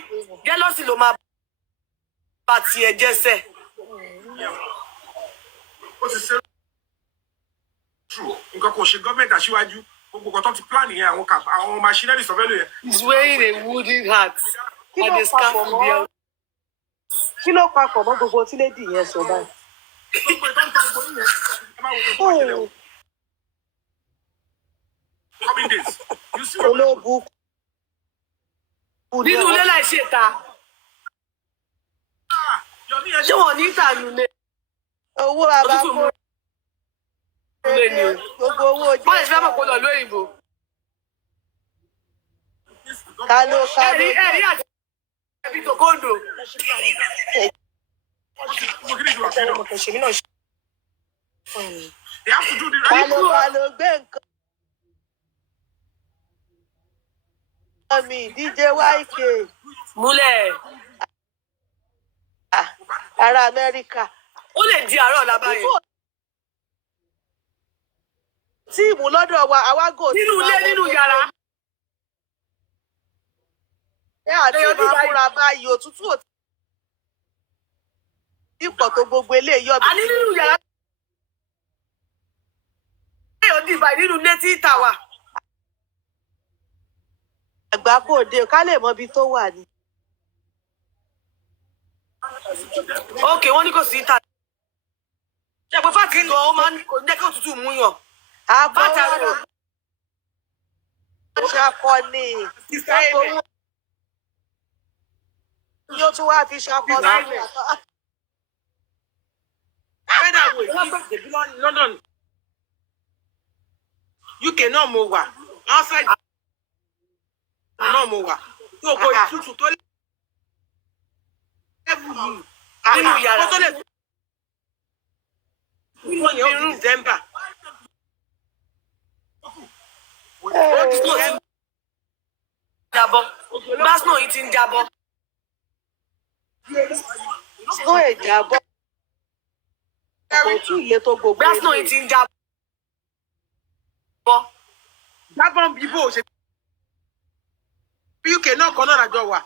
gẹ́lọ́sì ló máa bá tiẹ̀ jẹ́sẹ̀. Ó ti ṣe nǹkan kò ṣe gọ́ọ̀mẹ̀ntì aṣíwájú gbogbo nǹkan tó ti plan yẹn àwọn machinery sọ̀fẹ́lẹ̀ yẹn. He's wearing a wooden hat and a scarf on the Kí ló papọ̀ mọ́ gbogbo tí lédì yẹn sọ báyìí? Coming days. You see Olóògùn. nínú ilé láì ṣe ta. Ṣé wọ́n ní ìtànú lé? Owó abáko. Gbogbo owó ojú. Wọ́n lè fi lábọ̀ kó lọ lóyìnbó. Káló. Ẹ̀rí àti ẹ̀bí tòkóńdò. they have to do the Káló gbé nǹkan. Mi DJ YK. Múlẹ̀. Ará Amẹ́ríkà. Ó lè di àárọ̀ lábáyé. Tíìmù lọ́dọ̀ wa, àwa gò sí. Nínú ilé, nínú yàrá. Ṣé àti máa múra báyìí òtútù ò tí pọ̀ tó gbogbo eléyìí ọ̀bẹ. Àní nínú yàrá. Ṣé yóò dìbà nínú ilé tí ìta wà? Àgbà kò dé ká lè mọ ibi tó wà ní. Ókè, wọ́n ní kò sí ìta. Ṣé pé fáàtì gan ó máa ń kò ní jẹ́ kí òtútù mú yàn. Àbọ̀wọ̀ ṣakọni. Yóò tún wá fi ṣakọni. London UK náà mo wà outside náà mo wà tí o kò ìtútù tó lẹ́bù yìí Nínú yàrá. tó lè nínú yẹn ó di December. Jábọ́. Gbásùn yìí ti ń jábọ́. Snow ìjábọ̀. Kò tún ilé tó gbogbo Gbásùn yìí ti ń jábọ́. Jábọ̀ bí bó ṣe UK náà kan náà lájọ wà.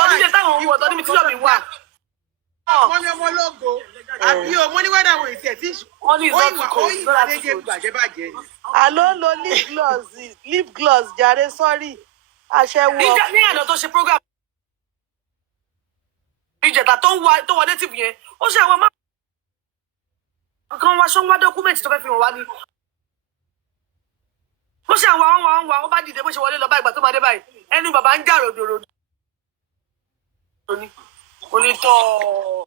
Ọdún jẹ́ táwọn ohun ọ̀tọ̀ níbi tí yọ̀mí wà. Wọ́n ní ọmọ lógo àbí ọmọ ní wẹ́dà wò ìtẹ̀ tí Wọ́n ní ìzọ́tùkọ̀ lọ́la dédé tuntun. bàjẹ́ ni. Àló ń lo lip gloss jàre sọ́rí. Aṣẹ́wó. Ní àná tó ṣe program. Ìjẹta tó wọ native yẹn, ó ṣe àwọn máa kan wá ṣọ́nwá dọ́kúmẹ̀ntì tó fẹ́ fi hàn wá ní. Ó ṣe àwọn ó bá dìde bó ṣe wọlé lọ bá ìgbà tó máa dé báyìí. Ẹnu bàbá ń jà ròdòròdò. Onítọ̀.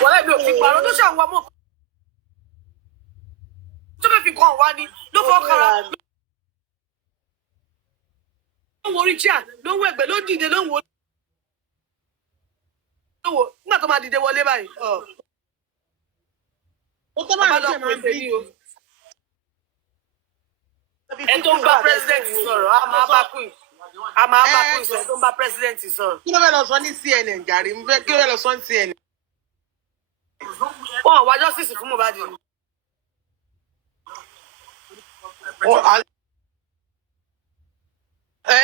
Wọ́n lẹ́bi òfin pàrọ̀ tó ṣe àwọn ọmọ tó fẹ́ fi kàn wá ní ló fọ́ kára. Ló ń wo orí chair, ló ń wo ẹgbẹ́, ló ń dìde, ló ń wo. Nígbà tó máa dìde wọlé báyìí. Ó tó máa ń ṣe máa ń bí o. Ẹ tó ń bá president sọ̀rọ̀, a máa bá queen sọ̀rọ̀ tó ń bá president sọ̀rọ̀. Kí ló fẹ́ lọ sọ ní CNN jàre? Kí ló fẹ́ lọ sọ ní CNN? Wọ́n wá justice fún Mohbad.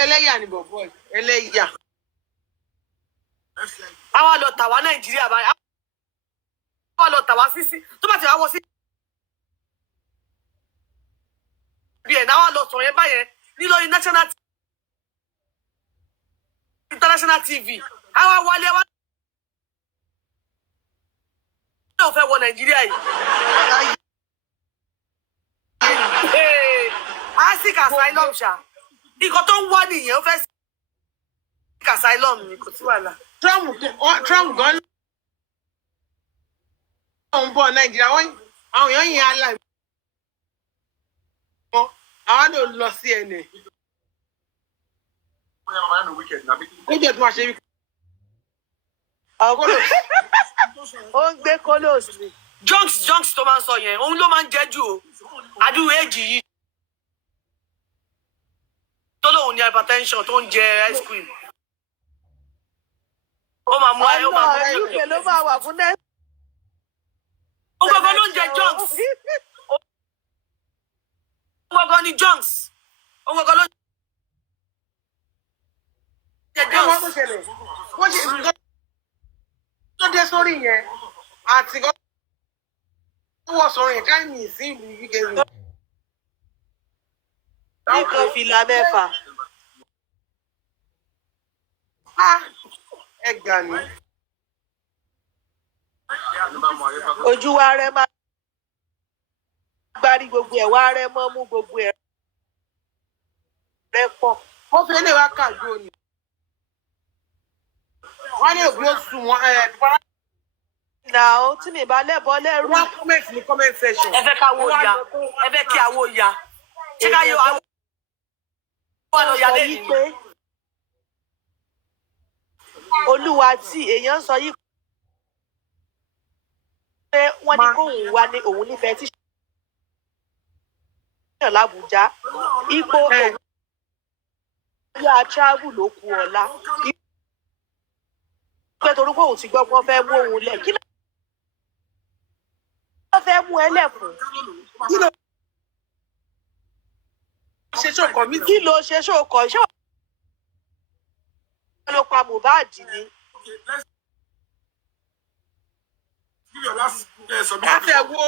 Ẹlẹ́yà ni bọ̀bọ̀ ẹlẹ́yà. Àwọn àlọ́ tàwa Nàìjíríà báyìí. wá lọ tà wá sí tó bá ti wá wọ sí bí ẹ̀ náà wá lọ sọ yẹn báyẹn nílò national international TV àwa wálé wá náà fẹ́ wọ Nàìjíríà yìí. Asic asylum ṣá nǹkan tó ń wá nìyẹn ó fẹ́ sick asylum ni kò sí wàhálà. Trump gan ń bọ̀ Nàìjíríà wọ́n àwọn èèyàn yìí aláì mọ́ àwọn ló lọ sí ẹnẹ. Ó jẹ́ tó máa ṣe wípé. Ó ń gbé kólóòsì ni. Junks tó máa ń sọ yẹn òun ló máa ń jẹ́ jù o àdúrà èjì yìí tó lóun ní hypertension tó ń jẹ ice cream. Ó máa mú ayé ó máa mú ayé. UK ló máa wà fún nẹ́ẹ̀sì. Ó gbọ́gbọ́ ló ń jẹ junks. Ó gbọ́gbọ́ ní junks. Ó gbọ́gbọ́ ló ń jẹ junks. Wọ́n ṣe nǹkan tó dé sórí yẹn àti nǹkan tó wọ̀ sórí yẹn káyìí sí ìlú UK. Nìkan fìlà mẹ́fà. Ẹ gbà mí. Ojú wa rẹ máa gbárí gbogbo ẹ̀ wá rẹ mọ́ mú gbogbo ẹ̀ rẹ pọ̀. Ó fi lè wá kàjọ ni. Wọ́n ní òbí ó sùn wọn Nà ó tí mi bá lẹ́bọ̀ lẹ́rù. wọ́n comment ní comment section. Ẹ fẹ́ káwó ya ẹ fẹ́ kí àwó ya ṣé ká yọ àwó wà lọ ya lẹ́yìn pé Olúwa tí èèyàn sọ yìí pé wọ́n ní kóun wá ní òun nífẹ̀ẹ́ tí ṣèyàn l'Ábùjá ipò òun yá travel ló kù ọ̀la pé torí pé òun ti gbọ́ pé wọ́n fẹ́ mú òun lẹ̀ kí ló fẹ́ mú ẹ lẹ̀ fún Kí ló ṣe ṣòkò mí? kí ló ṣe ṣòkò ṣé wọ́n ló pa Mohbad ni. Láti ẹ wo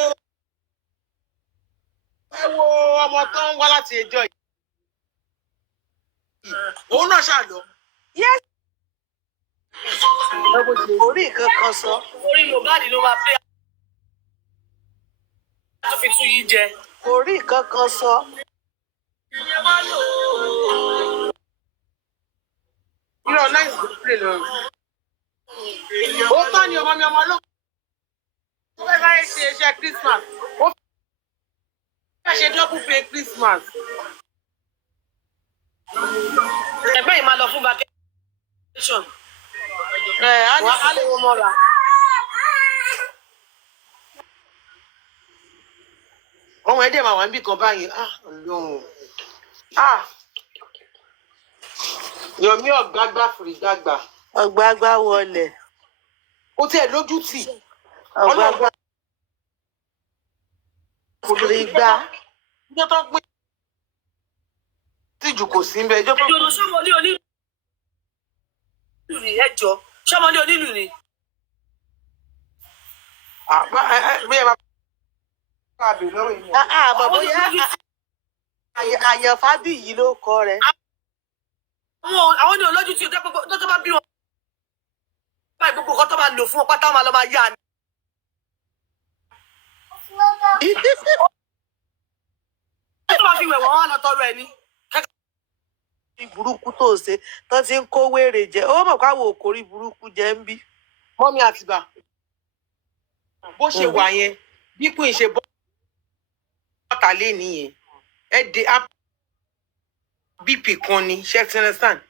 ọmọ tó ń wá láti ẹjọ́ yìí. Òun náà ṣàlọ́. Yes. Orí nǹkan kan sọ. orí Mohbad ló máa pé tó fi tún yín jẹ. Orí nǹkan kan sọ. Irọ́ náà ìsìnkú lọ. Ó tán ni ọmọ mi ọmọ lóko. Ó fẹ́ sáré ṣe iṣẹ́ Christmas. Ó fẹ́ ṣe double pay Christmas. Ẹgbẹ́ yìí máa lọ fún vacation. Á ní Wọ́n á lè wọ́n mọ́ra. ọmọ ẹdẹ máa wà níbì kan báyìí. Ọlọ́run. Yọ̀mí ọ̀gbágbá fìrí gbàgbà. Ọ̀gbágbá wọlé. Ó tiẹ̀ lójú tì. Ọ̀gbágbá fìrí gbá. Ìjọ tó pín tìjù kò sí mbẹ. Ìjọ tó pín. Ìjọba sọ́mọlé onílù ni ẹjọ́ sọ́mọlé onílù ni. Bí ẹ máa bèèrè lọ́wọ́ ènìyàn. Àmọ́ bóyá àyànfábì yìí ló kọ rẹ̀. Àwọn ní olójú tí o jẹ́ pé tó bá bí wọn. Báyìí gbogbo kan tó máa lò fún ọ pátá máa lọ máa yá ni. Tó máa fi wẹ̀ wọ́n wá lọ tọrọ ẹ̀ ni. Burúkú tó ṣe tán ti ń kó wèrè jẹ ó mọ̀ káwọ òkòrí burúkú jẹ ń bí. Mọ́mí Àtìbà bó ṣe wà yẹn bí kò ń ṣe bọ́ọ̀tà lé nìyẹn ẹ dé BP kan ni ṣe ti understand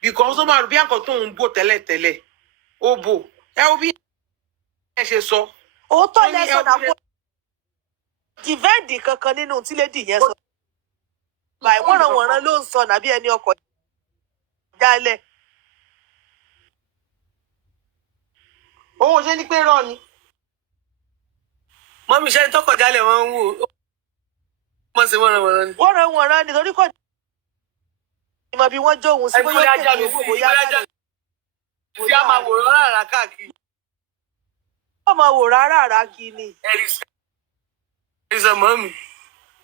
because ó máa rò bí àkọ́ tó ń bò tẹ́lẹ̀tẹ́lẹ̀ ó bò ẹ wo bí ẹ ṣe sọ. Òótọ́ lẹ́sọ̀ náà kó dìvẹ́ǹdì kankan nínú tí lédì yẹn sọ. Báyìí wọ́nranwọ̀nran ló ń sọ nàbí ẹni ọkọ̀ jálẹ̀. Òun ò ṣe ní pé rán ni. Mọ́mí iṣẹ́ tó kọjá lẹ̀ wọ́n ń wò ó. Wọ́n ṣe wọ́nranwọ̀nran ni. Wọ́nranwọ̀nran ni torí kò ìmọ̀ bí wọ́n jó òun sí bóyá ajá mi sí ìgbóyà ajá mi sí a máa wòrán rárá káàkiri. ọmọ wò rárá kí ni. Ẹ̀rí ọmọ mi.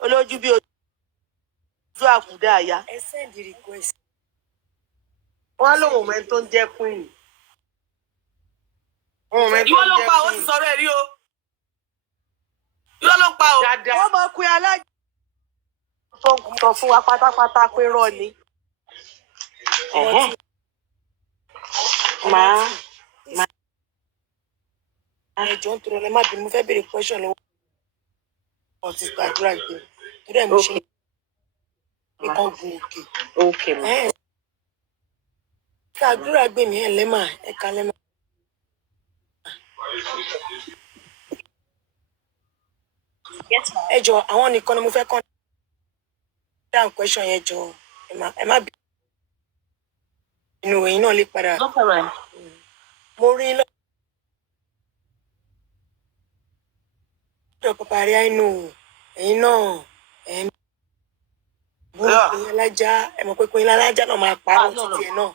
Olójú bí ojú àkúdá àyà. Ẹ send request. Wọ́n lóun mẹ́rin tó ń jẹ́ queen. Ìwọ ló pa, ó ti sọ̀rọ̀ ẹ̀ rí o. Ìwọ ló pa o. Wọ́n mọ̀ pé alájà tó sọ fún wa pátápátá pé rọ́ ni. Màá. Ẹjọ́ ń tọrọ lẹ má bínú, mo fẹ́ béèrè question lọ́wọ́. Ọtí gbàdúrà gbé. Torí ẹ̀ mo ṣe pé kán gun òkè. Okay ma. Gbàdúrà gbé mi ẹ̀ lẹ́mà ẹ̀ka lẹ́mà. Ẹjọ́ àwọn nìkan ni mo fẹ́ kàn dáhùn question yẹn jọ. Ẹ má bínú. Inú ẹ̀yin náà lè padà. Mo rí lọ́dọ̀ Papalule àìnú ẹ̀yin náà bú Queen Alaja mọ̀ pé Queen Alaja náà máa parọ́ títí ẹ̀ náà.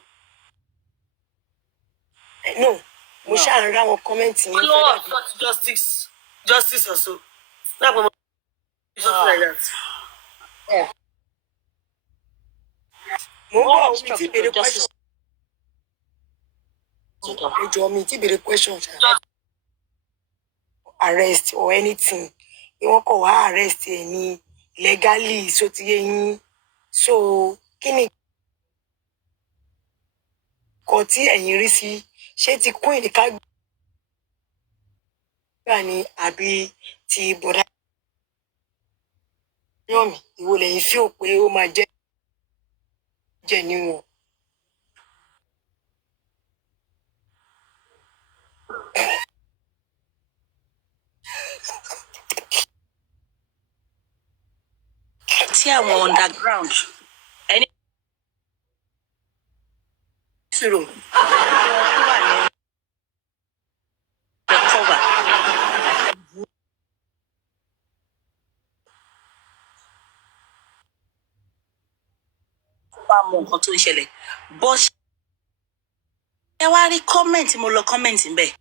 No, mo ṣáà ń ráwọn kọ́mẹ́ǹtì yẹn fẹ́ dàbí. Justice also. Not something like that. Yeah. Mo ń bọ̀ mi tí béèrè question. Ẹjọ́ mi tí béèrè question. Arrest or anything. Wọ́n kọ̀ wá arrest ẹ̀ ní legally so ti yé yín. So kí ni kò tí ẹ̀yin rí sí ṣé ti Queen ká gbà ní àbí ti bọ̀dá Yomi ìwọ lẹ́yìn fi ò pé ó máa jẹ́ níwọ̀n. Tí àwọn underground ẹni sùúrù wà ní recover. Bá mọ nǹkan tó ń ṣẹlẹ̀ bọ́ ẹ wá rí comment mo lọ comment ń bẹ̀.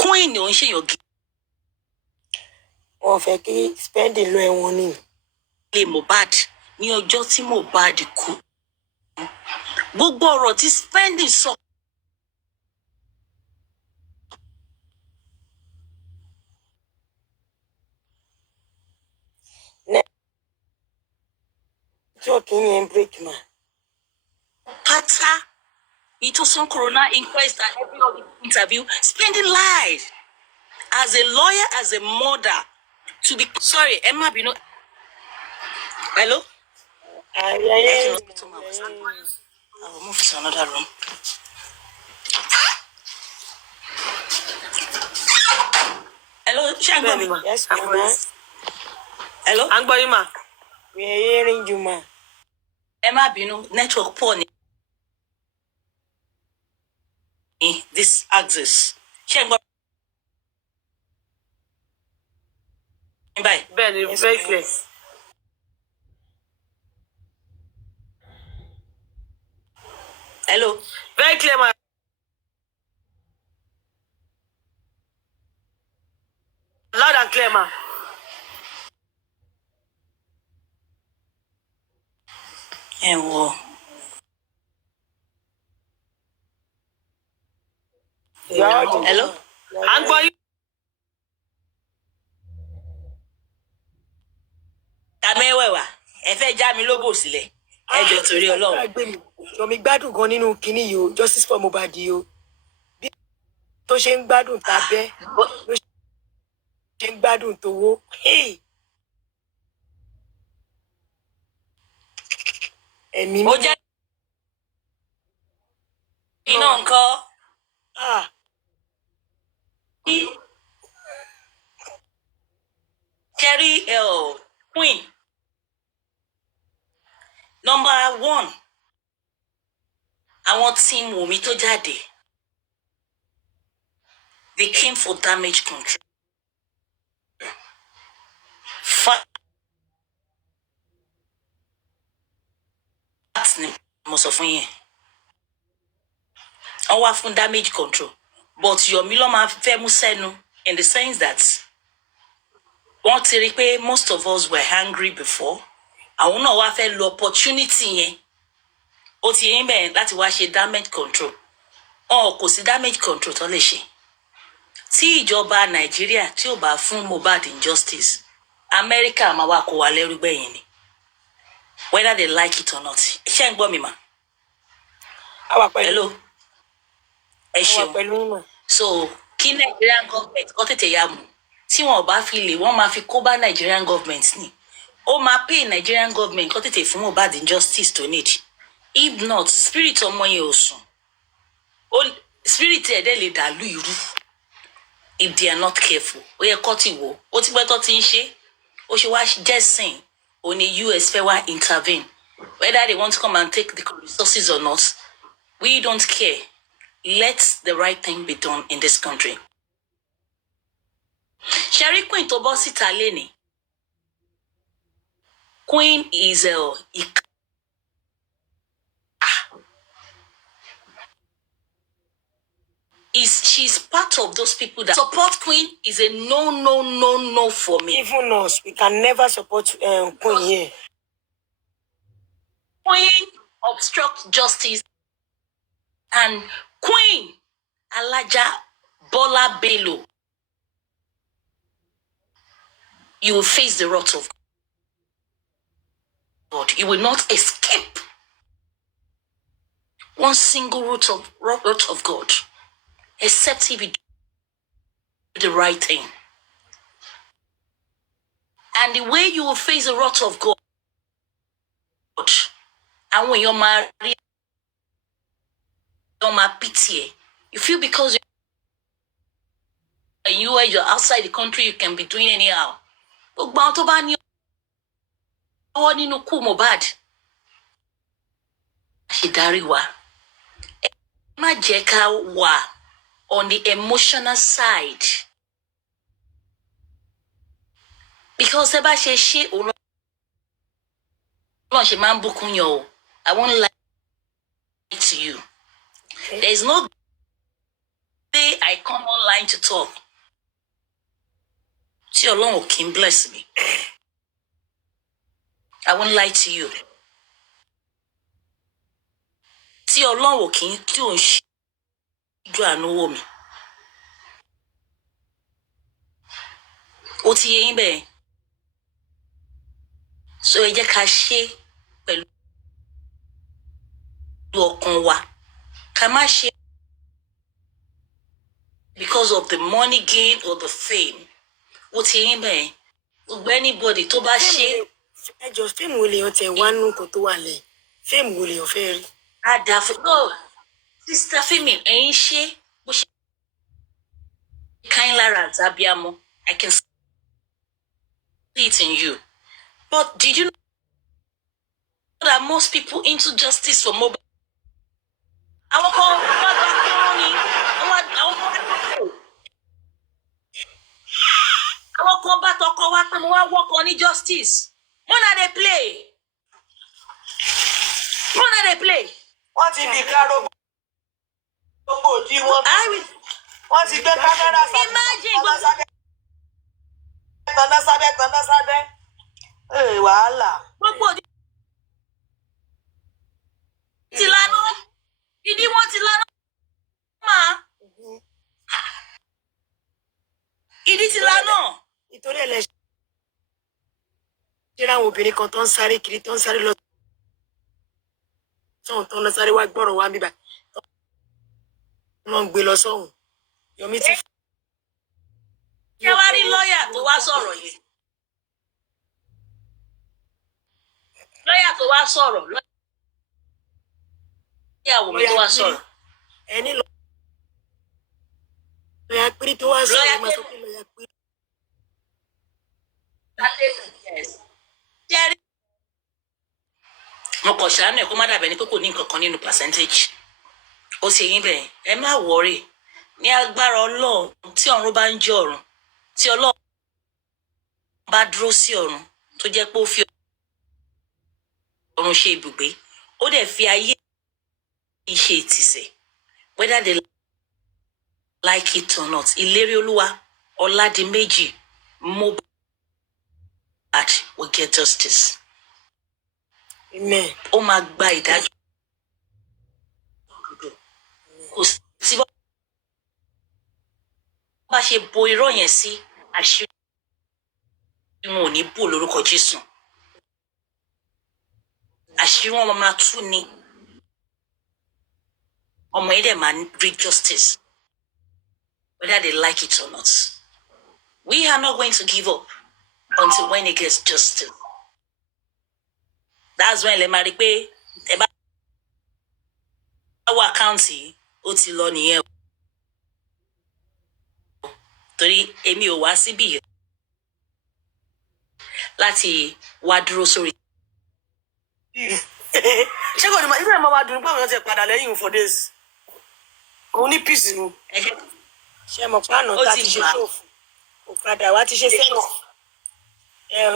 Queen ò ń ṣèyàn gidi. Wọ́n fẹ́ kí spending lọ ẹ̀wọ̀n ni. Lè Mohbad ní ọjọ́ tí Mohbad kú. Gbogbo ọ̀rọ̀ tí spending sọ. Tí yẹn break ma. Pátá ìtòsán corona inquest and every other interview spending lied as a lawyer, as a mother to be sorry ẹ má bínú. Hello. I will move to another room. Hello, Shangwami. Yes, ma. Hello. Angbarima. We are hearing you, ma. Ẹ má bínú, network poor ni. This axis. Shangwami. Bye. Very, very clear. Hello. Very clear, ma. Loud and clear, ma. Hello. Angbarima. Kàmẹ́wẹ̀wà, ẹ fẹ́ já mi lóbò sílẹ̀. Ẹ jọ̀ọ́ torí Ọlọ́run. Yomi gbádùn gan nínú kinní yìí o, justice for Mohbad yìí o. Bí tó ṣe ń gbádùn tàbẹ́, ló ṣe ń gbádùn tówó. Ẹ̀mí mi. Ó jẹ́ iná nǹkan. Kerry Queen. Number 1. Àwọn team Wunmi tó jáde. They came for damage control. Mo sọ fún yín. Wọ́n wá fún damage control. But your miloma femusenu in the sense that what most of us were hungry before. I want to have a opportunity. What you mean that was a damage control. Oh, kò sí damage control tó lè ṣe. Tí ìjọba Nàìjíríà tí ò bá fún Mohbad injustice, America máa wá kó wa lẹ́rú gbẹ̀yìn ni. Whether they like it or not. Ṣé ń gbọ́ mi mà? Hello. Ẹ ṣeun. So, kí Nigerian government kó tètè yá mu. Tí wọn ò bá fi lè, wọ́n máa fi kó bá Nigerian government ni. Ó máa pay Nigerian government kó tètè fún Mohbad injustice tó need. If not, spirit ọmọ yẹn ò sùn. Spirit ẹ̀ dẹ̀ lè dàlú irú. If they are not careful. Ó yẹ kó ti wò. Ó ti pẹ́ tó ti ń ṣe. Ó ṣe wá jẹ́sìn. Ó ní US fẹ́ wá intervene. Whether they want to come and take the resources or not, we don't care. Let the right thing be done in this country. Sherry Queen tó bọ́ síta lénìí. Queen is she's part of those people that support Queen is a no for me. Even us, we can never support Queen here. Queen obstruct justice and Queen Alaja Bola Bello. You will face the wrath of God. You will not escape one single wrath of God, except if you do the right thing. And the way you will face the wrath of God, and when you're married, you're pity, you feel because you're outside the country, you can be doing anyhow. But nínú kú Mohbad ṣèdarí wa má jẹ́ ká wà on the emotional side because ẹ bá ṣe Ọlọ́run ṣe máa ń bùkún yàn o. I won't lie to you. Okay. There is no day I come online to talk tí Ọlọ́run ò kí ń bless me. I won't lie to you. Tí Ọlọ́run ò kí ń tí ò ń ṣe ju àánú wò mí. Ó ti yé yín bẹ́ẹ̀. So ẹ jẹ́ ká ṣe pẹ̀lú ọkàn wa. Ká má ṣe because of the money gain or the fame. Ó ti yé yín bẹ́ẹ̀. Gbogbo anybody tó bá ṣe. Ẹ jọ fíìmù wo lèèyàn tẹ wá nù kó tó wà lẹ́yìn? Fíìmù wo lèèyàn fẹ́ rí? No, Sister Femi, ẹ̀yin ṣe bó ṣe kind lára àtàbíamọ. I can see it in you. But did you know that most people into justice for Mohbad? Àwọn kan bá tọkọ wá pé mo wá work on justice. Mona they play. Wọ́n ti bí káró gbogbo òdì wọn. Wọ́n ti gbé kámẹ́rà sábẹ́. Tanná sábẹ́. Wàhálà. Gbogbo òdì ti lánà. Ìdí wọn ti lánà. Ìdí ti lánà. Nítorí ẹ̀ lẹ ṣe ráwọn obìnrin kan tó ń sáré kiri tó ń sáré lọ sọ́hùn tó ń lọ sáré wá gbọ́rọ̀ wá bíbá wọ́n ń gbé lọ sọ́hùn. Yomi ti fún. Ṣé wá rí lọ́ọ̀yà tó wá sọ̀rọ̀ yìí? Lọ́ọ̀yà tó wá sọ̀rọ̀. Lọ́ọ̀yà wò mí tó wá sọ̀rọ̀. Ẹni lọ́ọ̀yà pírí tó wá sọ̀rọ̀ máa sọ pé lọ́ọ̀yà pírí. Mo kàn ṣàánú ẹ̀ kó má dàbẹ̀ ní pé kò ní nǹkan kan nínú percentage. Ó ṣe yín bẹ́ẹ̀ ẹ má wọrí ní agbára Ọlọ́run tí ọ̀run bá ń jẹ́ ọ̀run tí Ọlọ́run bá dúró sí ọ̀run tó jẹ́ pé ó fi ọ̀run ṣe ibùgbé ó dẹ̀ fi ayé ìṣe ìtìsẹ̀ whether they like it or not, ìlérí Olúwa Ọládìméjì Mohbad will get justice. Amen. Ó máa gba ìdájọ́. Kò sí bá ṣe bo irọ́ yẹn sí àṣírí wọn ò ní bò lórúkọ Jésù. Àṣírí wọn máa tú ni. Ọmọ yẹn dẹ̀ máa rí justice, whether they like it or not. We are not going to give up until when it gets justice. That's when le máa rí pé ẹ bá wá àkáǹtì ó ti lọ nìyẹn. Torí èmi ò wá síbí láti wá dúró sórí. Ṣé kò ní ma irú ẹ̀ máa dùn pé àwọn ti padà lẹ́yìn for days. Òun ní peace nu. Ṣé mo pa àná tá ti ṣe ṣòfò? Ó padà wá ti ṣe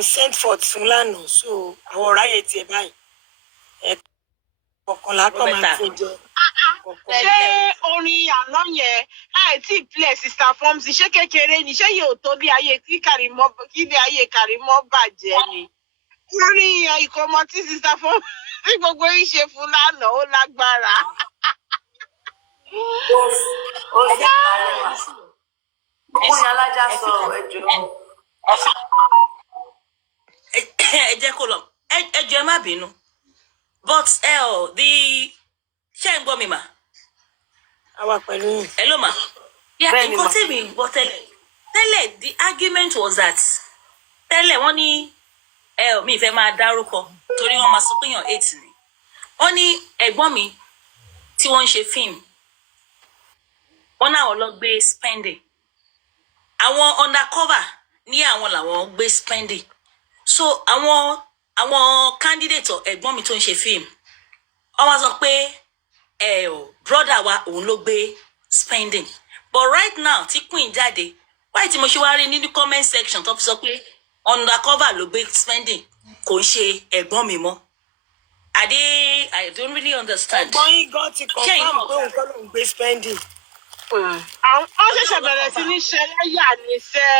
send forth fún lánàá so àwọn ọ̀ráyè tiẹ̀ báyìí. Ọ̀kànlá kan máa tún jẹ. Ṣé orin àná yẹn tí play sister forms ṣé kékeré ni ṣé yóò tó bí ayé kí ni ayé Kàrímọ́ bàjẹ́ ni? Orin ìkómọ tí sister forms tí gbogbo yìí ṣe fún lánàá ó lágbára. Orin alájà sọ ẹjọ́. Ẹ jẹ́ kó lọ. Ẹ jẹ́ má bínú. But the ṣé ń gbọ́ mi mà? Àwa pẹ̀lú yín. Hello ma. Yeah, nǹkan tí mi gbọ́ tẹ́lẹ̀ the argument was that tẹ́lẹ̀ wọ́n ní mi fẹ́ máa dárúkọ torí wọ́n máa sọ pé èèyàn 8 ni. Wọ́n ní ẹ̀gbọ́n mi tí wọ́n ń ṣe fíìmù wọ́n náà lọ gbé spending. Àwọn undercover ní àwọn làwọn gbé spending. So àwọn candidate ẹ̀gbọ́n mi tó ń ṣe fíìmù wọ́n wá sọ pé brother wa òun ló gbé spending. But right now tí Queen jáde wáyé tí mo ṣe wá rí nínú comment section tó fi sọ pé undercover ló gbé spending kò ń ṣe ẹ̀gbọ́n mi mọ́. I don't really understand. Ẹ̀gbọ́n yín gan ti confirm pé òun kọ́ ló ń gbé spending. Àwọn ṣẹ̀ṣẹ̀ bẹ̀rẹ̀ sí ní ṣẹlẹ́yà ní sẹ́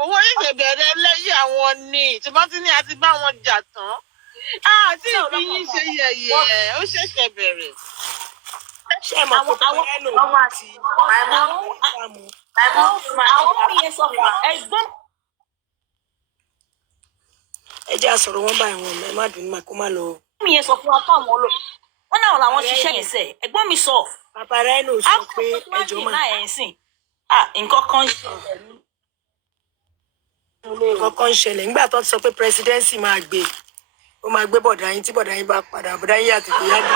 owó ṣẹ̀ṣẹ̀ bẹ̀rẹ̀ lẹ́yà wọn ni tí wọ́n ti ní àti bá wọn jà tán àti ìbí yín ṣe yẹ̀yẹ̀ ó ṣẹ̀ṣẹ̀ bẹ̀rẹ̀. Ṣé ẹ mọ̀ pé àwọn àti àwọn yẹn sọ fún ẹ̀gbọ́n. Ẹ jẹ́ àsọ̀rọ̀ wọn báyìí wọn ẹ má dùn má kó má lọ. Mi yẹn sọ fún wa fáwọn olò wọn náà làwọn ṣiṣẹ́ yẹn sẹ ẹ̀gbọ́n mi sọ. Bàbá rẹ ló sọ pé ẹjọ́ mà. Nǹkan kan ṣẹlẹ̀ nígbà tó ti sọ pé presidency máa gbé ó máa gbé bọ̀dá yín tí bọ̀dá yín bá padà bọ̀dá yín àti ìyá mi.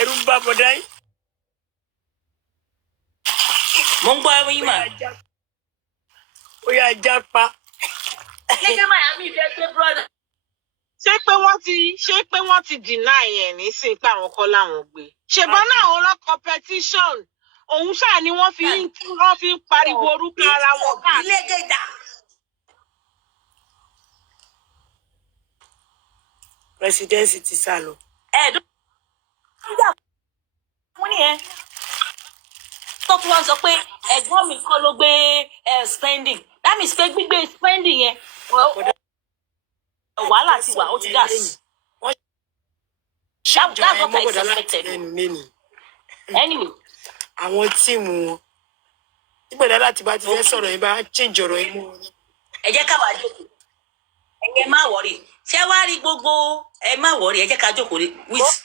Ẹ̀rù ń bá bọ̀dá yín. mo ń gbọ́ ẹ̀rù yín mà. Ó yà já pa. Gẹ́gẹ́ Miami fẹ́ gbé brother. Ṣé pé wọ́n ti deny ẹ̀ nísìnyí pé àwọn kọ́ làwọn gbé. Ṣèbọn náà àwọn ọlọ́kọ̀ petition òun ṣáà ni wọ́n fi ń pariwo orúkọ ara wọn káàkiri. Presidency ti sá lọ. Wọ́n ní ẹ tó tún wá sọ pé ẹ̀gbọ́n mi kọ́ ló gbé spending. That means pé gbígbé spending yẹn wàhálà ti wà ó ti gas. That's what I suspected. Anyway. Àwọn tíìmù wọn nígbà dáadáa láti bá ti fẹ́ sọ̀rọ̀ yẹn bá change ọ̀rọ̀ yẹn mú wọn. Ẹ jẹ́ ká wá jókòó. Ẹ má worry. Ṣé wá rí gbogbo ẹ má worry ẹ jẹ́ ká jókòó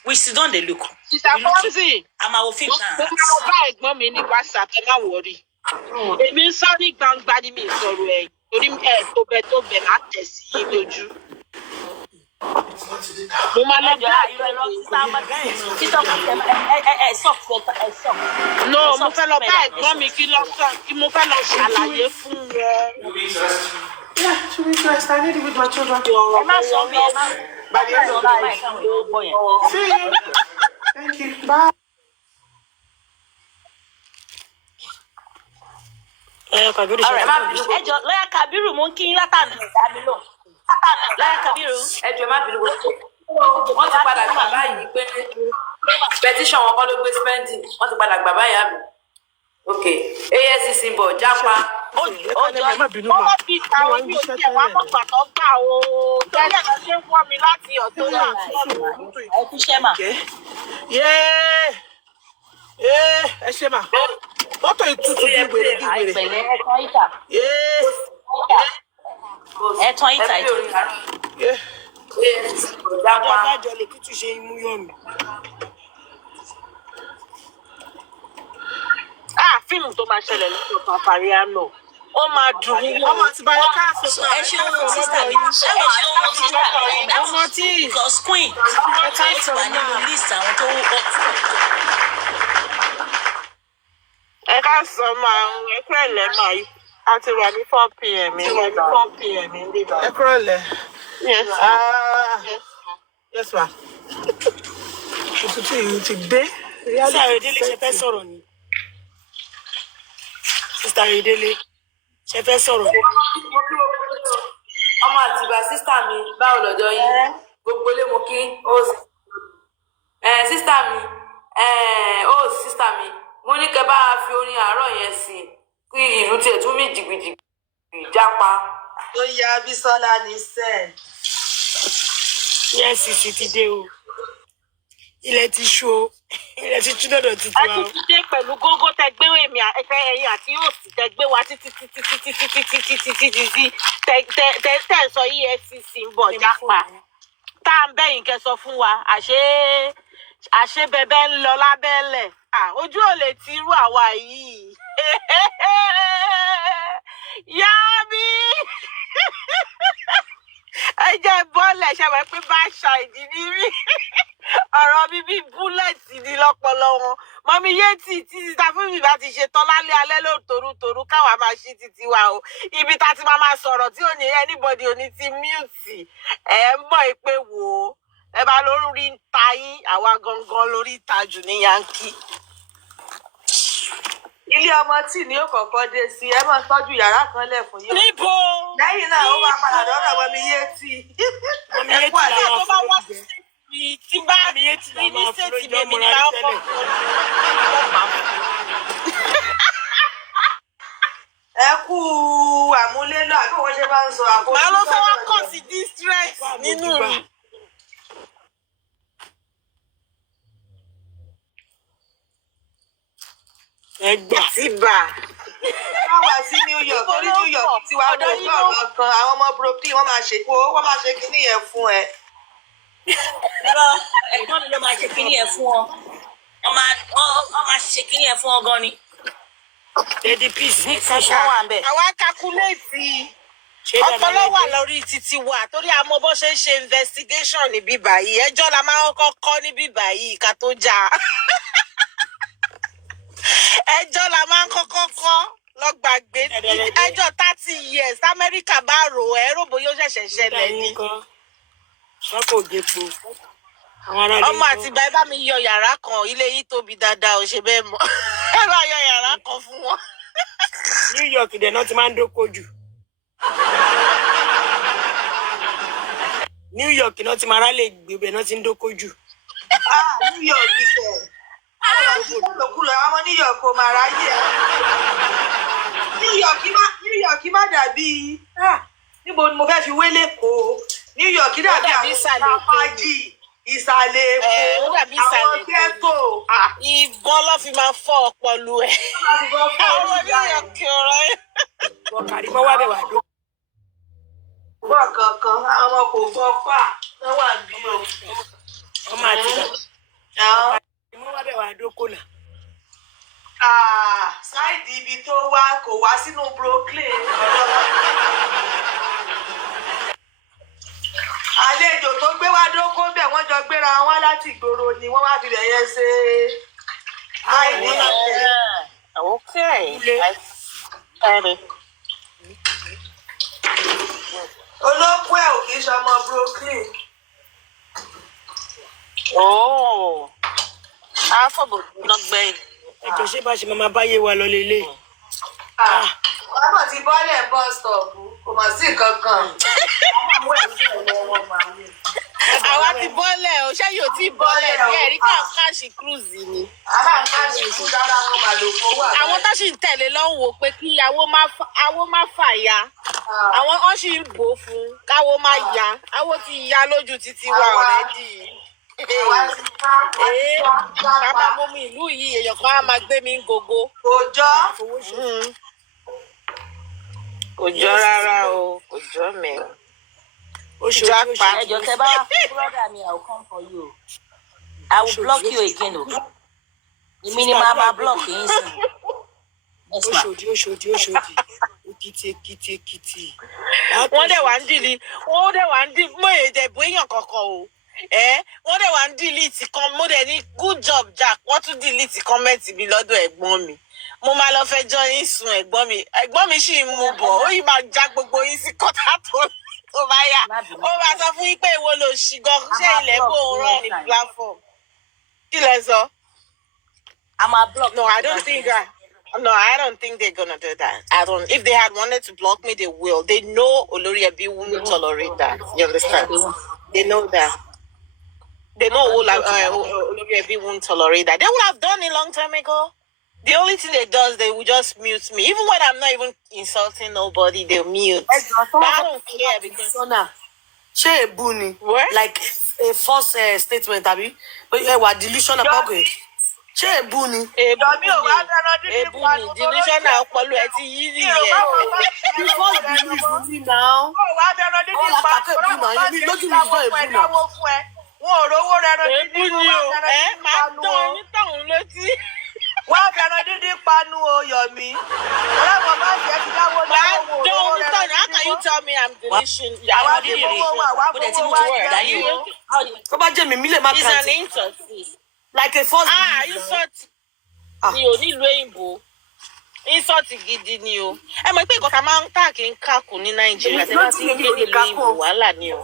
we sit down dey look. Sister Fonzie. A máa wo fíìmù náà. Mo máa bá ẹ̀gbọ́n mi ní WhatsApp ẹ má worry. Èmi ń sọ ní gbangba ni mi sọ̀rọ̀ ẹ̀ torí tó bẹ̀ láti tẹ̀ sí lójú. Mo máa lọ bá No, mo fẹ́ lọ bá ẹ̀gbọ́n mi kí mo fẹ́ lọ ṣàlàyé fún wọn. Yeah, to be nice. I need it with my children. By the end of the night. See you. Thank you. Bye. Kabiru ẹjọ lọ́yà Kabiru mo ń kí yín látàná ìdá mi lò. Lọ́yà Kabiru ẹjọ má bínú. wọ́n ti padà gbà báyìí pé petition wọn kọ́ ló gbé spending wọ́n ti padà gbà báyìí àbí. ok ASCC bọ̀ jápa. ọwọ́ fi ta omi òjì wá mọ̀ pàtó gbà o tẹ́lẹ̀ lọ ṣe ń fọ́ mi láti ọ̀tún náà. ẹ kú ṣẹ́ mà. ẹ ṣe mà mọ́tò ìtútù bí wèrè bí wèrè. àìpẹ̀lẹ́ ẹ tán ìta ìta. jápa. abájọ lè tútù ṣe imú yọ̀nù. fíìmù tó máa ṣẹlẹ̀ lọ́dọ̀ Papariano ó máa dùn ún wọ́n máa ti bá yẹ káàsì pa ẹ ṣe ohun sísá mi ọmọ tí because queen ẹ ká ti wà nínú list àwọn tó wọ́pọ̀. ẹ ká sọ máa ẹ kúrò lẹ́ máa yí a ti wà ní 4 p.m. ẹ kúrò lẹ́. yes ma. òtútù yìí ti dé. sísá Ayọ̀délé ṣe fẹ́ sọ̀rọ̀ ni. sísá Ayọ̀délé ṣe fẹ́ sọ̀rọ̀ ni. ọmọ àtìgbà sísá mi báwo lọ́jọ́ yín gbogbo lé mo kí ó sísá mi ó sísá mi mo ní kẹ́ bá fi orin àárọ̀ yẹn sí kí ìlú tiẹ̀ tún mí jìgbìjìgbì jápa. ó yá Bísọ́lá ní sẹ́ẹ̀. EFCC ti dé o ilẹ̀ ti ṣú o ilẹ̀ ti tú dọ̀dọ̀ títí wa o. ẹ tún ti dé pẹ̀lú gógó tẹ gbé èmi ẹ̀fẹ́ ẹ̀yìn àti yóò sì tẹ gbé wa títí tẹ sọ EFCC ń bọ̀ jápa tá à ń bẹ̀yìn kẹ́ sọ fún wa àṣé bẹbẹ ń lọ lábẹ́lẹ̀ ojú ò lè ti irú àwa yìí yá mi ẹ jẹ́ bọ́ọ̀lù ẹ̀ṣẹ̀ wẹ̀ pé bá ṣa ìdí ní rí ọ̀rọ̀ mi bí búlẹ̀tì ní lọ́pọlọ wọn mọ́mí yéètì tí títa fún mi bá ti ṣe tán lálẹ́ alẹ́ ló torútorú káwa máa ṣí títí wa o ibi tá ti máa sọ̀rọ̀ tí ò ní anybody ò ní ti mute ẹ̀ ń mọ̀ pé wò ó ẹ bá lórí ń ta yín àwa gangan lórí ìtajù ní yankee. ilé ọmọ tí ní ó kọ́kọ́ dé sí ẹ máa tọ́jú yàrá kan lẹ̀ fún yín. níbo lẹ́yìn náà ó máa padà lọ́dọ̀ mọ́mí yéètì. mọ́mí yéètì làwọn afúnlẹ̀ jẹ́. tí bá mọ́mí yéètì rí ní làwọn sèètì afúnlẹ̀ jẹ́ bèbí múra ni máa ń tẹ́lẹ̀. ẹ kú àmúlélò àbí wọ́n ṣe máa ń sọ àpò. màá ló fẹ́ wá kàn sí distress nínú mi. ẹ gbà. ti bà. wọ́n wá sí New York torí New York ti wá wọ ọ̀dọ́ ọ̀nà kan àwọn ọmọ Brooklyn wọ́n máa ṣe kíní yẹn fún ẹ. lọ ẹ̀gbọ́n mi ló máa ṣe kíní ẹ̀ fún ọ ọ máa ṣe kíní ẹ̀ fún ọ gan ni. lady peace ní wọ́n kàṣà. wà ń bẹ̀. àwa kakuléètì ọpọlọ wà lórí títí wa torí a mọ bó ṣe ń ṣe investigation ní bíbá yìí ẹjọ́ la máa ń kọ́kọ́ ní bíbá yìí ká tó jà ẹjọ́ la máa ń kọ́kọ́ kọ́ lọ gbàgbé ẹjọ́ 30 years Amẹ́ríkà bá rò ẹ́ rògbò yóò ṣẹ̀ṣẹ̀ ṣẹlẹ̀ ni. sọ́kò òjèpo. ọmọ àti ìgbà ẹ bá mi yọ yàrá kan ilé yìí tóbi dáadáa ò ṣe bẹ́ẹ̀ mọ́ ẹ bá yọ yàrá kan fún wọn. New York dẹ̀ náà ti máa ń dóko jù. New York náà ti máa rálẹ̀ gbébẹ̀ náà ti ń dóko jù. New York sẹ̀ àwọn òṣìṣẹ́ lòkulò àwọn New York kò máa ráyè New York má dàbí níbo ni mo fẹ́ fi wé lẹ́kọ̀ọ́ New York dàbí àwọn fàájì ìsàlẹ̀ èkó àwọn ghetto. ìbọn ló fi máa fọ́ ọpọlọ ẹ̀. àwọn New York ọ̀rọ̀ yẹn. bọ̀kàrí mọ́ wá bẹ̀ wá dó. bọ́ kankan àwọn kò bọ́ pa wọ́n wà bí o. ọmọ àti bàbá mọ́ wá bẹ̀ wá dóko náà. ṣáìdì ibi tó wá kò wá sínú Brooklyn. àlejò tó gbé wá dóko bẹ̀ wọ́n jọ gbéra wọn láti ìgboro ni wọ́n wá fi bẹ̀ yẹn ṣe àìní. olókùn ẹ̀ ò kì í ṣọmọ Brooklyn. àfọ̀bọ̀ lọ́gbẹ̀ẹ́. ẹjọ́ ṣé bá ṣe máa báyé wa lọ lélẹ̀. ọmọ ti bọ́lẹ̀ bus stop kò mọ̀ sí nǹkan kan. Àwa ti bọ́lẹ̀ o, ṣé yóò ti bọ́lẹ̀ ní ẹ̀rí káàṣì cruise ni. Aláǹkáṣì fún dára wọn máa lò fowó àbáyé. Àwọn tó sì ń tẹ̀lé lọ́hùn wò pé kí àwo má fà ya. Àwọn kan sì ń bò fún káwo má ya. Àwo ti ya lójú títí wa already. Bàbá mo mú ìlú yìí, èèyàn kan á máa gbé mi ń gogo. Kò jọ rárá o, kò jọ mẹ́. Ẹjọ́ tẹ́ bá wá fún brother mi, I will come for you. I will block you again, okay? Èmi ni màá block yín sí. Oṣòdì. Èkìtì. Wọ́n dẹ̀ wá ń dìlì mọ́ èdè ìbò èèyàn kankan o. Wọ́n dẹ̀ wá ń delete kan, mo dẹ̀ ní good job Jack, wọ́n tún delete comment mi lọ́dọ̀ ẹ̀gbọ́n mi. Mo máa lọ fẹjọ́ yín sùn ẹ̀gbọ́n mi sì ń mú bọ̀, ó yìí máa já gbogbo yín sí kọ́tà tó bá yá. Ó máa sọ fún yín pé èwo ló ṣì gan ṣé ilẹ̀ bò ń rán ní platform. Kí lẹ sọ? I'm a block. No, I don't think they're gonna do that. If they had wanted to block me, they will. They know Olori Ebi won't tolerate that. You understand? They know that. They know Olori Ebi won't tolerate that. They would have done it long time ago. The only thing they do is they will just mute me. Even when I'm not even insulting nobody, they'll mute. But I don't care because... Ṣé èbú ni? What? Like a false statement, àbí? Delusion about it. Ṣé èbú ni? Èbú ni. Delusional ọpọlọ ẹ ti yí nìyẹn. You first believe me now. Ó la kàkẹ́ èbú náà, èmi lójú mi gbọ́ èbú náà. Wọn ò rówó rẹ̀ rẹ̀ èbú ni o. Máa dán onítọ̀hún létí. Wọ́n fẹ́ràn dídí panu o Yomi. Ọlọ́run bá fi ẹ́ ti dáwọ́ lọ́wọ́. Máa dán onítọ̀hún. How can you tell me I'm deletion? Àwọn dídì rè dáyé o. Tó bá jẹ́ mi lè má It's kàn an sí. insult. Like a false belief. Insult ni o nílùú òyìnbó. Insult gidi ni o. Ẹ mọ̀ pé nǹkan tá máa ń tà kí n kàkùn ní Nàìjíríà. Tẹ́lá tí ń gbé nílùú òyìnbó wàhálà ni o.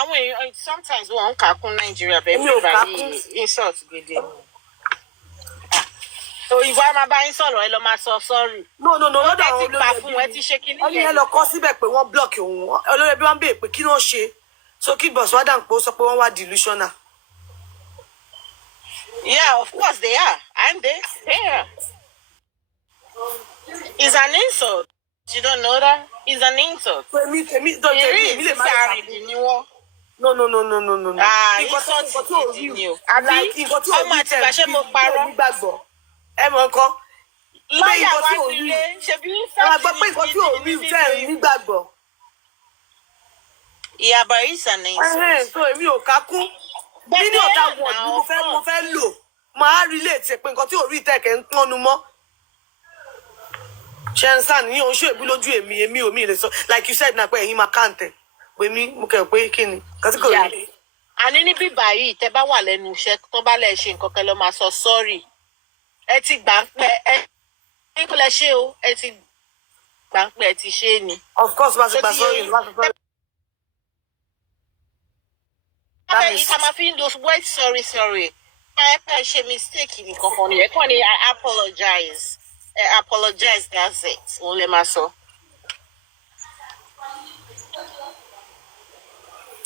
Àwọn èèyàn sometimes wọ́n ń kàkùn Nàìjíríà bẹ́ẹ̀ bí báyìí insult gidi. Òyìnbó a máa bá yín sọ̀rọ̀ ẹ lọ máa sọ sorry. No, lọ́dọ̀ àwọn olórí ẹbí fún ẹ ti ṣe kíní yẹn. Ẹni lọ kọ síbẹ̀ pé wọ́n block òun. Olórí ẹbí wọn béèrè pé kí ló ń ṣe. So kí Boss Wadang pé ó sọ pé wọ́n wá delusional. Yeah, of course they are. And they are. It's an insult. You don't know that? It's an insult. Èmi lè má àrìndì ni wọ́n. No. Insult gidi ni o. Àbí ọmọ àti bàṣẹ mo parọ́. Ẹ mọ̀ nǹkan. Lọ́yà wá nílé ṣe bí insult pé nǹkan tí ò rí tẹ́ ẹ̀ nígbàgbọ́. Ìyàbọ̀ is an insult. So èmi ò ká kún. Bí ní ọ̀tá wọ̀n ni mo fẹ́ lò. Màá relate pé nǹkan tí ò rí tẹ́ kẹ́ ń pọ́nnu mọ́. Ṣẹ́nsán ní oṣù èbú lójú èmi ò mí lè sọ. Like you said na pé ẹ̀yin máa káǹtẹ̀. Pé mi mo kẹ̀ pé kí ni? Kàtí kò rí. Àní ní bíbá yìí tẹ́ bá wà lẹ́nu iṣẹ́ tó bá lẹ̀ ṣe nǹkan kan lọ máa sọ sorry. Ẹ ti gbà ń pẹ́ ẹ ní kó lẹ ṣe o. Ẹ ti gbà ń pẹ́ ẹ ti ṣe é ni. Of course, bá ṣe gbà sorry. Ìta máa fi ń lo word sorry. Ẹ ṣe mistake nìkan kan nìyẹn. Kàn ní I apologize. Apologize, that's it. Òun lè máa sọ.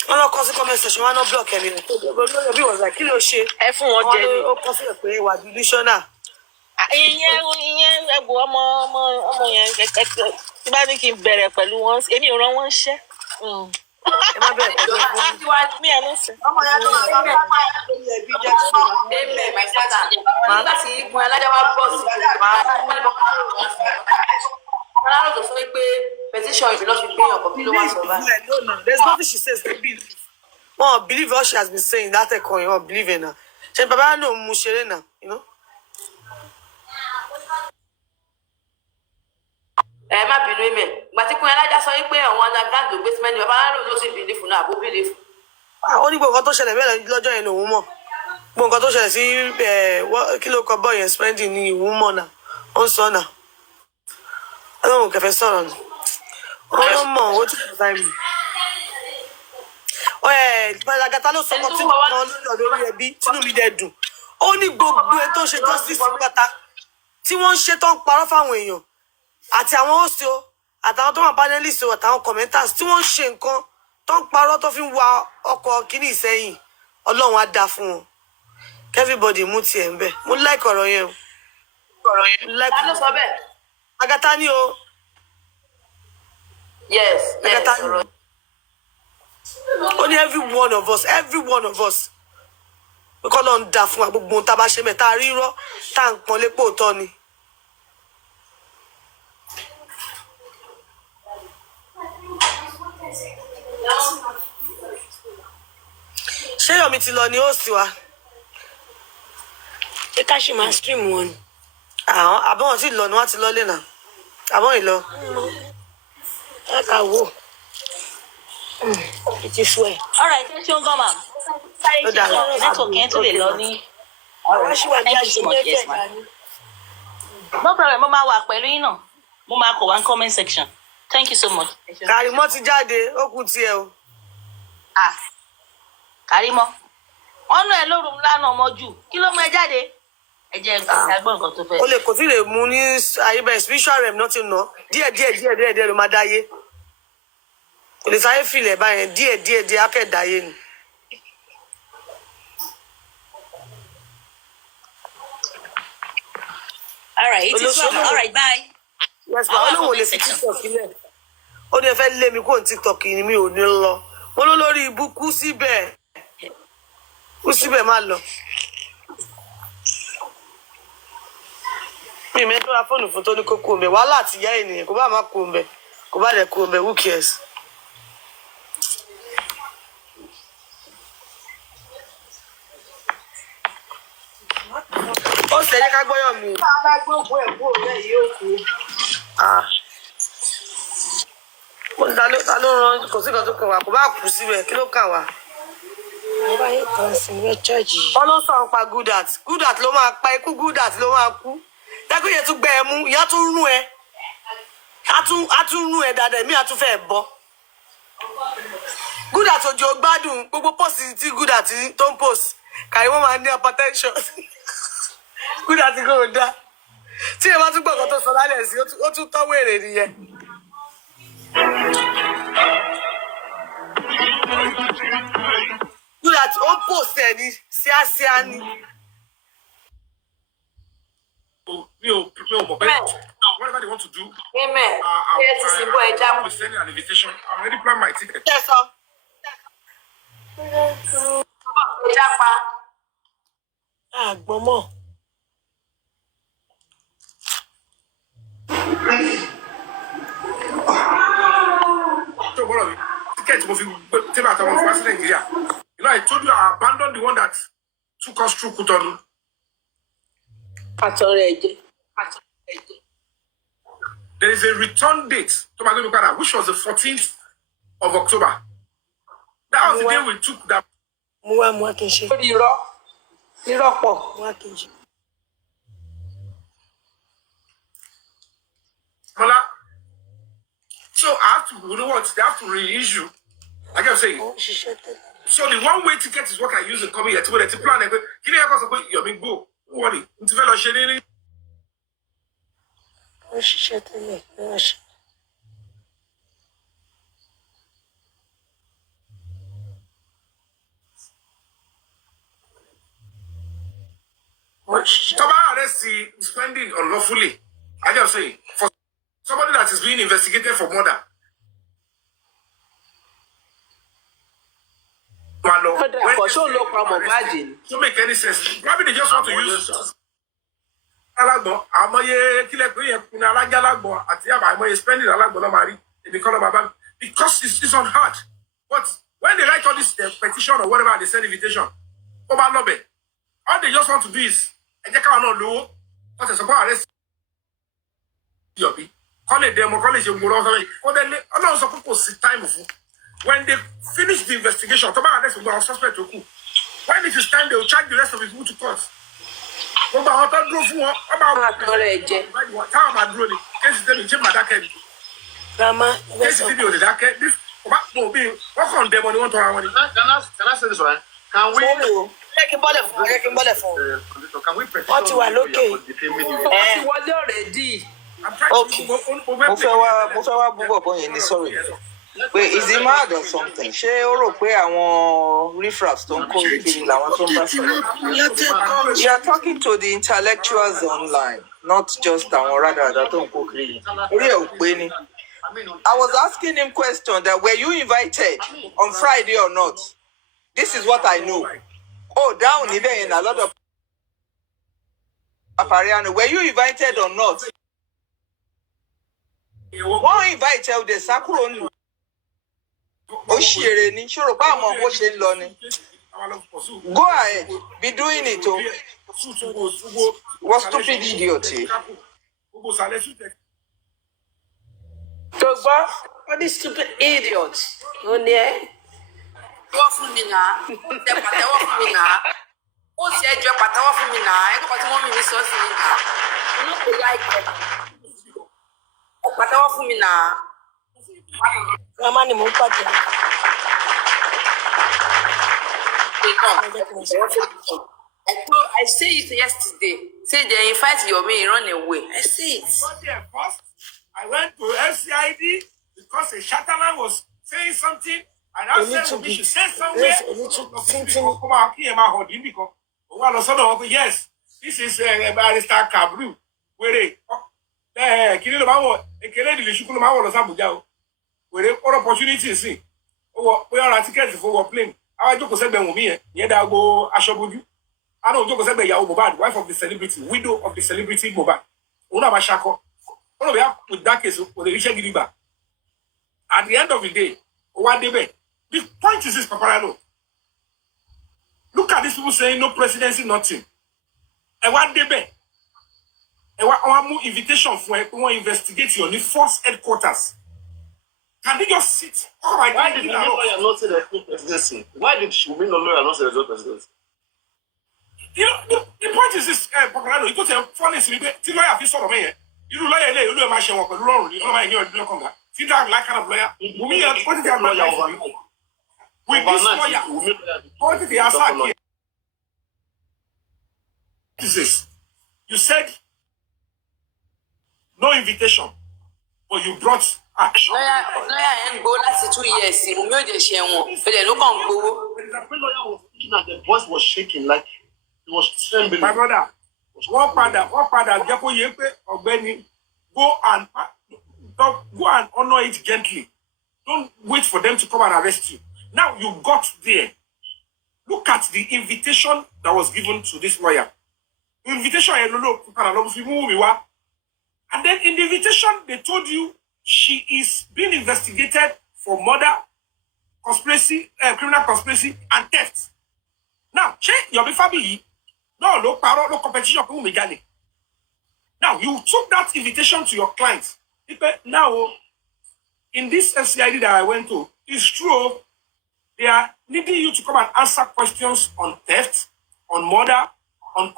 wọn lọ kọ sí comment section wọn náà block ẹni rẹ bí wọn sà kí ló ṣe ẹ fún wọn jẹ ni ó kọ sílẹ̀ pé wà delusional. ìyẹn ẹgbò ọmọ yẹn kẹkẹ tí bá ní kí n bẹ̀rẹ̀ pẹ̀lú wọn èmi ò rán wọn ṣẹ́. ẹ má bẹ̀rẹ̀ pẹ̀lú wọn. mi à ló sè. ọmọ yẹn tó wà lọ́wọ́ ẹbí jẹ́ kí ṣe. Amen, my father. Nígbà tí ìgbọ̀n alájà wa bọ̀ sí Alárò tó sọ pé petition ìbílọ̀ fi gbé ọkọ̀ kí ló wà sọ báyìí. No, there's nothing she says they believe. Wọn believe what she has been saying that ẹ̀kọ́ yẹn wọn believe in her. Ṣé bàbá náà mú ṣeré náà, you know? Ẹ má bínú ẹ̀mẹ̀. Ìgbà tí Kúnlé Alájà sọ wípé àwọn underground ló gbé símẹ́ntì bàbá Alárò ló sì bìlífù náà àbó bìlífù. Ó ní gbogbo nǹkan tó ṣẹlẹ̀ bẹ́ẹ̀ lọ́jọ́ yẹn lòun mọ̀. Gbogbo nǹkan tó ṣẹlẹ̀ sí kí ló kọ bọ́ yẹn spending ní ìwọ̀n mọ̀ náà. Ó ń sọ náà. Ọlọ́run kẹfẹ́ sọ̀rọ̀ ni. Ọlọ́run mọ̀ owó tí kò sáyé mi. Àgàtà ló sọ ọkọ tí mo kàn lórí ọ̀dọ̀ orí ẹbí tínú mi dẹ̀ dùn. Ó ní gbogbo ẹ tó ń ṣe justice pátá tí wọ́n ń ṣe tó ń parọ́ fáwọn èèyàn àti àwọn host o àtàwọn tó wà panelist o àtàwọn commenters tí wọ́n ń ṣe nǹkan tó tó ń parọ́ tó fi ń wa ọkọ̀ kíní ìsẹ́yìn ọlọ́run á dá fún wọn everybody mú tiẹ̀ ń bẹ̀ mo like ọ̀rọ̀ yẹn o. ta ló sọ bẹ́ẹ̀. Agatha ni o. yes Agatha ni. Only every one of us we kọ́ ló ń dá fún wa gbogbo ohun tá a bá ṣe mẹ́ta rírọ́ tá à ń pọ́n lépo òótọ́ ni. ṣé Yomi ti lọ ni ó sì wá. ṣé ká ṣì máa stream wọn ni. àwọn àbọ̀wọ̀n tí lọ ni wọ́n ti lọ lé náà àbọ̀wọ̀n ìlọ. ẹ kà wò. It is well. All right, thank you, Goma. Network yẹn tó lè lọ ní. Thank you so much, yes, ma'am. No problem, mo máa wà pẹ̀lú yín náà. Mo máa kọ one comment section. Thank you so much. Kàrímọ́ ti jáde, ó kù tiẹ̀ o. Kàrímọ́. Wọ́n nú ẹ lóru lánàá ọmọ jù. Kí ló mú ẹ jáde? Ẹ jẹ́ ìgbàgbọ́ nǹkan tó fẹ́. O lè kò tí lè mú ní ayébẹ̀ spiritual realm náà ti nà. Díẹ̀ ló máa dáyé. Kò lè sáré filẹ̀ báyẹn díẹ̀ akẹ́dáyé ni. All right, it is well. All right, bye. Yes, ma. Olóhùn ò lè fi TikTok sílẹ̀. Ó ní ẹ fẹ́ lé mi kó ní TikTok ni mi ò ní lọ. Mo ló lórí ibú kú síbẹ̀. Kú síbẹ̀ má lọ. Mi mẹ́tọ́ ra fóònù fún tó ní kókó mbẹ̀. Wàhálà àti ìyá ènìyàn kò bá má kó mbẹ̀. Kò bá dẹ̀ kó mbẹ̀, who cares? Ó ṣẹ̀yẹ́ ká gbọ́yọ̀ mi. Bá gbogbo ẹ̀ kúrò lẹ́yìn yóò kú. Ta ló rán kò sí kan tó kàn wá kò bá kú síbẹ̀ kí ló kàn wá. Bàbá yìí kan sí ìwé chọ́ọ̀jì. Wọ́n ló sọ̀rọ̀ pa Gudat ló máa pa ikú Gudat ló máa kú. Dákú yẹn tún gbẹ ẹ mú ìyá tún rún ẹ. A tún rún ẹ dáadáa èmi àtún fẹ́ bọ́. Gudat òjò gbádùn gbogbo pọ́ọ̀sì tí Gudat tó ń pòsì. Kàrímọ́ máa ní hypertension. Gudat kò dá. Tí ẹ bá tún gbọ̀ngàn tó sọ lálẹ́ sí ó tún tọ́wọ́ èrè nìyẹn. Gudat ó pòsì ẹ̀ ní síásíá ni. Mi ò mọ̀ pé whatever they want to do. Amen. I will send an invitation. I already plan my ticket. Yes, sir. Àgbọ̀mọ̀. So what are we? Ticket mo fi tell about our first Nigeria. You know, I told you I abandoned the one that took us through Kutonu. There is a return date to my grandfather, which was the 14th of October. That was the day we took that. Mo wá kí n ṣe. Irọ́ pọ̀, mo wá kí n ṣe. So I have to, you know what? They have to reissue. Like I'm saying. So the one-way ticket is what I use in coming here. To the plan, can you help us? You're being go. Worry. Into fellow shady. Let's see spending unlawfully. I just say for somebody that is being investigated for murder. To make any sense, probably they just want to use alagbo. Amoye kile pe yen kun alaja alagbo ati amoye spending alagbo no mari in the color baba because it's on hard. But when they write all this petition or whatever they send invitation, over lobby, all they just want to do is and they cannot know what is about arrest Yobi. Call it demo, call it your murder. Or then allow some people sit time of when they finish the investigation, about arrest will suspect to coup. When it is time, they will charge the rest of his people to court. About how to drove about how about drone. Case them in Jim Grandma, this video the dark this what being what on them on one to our money. Can I say this one? Can we Can we petition? What you are looking? I'm trying to mo fẹ́ wá bú bọ̀bọ̀ yẹn ní sọ̀rọ̀ Wait, is he mad or something? Ṣé ó rò pé àwọn riffraffs tó ń kó kiri làwọn tó ń bá sọ̀rọ̀? You are talking to the intellectuals online, not just àwọn rádaràda tó ń kó kiri. Orí ẹ̀ ò pé ni. I was asking him question that were you invited on Friday or not? This is what I know. Oh, down níbẹ̀ yẹn a lot of Papariano. Were you invited or not? Wọ́n invite ẹ òde sákúrò nù. Ó ṣeré ni, ṣòro pé àmọ́ bó ṣe ń lọ ni. Go ahead, be doing it o. What stupid idiot. tó gbọ́ all these stupid idiots ó ní ẹ́. pàtẹ́wọ́ fún mi náà ẹ pàtẹ́wọ́ fún mi náà ó sì ẹjọ́ pàtẹ́wọ́ fún mi náà ẹ kọ́ tí wọ́n mi sọ sí mi náà inú kò láìpẹ́ ẹ pàtẹ́wọ́ fún mi náà. grandma ni mò ń pàtẹ́. I say it yesterday. Say they invite your me run away. I say it. I went to FCID because a Shatterman was saying something, and I said we should say somewhere. Yes, this is Barrister Kabru. Where what opportunity see? We are a ticket for plane. I don't say them with me. Yeda go Ashobuju. I don't say be Yahoo Mobad, wife of the celebrity, widow of the celebrity Mobad. Una Bashako. We have with that case for the Richard Gidiba. At the end of the day, what they be? The point is this, Papalule. Look at these people saying no presidency, nothing. And what they be? And what more invitation for one investigate your new force headquarters? Can they just sit? Oh my God! Why did the lawyer not say there's no presidency? Why did Shumi no lawyer not say there's no presidency? You know, the point is this, Papalule. You go to funny thing. The lawyer feel sort of me. You lawyer, you do a machine work. You don't mind here. You don't come back. See that like kind of lawyer. Wumi, what did they have lawyer over? With this lawyer, what did they ask? This is. You said no invitation, but you brought action. Lawyer and go last 2 years. Wumi o de ṣe wọ́n. But they no come go. The lawyer was speaking and the voice was shaking like he was trembling. My brother, one father, Japo Yepe or Benny, go and honor it gently. Don't wait for them to come and arrest you. Now you got there. Look at the invitation that was given to this lawyer. Invitation, and then in the invitation, they told you she is being investigated for murder, conspiracy, criminal conspiracy, and theft. Now, you'll be family. No competition. Now, you took that invitation to your clients. Now, in this FCID that I went to, it's true, they are needing you to come and answer questions on theft, on murder, on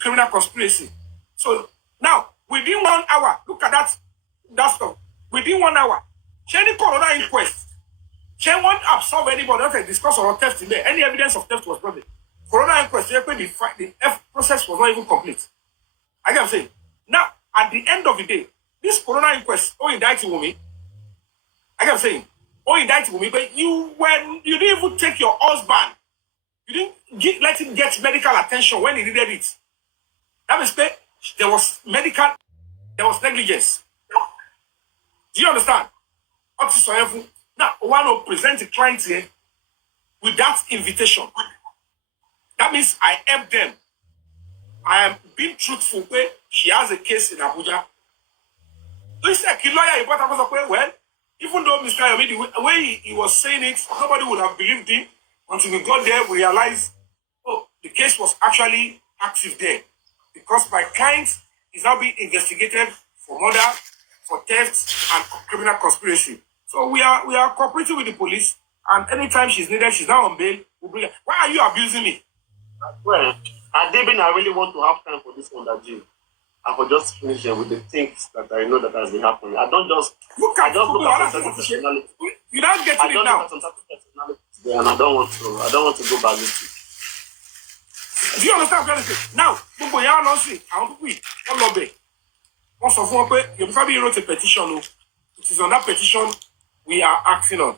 criminal conspiracy. So, now, within 1 hour, look at that stuff. Within 1 hour, any corona inquest, she won't absolve anybody, not discuss or theft in there. Any evidence of theft was brought in. Corona inquest, the F process was not even complete. I can say, now, at the end of the day, this corona inquest, indicted me. I can say, indicted me, but you didn't even take your husband. You didn't let him get medical attention when he needed it. That means there was negligence. Do you understand? Now, I want to present the client here with that invitation. That means I help them. I am being truthful. She has a case in Abuja. Well, even though Mr. Yomi, the way he was saying it, nobody would have believed him. Until we got there, we realized, the case was actually active there. Because my client is now being investigated for murder, for theft, and criminal conspiracy. So we are cooperating with the police, and anytime she's needed, she's now on bail. We'll bring her. Why are you abusing me? Well, I really want to have time for this one that you. I will just finish with the things that I know that has been happening. I don't just look at some personality. You don't get it now. And I don't want to go ballistic. Do you understand what I'm saying? Now, people here not see. I want to quit. All of it. Once of one, you probably wrote a petition. It is on that petition we are acting on.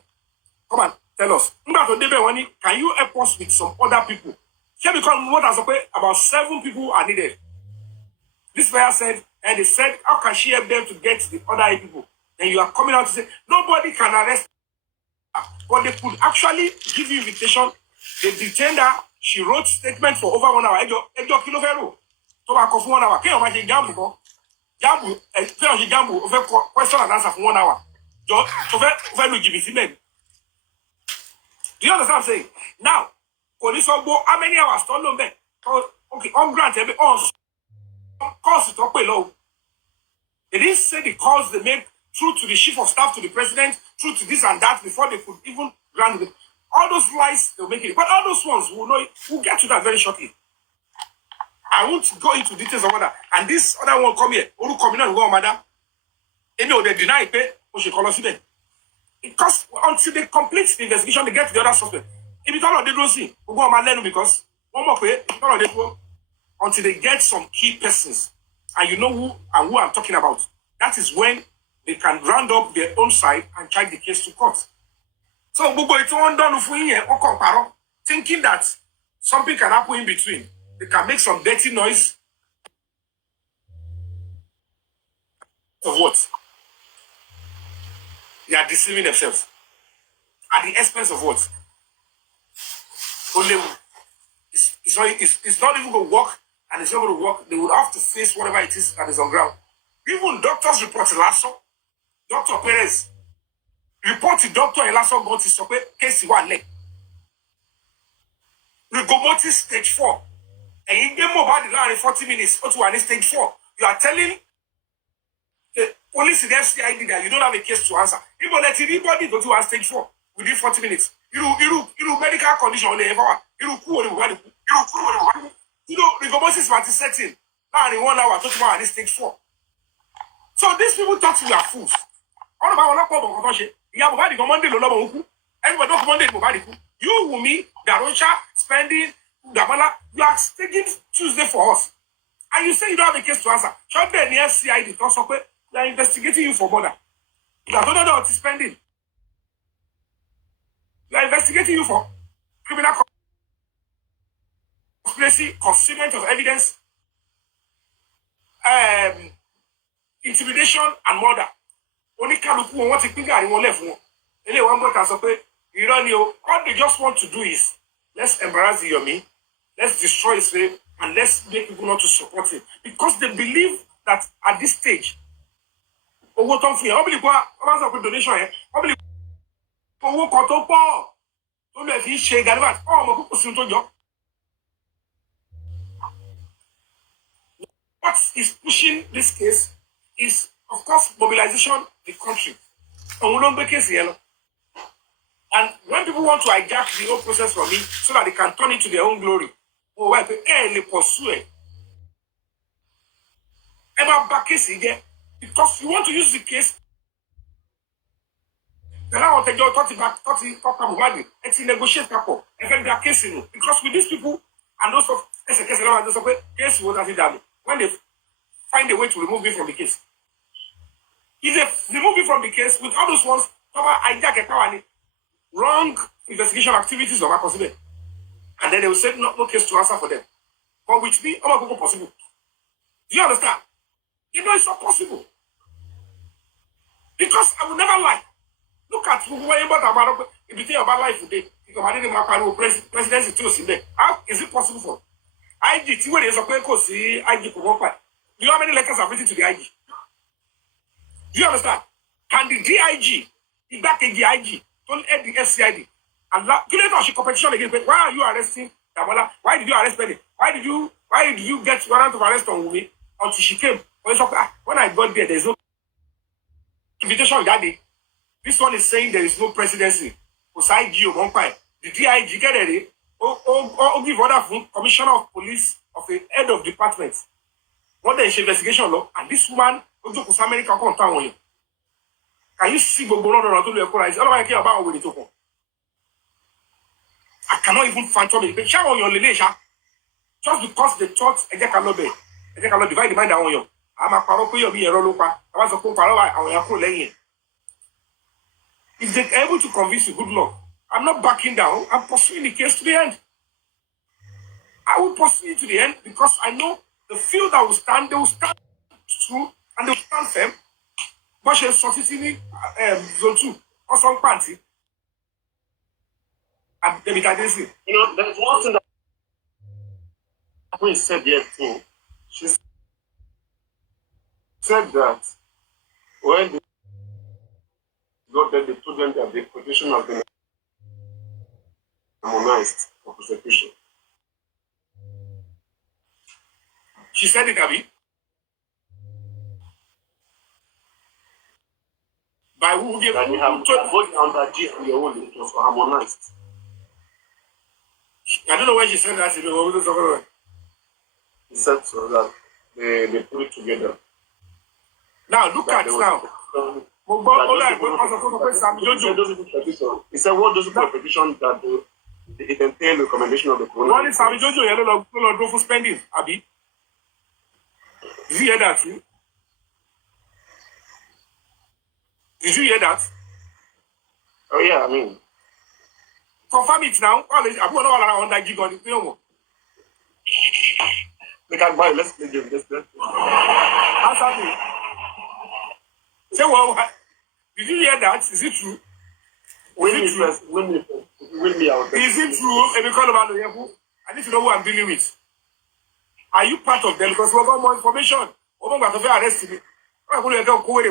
Come on, tell us. Can you help us with some other people? Here because what has about 7 people are needed. This player said, and they said, how can she help them to get the other 8 people? Then you are coming out to say, nobody can arrest her. But they could actually give you invitation. They detained her. She wrote statement for over 1 hour. So I for 1 hour. Can you imagine gamble? Gamble, question and answer for 1 hour. Do you understand what I'm saying? Now, police will go how many hours? Okay, on grant every cost to talk below. They didn't say the calls they make through to the chief of staff, to the president, through to this and that before they could even grant it. All those lies they'll make it. But all those ones will know it. We'll get to that very shortly. I won't go into details of that. And this other one come here. They deny it. Because until they complete the investigation, they get to the other suspect. If it's all of they don't see, we'll go on my because one more way, all of they go until they get some key persons, and you know who I'm talking about. That is when they can round up their own side and charge the case to court. So thinking that something can happen in between, they can make some dirty noise. Of what? They are deceiving themselves. At the expense of what? Only it's not even going to work, and it's not going to work. They would have to face whatever it is that is on ground. Even doctors report Lasso, Dr. Perez reported Dr. Elasso got his case 1 leg. Rigomotis stage 4. And you get more about the line in 40 minutes or to stage 4. You are telling the police in the FCID that you don't have a case to answer. You will let anybody go to stage 4 within 40 minutes. You medical condition on the ever. Rigomotis is setting. Now in 1 hour, talking about stage 4. So these people thought we are fools. All about everybody don't command you, Wumi, Darosha, spending, Damala, you are taking Tuesday for us. And you say you don't have a case to answer. Short day near CID, they are investigating you for murder. You are not know spending. They are investigating you for criminal conspiracy, concealment of evidence, intimidation, and murder. Only Kaluku want to think and one left. All they just want to do is let's embarrass the Yomi, let's destroy his name, and let's make people not to support him. Because they believe that at this stage, what is pushing this case is, of course, mobilization of the country. And when people want to hijack the whole process from me so that they can turn it to their own glory, because you want to use the case, negotiate because with these people and those of when they find a way to remove me from the case. If they remove me from the case with all those ones, hijack wrong investigation activities of possible. And then they will say no case to answer for them. But with me, all of possible. Do you understand? You know it's not possible. Because I will never lie. Look at if you think about life today, presidency still in there. How is it possible for IG? When there's a IG for 1 part. Do you know how many letters I've written to the IG? Do you understand? Can the DIG, the back in the IG, don't add the FCID? And she competition again. Why are you arresting Damola? Why did you arrest Penny? Why did you get warrant of arrest on Wumi until she came? When I got there, there's no invitation that day. This one is saying there is no presidency. The DIG get ready. Or give order from commissioner of police of a head of department. What is investigation law? And this woman, can you see I about what it I cannot even phantom it. Just because they thought I cannot divide the mind on you. I'm a paroko, you'll be a rolopa. I was a If they're able to convince you, good luck. I'm not backing down. I'm pursuing the case to the end. I will pursue it to the end because I know the field that will stand, they will stand true and they will stand firm. But she's society zone 2 or some party. You know, there's one thing that Queen said here too. She said that when they got there, they told them that the petition has been harmonized for prosecution. She said it, Abby. By who gave That you have both under G and your own, it was harmonized. I don't know where she said that. He said so that they put it together. Now look at it now. He said what does the petition that it entails recommendation of the coroner. What is Sammy Jojo? You don't go for spending, Abby. Did you hear that? Did you hear that? Oh yeah, I mean. Confirm it now. I'm going to 100 gig on it. We can buy. Let's play game. Let's play. Answer me. Say well. Did you hear that? Is it true? Win me first. Win me out. Is it true? If you call about the level, I need to know who I'm dealing with. Are you part of them? Because we got more information. We're going to arrest me. I'm going to go away.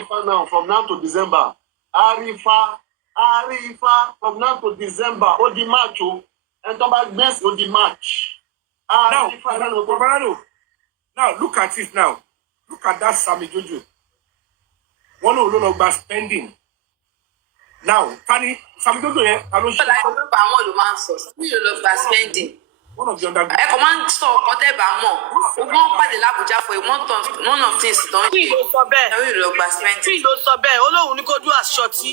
Arifa now from now to December. Arifa from now to December. Odi March. And about best Odi March. Now, look at it now. Look at that Sammy Jojo. One of those about spending. Now, Tani, Sammy Jojo, I don't spending. one of the under. I command store whatever more. We won't pay the Abuja for a month of things don't Kí ló sọ bẹ́ẹ̀? Kí ló sọ bẹ́ẹ̀? Ọlọ́run ní kó dú àṣọtí.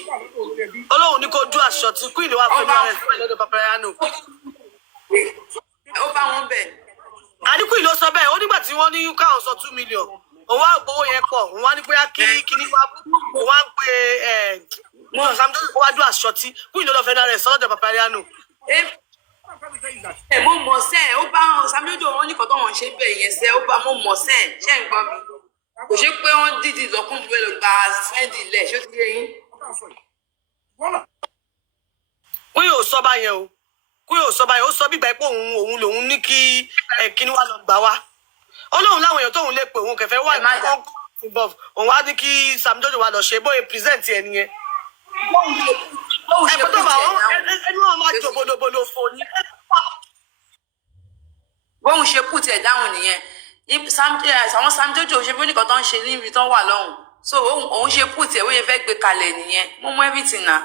Ọlọ́run ní kó dú àṣọtí. Kí ló wá fún mi rẹ̀ fún ìlọ́dọ̀ Papalule? Ó bá wọn bẹ̀. Àdínkù ló sọ bẹ́ẹ̀. Ó nígbà tí wọ́n ní káwọn sọ 2 million. Òun wá gbowó yẹn pọ̀. Òun wá ní bóyá kíní wá. Òun wá ń pe mo Sam tó wá dú àṣọtí. Kí ló lọ fẹ́ náà rẹ̀ sọ́dọ̀ Papalule? Mo mọ̀ sẹ́ ó bá Samuel wọn ní kọ́tọ́ wọn ṣe bẹ̀ yẹn sẹ́ ó bá mo mọ̀ sẹ́ ṣẹ́ ń gbọ́ mi kò ṣe pé wọ́n dìdì lọ́kùnrin bẹ́ẹ̀ lọ gba sẹ́ndì ilẹ̀ ṣé ó ti yé yín. Kú yóò sọ báyẹn o kú yóò sọ báyẹn ó sọ bíbá pé òun lòun ní kí kíní wá lọ gbà wá Ọlọ́run láwọn èèyàn tóun lè pè òun kẹfẹ́ wà nǹkan involve òun wá ní kí Samuel wá lọ ṣe bóyá present ẹ nìyẹn. Ẹ̀pọ̀ tó bá wọn ẹni wọn máa jọ bolobolo fò ní. Bóun ṣe kú tiẹ̀ dáhùn nìyẹn àwọn Sam Jojo ṣe bí oníkan tó ń ṣe níbi tó wà lọ́hùn so òun ṣe kú tiẹ̀ wọ́n yẹn fẹ́ gbé kalẹ̀ nìyẹn mo mọ everything na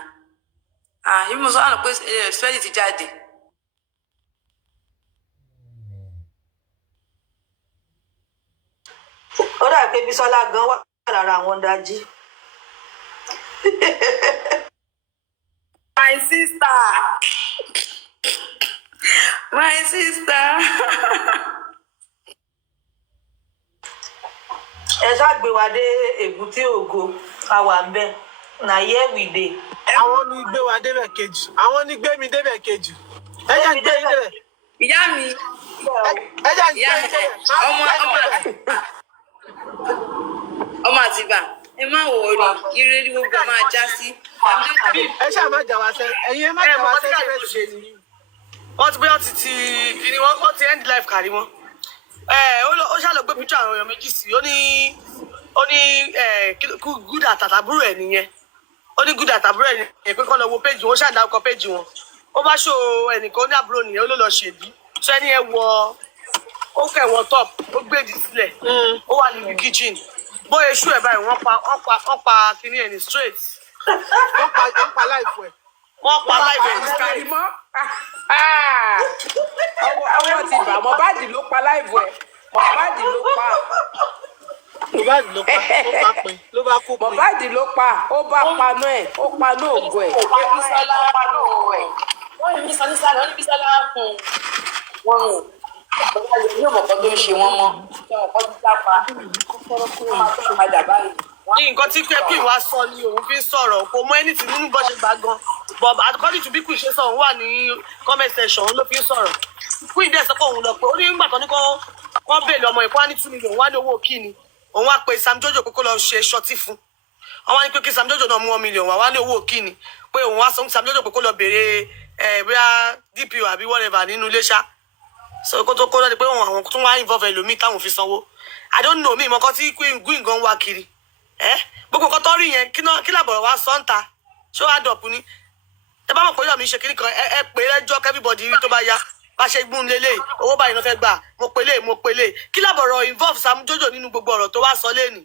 ibi mo sọ àná pé sẹ́ẹ̀lì ti jáde. Ó dà pé Bísọ́lá gan wà lára àwọn dájí. My sister. Ẹ ṣàgbé wa dé èbúté ògo àwa ń bẹ na here we dey. Àwọn ní gbé wa débẹ̀ kejì. Àwọn ní gbé mi débẹ̀ kejì. Ẹ jẹ́ ń gbé yín débẹ̀. Ìyá mi. Ẹ jẹ́ ń gbé yín débẹ̀. Ọmọ Àtìbà ẹ má wọrí ire ní gbogbo máa já sí. Ẹ ṣáà má jà wá sẹ́ ẹ̀yin ẹ má jà wá sẹ́ ṣe ni. Wọ́n ti bóyá ti kìíní wọ́n ti end life kárí wọn. Ó ṣàlọ́ gbé picture àwọn èèyàn méjì sí ó ní good àtàtàbúrò ẹ̀ nìyẹn. Ó ní good àtàbúrò ẹ̀ nìyẹn pé kọ́ lọ wo péjì wọn ṣàdárúkọ péjì wọn. Ó bá ṣó ẹnìkan ní àbúrò nìyẹn ó ló lọ ṣèbí. Ṣé ẹni ẹ ó kẹ̀wọ̀ top ó gbèdì sílẹ̀ ó wà níbi kitchen. Bóyá ṣú ẹ̀ báyìí wọ́n pa kíní ẹ̀ ní straight. Wọ́n pa láìpẹ́ ẹ̀. Wọ́n pa láìpẹ́ ẹ̀ ní straight. Ọwọ́ ti bà Mohbad ló pa láìpẹ́ ẹ̀. Mohbad ló pa. Ló bá kó pin. Mohbad ló pa ó bá paná ẹ̀ ó paná ògo ẹ̀. Bísọ́lá paná ògo ẹ̀. Wọ́n ní Bísọ́lá fún wọn yóò mọ̀ kọ́ tó ń ṣe wọ́n mọ́ ṣé wọn kọ́ ti dápa wọ́n máa tó padà báyìí. nǹkan tí pẹ́pì wá sọ ni òun fi ń sọ̀rọ̀ kò mọ anything nínú bó ṣe gbà gan but according to bí Queen ṣe sọ òun wà ní comment section òun ló fi ń sọ̀rọ̀ Queen dẹ̀ sọ pé òun lọ pé ó ní nígbà tó ní kọ́ bèèlè ọmọ ìkọ́ wá ní 2 million wá ní owó kíni òun wá pe Sam Jojo pé kó lọ ṣe ṣọtí fún wọn wá ní pé kí Sam Jojo náà mú 1 million wá ní owó kíni pé òun wá sọ fún Sam Jojo pé kó lọ béèrè bóyá DPO àbí whatever nínú Iléṣà so kó tó kó lọ di pé àwọn tún wá involve ẹlòmíì táwọn fi sanwó I don't know mi ìmọ̀ kan tí Queen gan wá kiri gbogbo nǹkan tó rí yẹn kí làbọ̀rọ̀ wá sọ́ńtà ṣó wá dọ̀pù ni ẹ bá mọ̀ pé Yomi ṣe kiri kan ẹ pè é lẹ́jọ́ kẹ́bíbọ̀dì rí tó bá yá bá ṣe gbún lélẹ̀ owó báyìí ló fẹ́ gbà mo pèlè kí làbọ̀rọ̀ involve Sam Jojo nínú gbogbo ọ̀rọ̀ tó wá sọ lẹ́nìí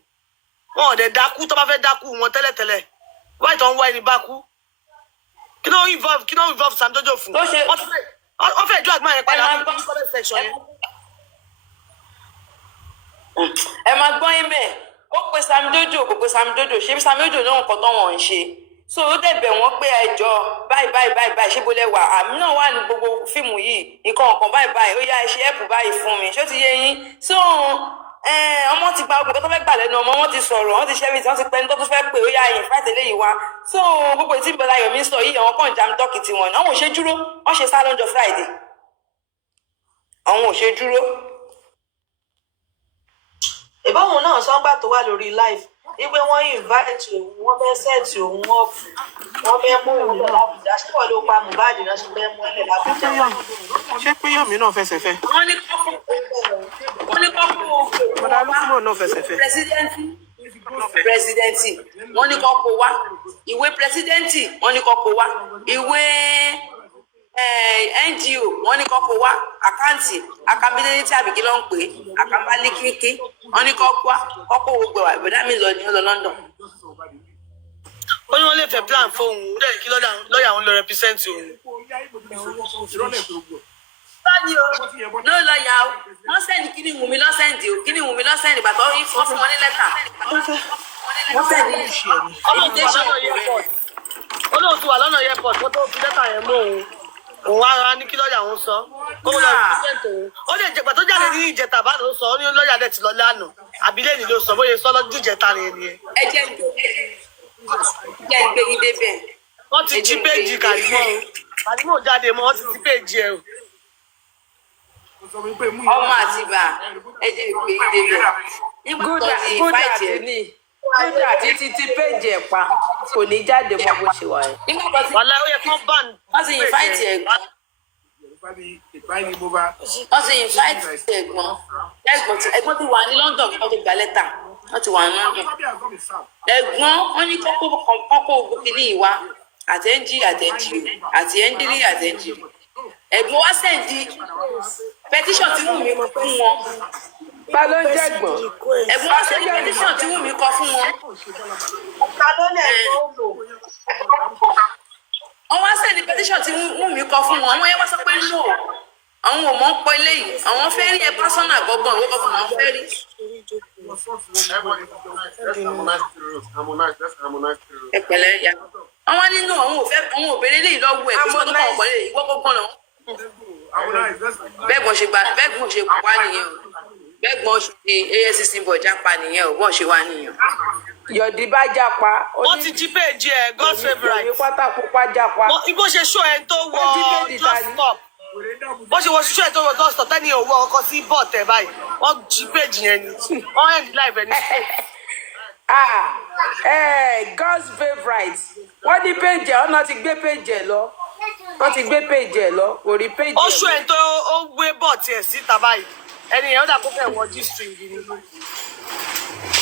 wọn ò dẹ̀ dákú tó bá fẹ́ dákú wọn tẹ́lẹ̀tẹ́lẹ̀ wáyé tó ń wá ẹni bá kú kí ló involve Sam Jojo fún wọ́n fẹ́ ju àgbọ̀n yẹn padà ní comment section yẹn. ẹ máa gbọ́ yín bẹ́ẹ̀ ó pe Sam Jojo kò pe Sam Jojo ṣé Sam Jojo náà nǹkan tó wọ́n ń ṣe so ó dẹ̀ bẹ̀ wọ́n pé ẹjọ́ báyìí ṣé bó lẹ wà àmì náà wà ní gbogbo fíìmù yìí nǹkan ọ̀kan báyìí ó yá ẹ ṣe ẹ̀pù báyìí fún mi ṣó ti yé yín so ọmọ ti gba ogun tó fẹ́ gbà lẹ́nu ọmọ wọn ti sọ̀rọ̀ wọn ti ṣẹ́rí tí wọ́n ti pẹ́ ní tó tún fẹ́ pé ó yá ẹ̀yìn fáìtì eléyìí wá so gbogbo ìtì ìbẹ̀lẹ̀ Yomi sọ yìí àwọn kan jam tọ́kì tiwọn àwọn ò ṣe dúró wọ́n ṣe sá lọ́jọ́ Friday àwọn ò ṣe dúró. ìbáwọn náà sọ́ngbà tó wà lórí live wípé wọ́n invite òun wọ́n fẹ́ sẹ́ẹ̀tì òun up wọ́n fẹ́ mú òun lọ l'Àbújá ṣé wọ́n ló pa Mohbad náà ṣe fẹ́ mú ẹlẹ́ l'Àbújá. ṣé pé Yomi náà fẹsẹ̀ fẹ́. wọ́n ní kọ́kọ́ bọ́dà Lukman náà fẹsẹ̀ fẹ́. pírẹsidẹ́ǹtì wọ́n ní kọ́kọ́ wá ìwé pírẹsidẹ́ǹtì wọ́n ní kọ́kọ́ wá ìwé NGO wọ́n ní kọ́kọ́ wá àkáǹtì accountability àbíkí ló ń pè àkàmbálíkíkí wọ́n ní kọ́kọ́ gbogbo wa ìbẹ̀dá mi lọ ní ọlọ London. ó ní wọ́n lè fẹ́ plan fóun ó dẹ̀ kí lọ́ọ̀yà òun lọ represent òun. báyìí o ló lọ yà ó wọ́n sẹ́ni kíní Wùmí lọ́sẹ̀ǹdì o kíní Wùmí lọ́sẹ̀ǹdì bàtọ́ wọ́n fún wọn ní lẹ́tà wọ́n sẹ́ni olóòtú wà lọ́nà airport kó tó fi lẹ́tà yẹn mú òun wá ara ní kí lọ́ọ̀yà òun sọ kó lọ represent òun ó lè jẹgbà tó jáde ní ìjẹta bá ló sọ ó ní lọ́ọ̀yà dẹ̀ ti lọ lánàá àbílẹ̀ ni ló sọ bóyá sọ lọ́dún ìjẹta rẹ̀ nìyẹn. ẹ jẹ́ ìgbé yín débẹ̀. wọ́n ti jí péjì Kàrímọ́ jáde mọ́ wọ́n ti jí péjì ẹ̀ o. ọmọ Àtìbà ẹ jẹ́ ìgbé yín débẹ̀. nígbà tó ti fáìtì ẹ̀ kódà títí tí péjì ẹ̀ pa kò ní jáde mọ́ bó ṣe wà ẹ̀. wàlá ó yẹ kán ban. wọ́n ti yin fáìtì ẹ̀gbọ́n. wọ́n ti yin fáìtì ẹ̀gbọ́n ti wà ní London kí wọ́n ti gba lẹ́tà wọ́n ti wà ní London. ẹ̀gbọ́n wọ́n ní kọ́kọ́ ògbókìní ìwá àtẹ́ńjì àti ẹ́ńdírí àtẹ́ńjì. ẹ̀gbọ́n wá sẹ́ǹdì pẹtíṣọ̀n tí Wùmí kọ fún wọn. ta ló ń jẹ̀gbọ́n. ẹ̀gbọ́n wá sẹ́ǹdì pẹtíṣọ̀n tí Wùmí kọ fún wọn. wọ́n wá sẹ́ni petition tí Wùmí kọ fún wọn wọ́n yẹ wá sọ pé no àwọn ò mọ̀ ń pọ eléyìí àwọn fẹ́ rí ẹ pásánà gbọ́gbọ́n ìwé kọ̀ọ̀kan àwọn fẹ́ rí. ẹ pẹ̀lẹ́ ya wọ́n wá nínú àwọn ò béèrè eléyìí lọ́wọ́ ẹ̀ kó sọ́dọ̀ kan ọ̀pọ̀ eléyìí ìwọ́ gbọ́gbọ́n lọ. bẹ́ẹ̀gbọ́n ṣe wá nìyẹn o bẹ́ẹ̀gbọ́n ṣe ASCC bọ̀ jápa nìyẹn o bọ́ọ̀ ṣe wá nìyẹn. Yọ̀dí bá jápa. wọ́n ti jí péjì ẹ̀ God's favourite. Yọ̀dí pátákópá jápa. bó ṣe ṣó ẹ tó wọ gọ́stọ̀p bó ṣe wọ ṣíṣó ẹ tó wọ gọ́stọ̀p tẹ́ni òwò ọkọ sí bọ́ọ̀tẹ̀ báyìí wọ́n jí péjì yẹn ni wọ́n end live ẹni. God's favourite wọ́n ní péjì ẹ̀ ọ̀nà ti gbé péjì ẹ̀ lọ wọ́n ti gbé péjì ẹ̀ lọ kò rí péjì ẹ̀ lọ. ó ṣó ẹ tó ó gbé bọ́ọ̀tì ẹ̀ síta báyìí ẹni yẹn ó dà kó fẹ́ wọ G-string ni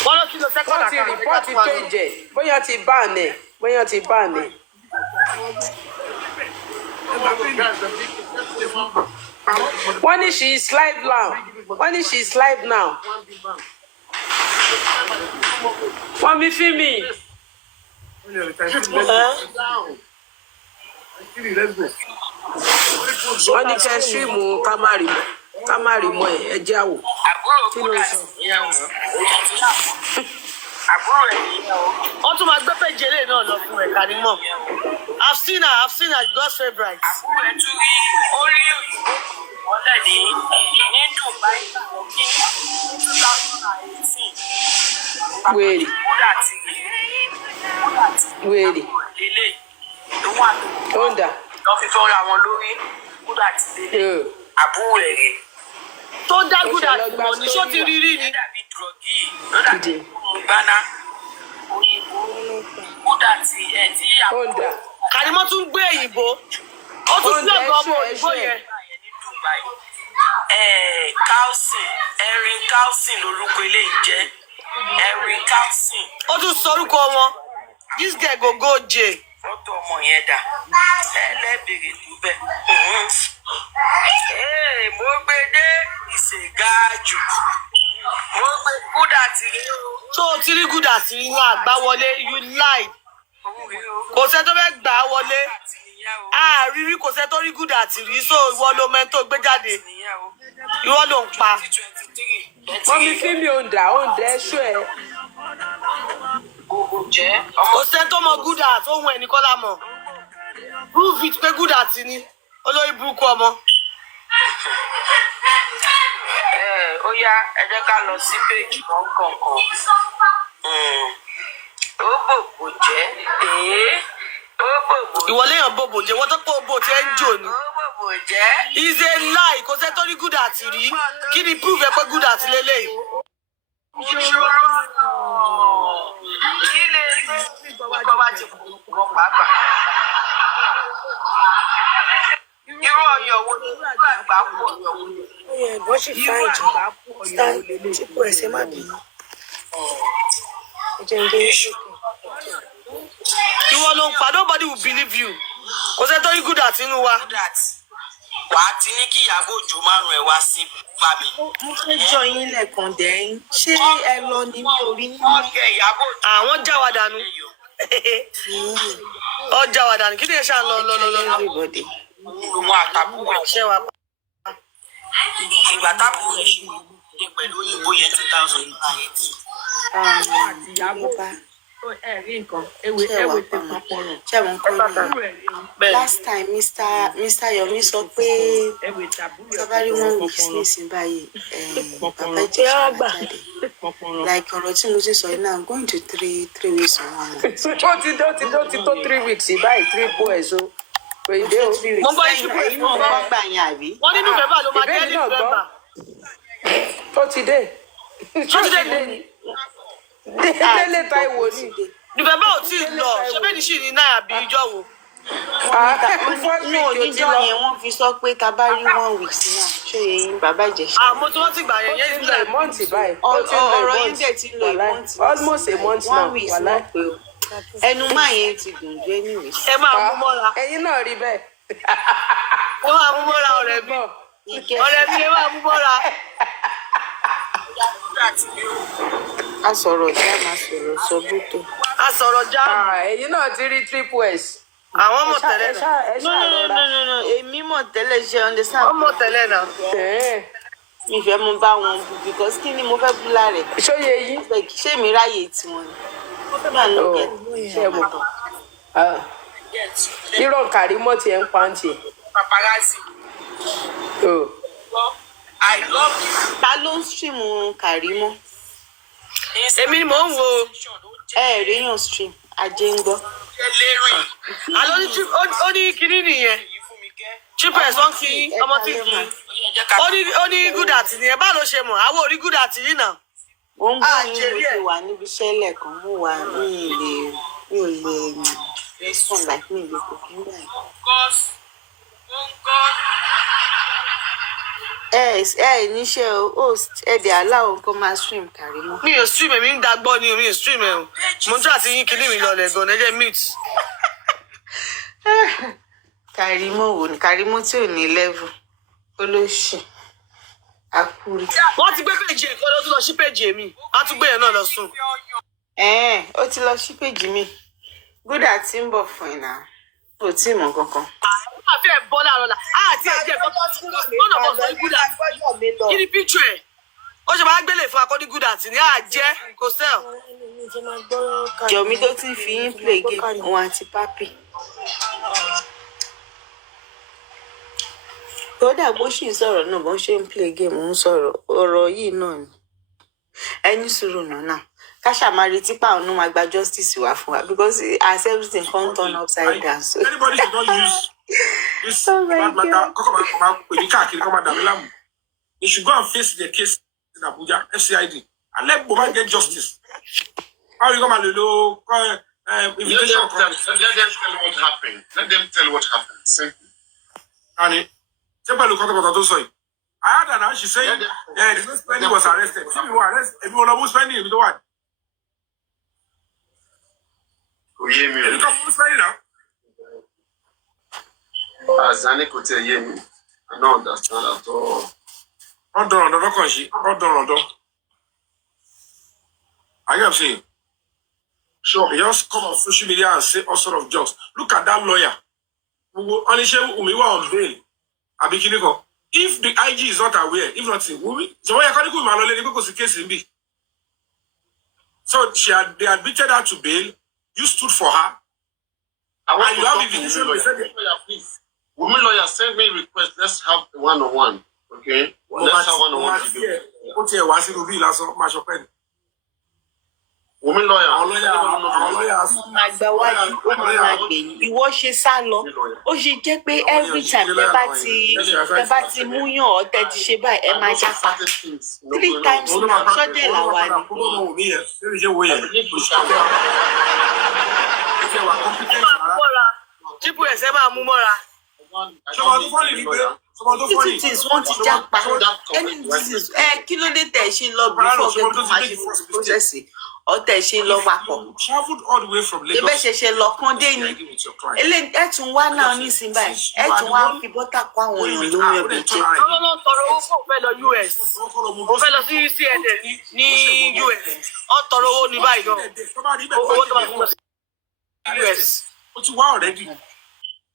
wọ́n ló kí lọ sẹ́kọ̀ọ́ wọ́n ti rìpọ́ọ̀tì péjì ẹ̀ bóyá ti bá ẹ̀ wọ́n ní she is live now wọ́n mi fi mi. wọ́n ní kẹ́ ṣíìmù kámárì mọ́ ẹ jẹ́ àwò. kí ló sọ. àbúrò ẹ̀ wọ́n tún máa gbé péjì eléyìí náà lọ fún ẹ̀ Kàrímọ́. I've seen her God's favourite. àbúrò ẹ̀ tún rí orí wọ́n lẹ̀ ní Dubai ní 2018. wéèrè. kódà tí Wèrè. Onda. Lọ fi fọ́ra wọn lórí kúdà ti délé. Àbúrò ẹ̀ rè. Tó dá gúdà tí mo ní ṣó ti rí rí ni. Dàbí drọ̀gì ló dàbí gbaná. Kúdà tí Onda. Kàrímọ́ tún gbé èyìnbó. Ó tún sí ọ̀gá ọmọ òyìnbó yẹn. Carlson, Erin Carlson lorúkọ eléyìí jẹ́. Erin Carlson. Ó tún sọ orúkọ wọn. This guy go go jail. Fọ́tò ọmọ yẹn dà. Ẹlẹ́bìrì dúbẹ̀. Mo gbé dé ìṣègáàjù. Mo gbé gúdà tí rí o. Tó o ti rí gúdà tí rí wọn àgbá wọlé, you lie. Kò sẹ́ tó fẹ́ gbà á wọlé. Àrírí kò sẹ́ tó rí gúdà tí rí, so ìwọ ló mẹ́tò gbé jáde. Ìwọ ló ń pa. Mọ́mí fíìmì Onda ẹ̀ṣọ́ ẹ̀. Kò sẹ́ tó mọ gúdà tó hun ẹnì kọ́lá mọ̀. Prove it pé gúdà tí ni. Olórí burúkú ọmọ. Ó yá ẹ jẹ́ ká lọ sí péjì kọ̀ọ̀kan. Ó bòbò jẹ́. Ó bòbò. Ìwọ léèyàn bòbò jẹ́ wọ́n tó pé òbò tí ẹ ń jò ni. Ó bòbò jẹ́. Is a lie, kò sẹ́ tó rí gúdà tí rí. Kí ni prove ẹ pé gúdà tí lélẹ́yìí? Kí lè kọ́ bá ti kọ́ pàápàá. Irú ọyàn wo ni àgbà kú ọyàn wo ni? Bó ṣì fa ìjọ tí kò ẹsẹ̀ má bínú. Ìwọ ló ń pa, nobody will believe you. Kò sẹ́ tó rí gúdà tí inú wa. Wà á ti ní kí Ìyábọ̀ Òjó márùn-ún ẹ̀ wá sí bá mi. Mo fẹ́ jọ yín lẹ́ẹ̀kan dẹ́yìn. Ṣé ẹ lọ ní mi ò rí yín? Ọ̀gẹ̀ Ìyábọ̀ Òjó. Àwọn já wa dànù. Ọ já wa dànù. Kí ni ẹ ṣáà lọ? Everybody. Òun àtàbúrò ẹ̀. Ṣé wa pa? Ìgbà tábùrò ẹ̀ ṣe pẹ̀lú òyìnbó yẹn 2008. Last time Mr. Yomi sọ pé tabari 1 week nísìn báyìí bàbá Ìjẹ̀ṣà máa jáde. Like ọ̀rọ̀ tí mo ti sọ yìí now I'm going to 3 weeks or 1 month. Ó ti tó 3 weeks báyìí 3 boys o. Ìdè o. Mo gbọ́ ìṣubú Ẹ̀yin náà gbọ́ gbà yẹn àbí? wọ́n ní November ló máa jẹ́ ní November. Ó ti dé. Ó ti dé ní. Délé Táíwò ni. November ò tí ì lọ. Ṣé bẹ́ẹ̀ ni ṣì ní náà àbí ìjọ wo? No, oníjọ́ yẹn wọ́n fi sọ pé tabari 1 week sí náà. Ṣé yẹn bàbá Ìjẹ̀ṣà? Àmọ́ tí wọ́n ti gbà yẹn Ó ti lọ a month báyìí. Ọ̀rọ̀ yín dẹ̀ ti lọ a month. Almost a month now. 1 week náà pé o. Ẹnu máa yẹn ti dùn jù anyway. ẹ máa mú mọ́ra. Ẹ̀yin náà rí bẹ́ẹ̀. Ẹ máa mú mọ́ra ọ̀rẹ́ mi. Ọ̀rẹ́ mi ẹ máa mú mọ́ra. A sọ̀rọ̀ já máa sọ̀rọ̀ sọ bótó. A sọ̀rọ̀ já. Ẹ̀yin náà ti rí triple S. Àwọn mọ̀ tẹ́lẹ̀ náà. Ẹ ṣàrọ̀ra. No. Èmi mọ̀ tẹ́lẹ̀ ṣe understand. Wọ́n mọ̀ tẹ́lẹ̀ náà. Mi fẹ́ mo bá wọn bú because kí ni mo fẹ́ bú lára ẹ̀? Ṣóye yín. Ṣé mi ráyè tiwọn ni? Ṣé ẹ mọ̀? Irọ́ Kàrímọ́ ti ẹ̀ ń pa ń tiẹ̀. Paparazzi. I love you. Ta ló ń stream Kàrímọ́? Èmi ni mò ń wo. Ríyàn stream ajé ń gbọ́. Àlọ́ ó ní kinní nìyẹn. Chippers wọ́n kí ọmọ tí kì í. Ó ní good at nìyẹn. Báwo ló ṣe mọ̀? Àwọn ò rí good at yìí náà. Ó ń bọ̀ ní mo ti wà níbi iṣẹ́ lẹ́ẹ̀kan mo wà mi ò lè respond like mi lè kò kí n gbà yìí. Níṣẹ́ host ẹ̀dẹ̀ aláwọ̀ nǹkan máa stream Kàrímọ́. Mi ò stream èmi ń dagbọ́ ni mi ò stream ẹ̀ o. Mo ń tún àti yín kinní mi lọlẹ̀ gan-an ẹ̀jẹ̀ mute. Kàrímọ́ wo ni Kàrímọ́ tí ò ní level olóṣì àkúrí. Wọ́n ti gbé péjì ẹ̀ kọ́ ló tún lọ sí péjì èmi. Wọ́n á tún gbé yẹn náà lọ sùn. Ó ti lọ sí péjì mi. Gúdà tí ń bọ̀ fún ẹ̀ náà kò tí ì mọ̀ kankan. Àwọn àfẹ́ bọ́ láàárọ̀ la àti ẹ̀jẹ̀ kọ́kọ́ lọ́nà bọ̀ sọ gúdà. Kí ni picture ẹ̀? Ó ṣe máa gbélé fún akọ́ni gúdà tí ní àjẹ́ kò sẹ́ọ̀. Jọ̀mí tó ti fi yín play game òun àti Papi. Kódà bó ṣì ń sọ̀rọ̀ náà bó ṣe ń play game ń sọ̀rọ̀ ọ̀rọ̀ yìí náà ni. Ẹni sùúrù náà Kasha married pa no magba justice wa fún wa because as everything come turn upside down. So anybody should not use this oh bad my matter. God. They should go and face the case in Abuja, FCID, and let Boma get justice. How you come and do invitation? Let them tell what happened. Let them tell what happened. Simple. And I had an she saying, yeah, the spending was arrested. Everyone was spending with the one. You come spending now? Zani could tell you, I don't understand at all. Hold on, I am saying, sure, you just come on social media and say all sort of jokes. Look at that lawyer. Only on bail. If the IG is not aware, if not, so they admitted her to bail. You stood for her. And you have invitation. Women lawyer, send me a request. Let's have one-on-one. Okay? Let's have one-on-one. Women lawyer. Ìwọ ṣe sá lọ. Ó ṣe jẹ́ pé every time tẹ́ bá ti múyàn ọ́ tẹ́ ti ṣe báyìí ẹ máa jápa. 3 times now ṣọ́dẹ̀ làwa ni. Triple S ẹ máa mú mọ́ra. Things wọ́n ti jápa. Any disease kí ló dé tẹ̀ ṣe lọ before kí tó máa ṣe process ọ̀tẹ̀ ṣe lọ papọ̀. Traveled all the way from Lagos. Ibẹ̀ ṣẹ̀ṣẹ̀ lọ kán dé ni. Ẹ tún wá náà nísìnyí báyìí. Ẹ tún wá fi bọ́tà kó àwọn èèyàn lórí ẹbí jẹ. Àwọn náà tọrọ owó fún òfẹ́ lọ US. Òfẹ́ lọ sí CNN ní US. Ó tọrọ owó ní báyìí náà. Owó tó bá fún US. But you are already.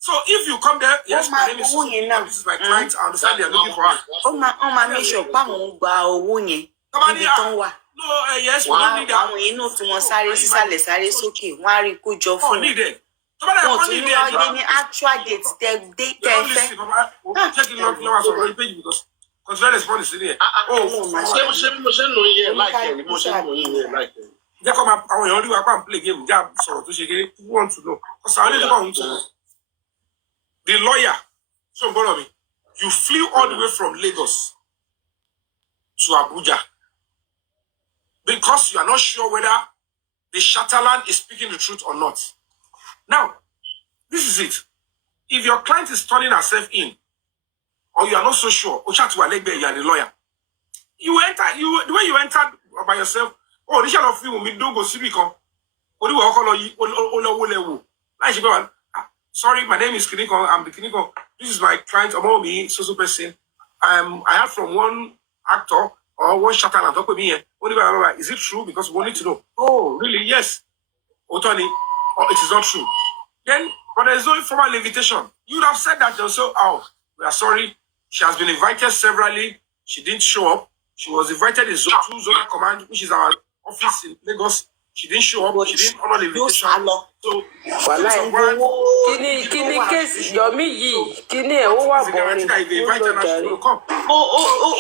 So if you come there, yes, my name is Susan. This is my client. I understand they are looking for her. Ó máa make sure páwọn gba owó yẹn níbi tó ń wà. No, yes, we don't need that. Àwọn inú tí wọ́n sáré sísàlẹ̀ sáré sókè, wọ́n á rí kó jọ fún un. Wọ́n tún ní wọ́n gbé ní actual date tẹ́ fẹ́. Check it out now on the page because consider the response in here. Jẹ́ kọ́ máa àwọn èèyàn rí wa pa n play game já sọ̀rọ̀ tó ṣe kéré. Who want to know? Because I only want to know. The lawyer, so follow me. You flew all the way from Lagos to Abuja because you are not sure whether the Shatterland is speaking the truth or not. Now, this is it. If your client is turning herself in, or you are not so sure, you are the lawyer. You enter, the way you entered by yourself. Oh, this shall of you me don't go see me come. Sorry, my name is Kiniko. I'm the Kiniko. This is my client, me, so person. I heard from one actor or one shutter and talk with me. Is it true? Because we need to know. Oh, really? Yes. Otoni, or it is not true. Then, but there is no formal invitation. You would have said that also. Oh, we are sorry. She has been invited severally. She didn't show up. She was invited in Zone 2 Zona Command, which is our office in Lagos. She didn't show up. She didn't honor the invitation. So, Kini case Yomi yìí, kini ẹ̀ ó wà bọ̀rin. Ó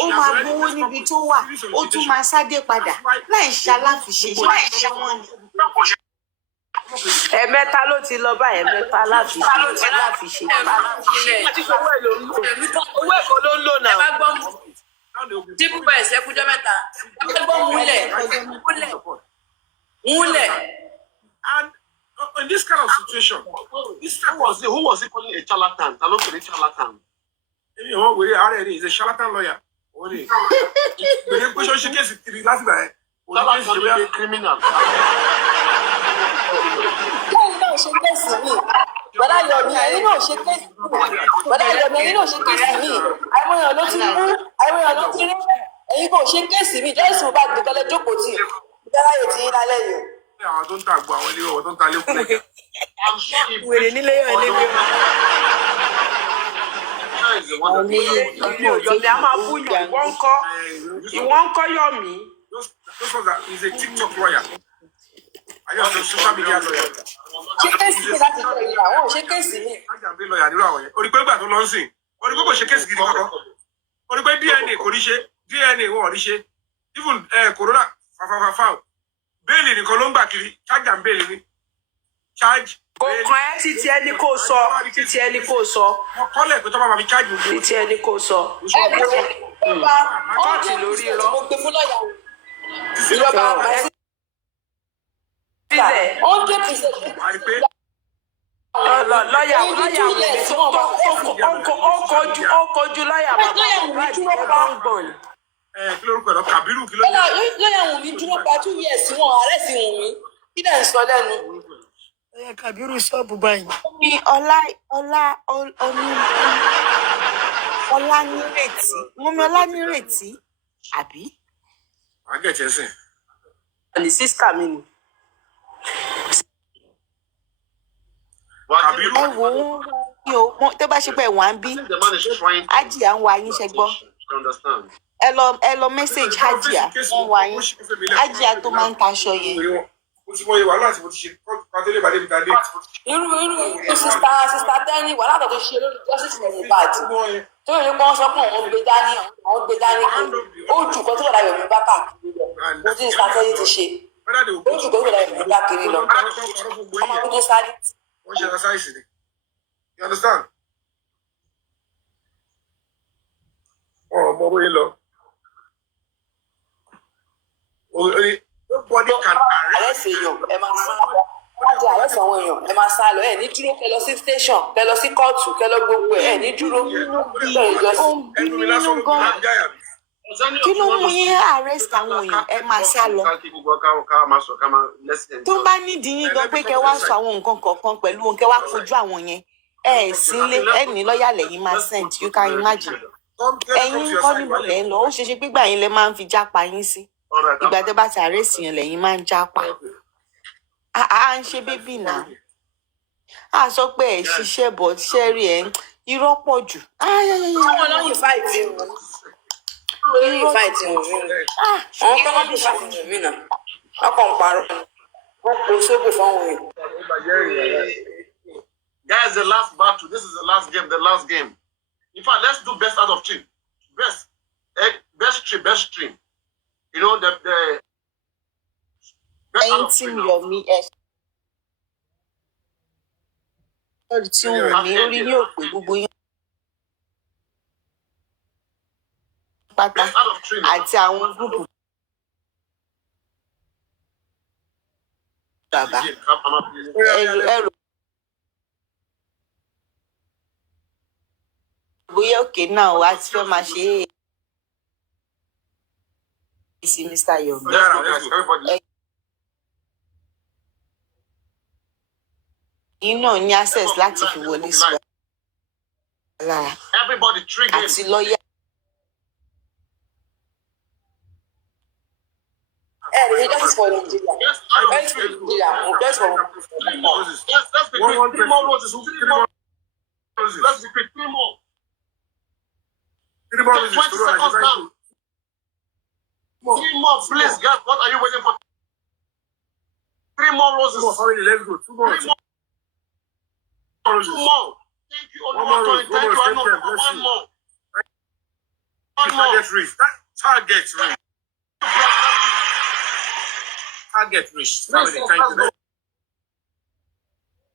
máa gbowó níbi tó wà, ó tún máa sáde padà láì ṣaláfiṣe ṣe wọ́n ni. Ẹ̀mẹ́ta ló ti lọ bá ẹ̀mẹ́ta láfiṣe. Owó ẹ̀kọ́ ló ń lò náà. Dípò bẹ́ẹ̀ sẹ́kújọ́ mẹ́ta. Ẹgbọ́n múlẹ̀. And in this kind of situation, who was he calling a charlatan? I don't a charlatan. He's a charlatan lawyer. Charlatan is a criminal. Bọ́dá Yomi ẹ̀yin náà ṣe kéèsì mi. Àwọn èèyàn ló ti rí. Ẹ̀yin kò ṣe kéèsì mi. Jọ́sìn bá gbẹ̀kọ́lẹ̀ jókòó tì. Ìjọba yóò ti yín lálẹ́ yìí. Àwọn tó ń tàgbọ́ àwọn ilé ọ̀wọ́ tó ń ta lẹ́kùn. Wèrè nílé yọ̀ lé mi. Yomi a máa bú yàn, ìwọ ń kọ́ Yomi. He's a TikTok lawyer. I just a social media lawyer. Ṣé kéèsì mi láti ṣe ìyá àwọn ṣé kéèsì mi? Ajàmbé lọ́ọ̀yà nírú àwọn yẹn. Orípé ìgbà tó lọ ń sìn. Orípé kò ṣe kéèsì gidi kankan. Orípé DNA kò rí ṣe. DNA wọn ò rí ṣe. Even corona fàfàfàfà. Bẹ́ẹ̀lì nìkan ló ń gbà kiri. Charge and bail ni. Charge. Kọ̀ọ̀kan ẹ títí ẹni kò sọ. Títí ẹni kò sọ. Wọ́n kọ́lẹ̀ pé tó bá máa fi charge gbogbo. Títí ẹni kò sọ. Kọ́ọ̀tì lórí irọ́. Mo gbé fún lọ́yà o. Ìjọba sílẹ̀. 100%. Lọ́yà ó kojú lọ́yà bàbá láti gbọ̀ngbọ̀n. Kí lórúkọ ẹ̀ lọ Kàbírù kí ló dé? Lọ́yà wùn mí dúró pa 2 years wọn ààrẹ sì wùn mí. Kí dẹ̀ ń sọ lẹ́nu? Kàbírù ṣọ́ọ̀bù báyìí. Ní Ọlánírètí. Mọ́mí Ọlánírètí. Àbí? Màá gẹ̀ẹ́tì ẹsẹ̀. Àní sísítà mi ni. Kàbírù. Ẹ wo tó bá ṣe pé ẹ̀wọ̀n á ń bí. Ájìá ń wá yín ṣe gbọ́. Ẹ lọ mẹ́sẹ̀gì Ájìá wọ́n wá yín. Ájìá tó máa ń taṣọ yẹn. Mo ti mọ ìwà láti mo ti ṣe pàtẹ́lẹ̀ ìbàdí mi tàdé. Irú sista tẹ́ni wà látọ̀ tó ṣe lórí justice for Mohbad. Tó yẹ kó wọ́n sọ pé àwọn gbé dání kiri. Ó jù kan tí wọ́n dàbẹ̀ mi bá káàkiri lọ. Mo ti sista tẹ́ni ti ṣe. Ó jù kan tí wọ́n dàbẹ̀ mi bá kiri lọ. Ọmọ tó sáré. Wọ́n ṣe exercise ni. You understand? Ọmọ bóyá lọ. Nobody can arrest èèyàn. Ẹ máa sá lọ. Láti arrest àwọn èèyàn. Ẹ máa sá lọ. Ẹ ní dúró kẹ lọ sí station. Kẹ lọ sí kóòtù. Kẹ lọ gbogbo ẹ̀. Ẹ ní dúró. Kí ló mú yín arrest àwọn èèyàn? Ẹ máa sá lọ. Tó bá nídìí yín gan pé kẹ wá sọ àwọn nǹkan kọ̀ọ̀kan pẹ̀lú òun kẹ wá kojú àwọn yẹn. Ẹ sílé ẹ ní lọ́ọ̀yà lẹ́yìn máa send, you can imagine. Ẹ̀yin kọ́ níbo lẹ́ ń lọ. Ó ṣeéṣe pé gbà yín lẹ máa ń fi jápa yín sí. Ìgbà tẹ́ bá ti arrest yẹn lẹ́yìn máa ń jápa. À ń ṣe bébì náà. À sọ pé ẹ̀ ṣiṣẹ́ bọ̀ ṣẹ́rí ẹ̀ irọ́ pọ̀ jù. Àwọn náà yìí fáìtì wọn. Àwọn fáìtì wọn yìí náà. Wọ́n kàn ń parọ́. Wọ́n kò sóbì fáwọn èèyàn. Guys, the last battle. This is the last game. The last game. In fact, let's do best out of three. Best stream. You know the best out of three. Yomi tí wọn ní orí ní òpè gbogbo yín pátá àti àwọn gúrùpù bàbá ẹrù bóyá òkè náà wá ti fẹ́ máa ṣe é sí Mr. Yomi. Yín náà ní access láti fi wọlé sí wa lára àti lọ́yà. Justice for Nigeria. Justice for Nigeria. Justice for Three more roses. Let's be quick. 3 more. 3 more roses. 20 seconds down. 3 more, please, guys. What are you waiting for? 3 more roses. 2 more. Sorry, let's go. 2 more. 2 more. 2 more. Thank you, Oluwatoyin. Thank you, Anu. 1 more. 1 more. Target reach. Target reach. Target reach. Family, thank you.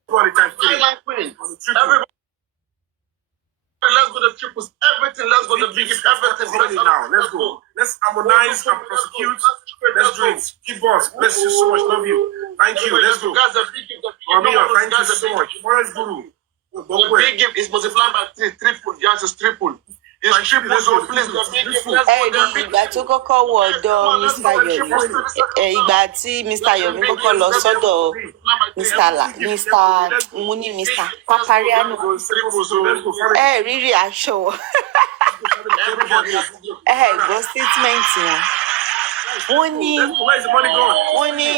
Everybody, times 3. Everybody, let's go to triples. Everything, let's go to big. Everything. Now, let's go. Let's harmonize and prosecute. Let's do it. Keep us. Bless you so much. Love you. Thank you. Let's go. Amina, thank you so much. Forest Guru. The big gift is multiplied by 3. Triple. Just is triple. It's triple. So please, the big gift. Rí ìgbà tó kọ́kọ́ wọ ọ̀dọ̀ Mr. Yomi ìgbà tí Mr. Yomi kọ́kọ́ lọ sọ́dọ̀ Mr. Papalule rí reaction gbọ́ statement wọn. wọ́n ní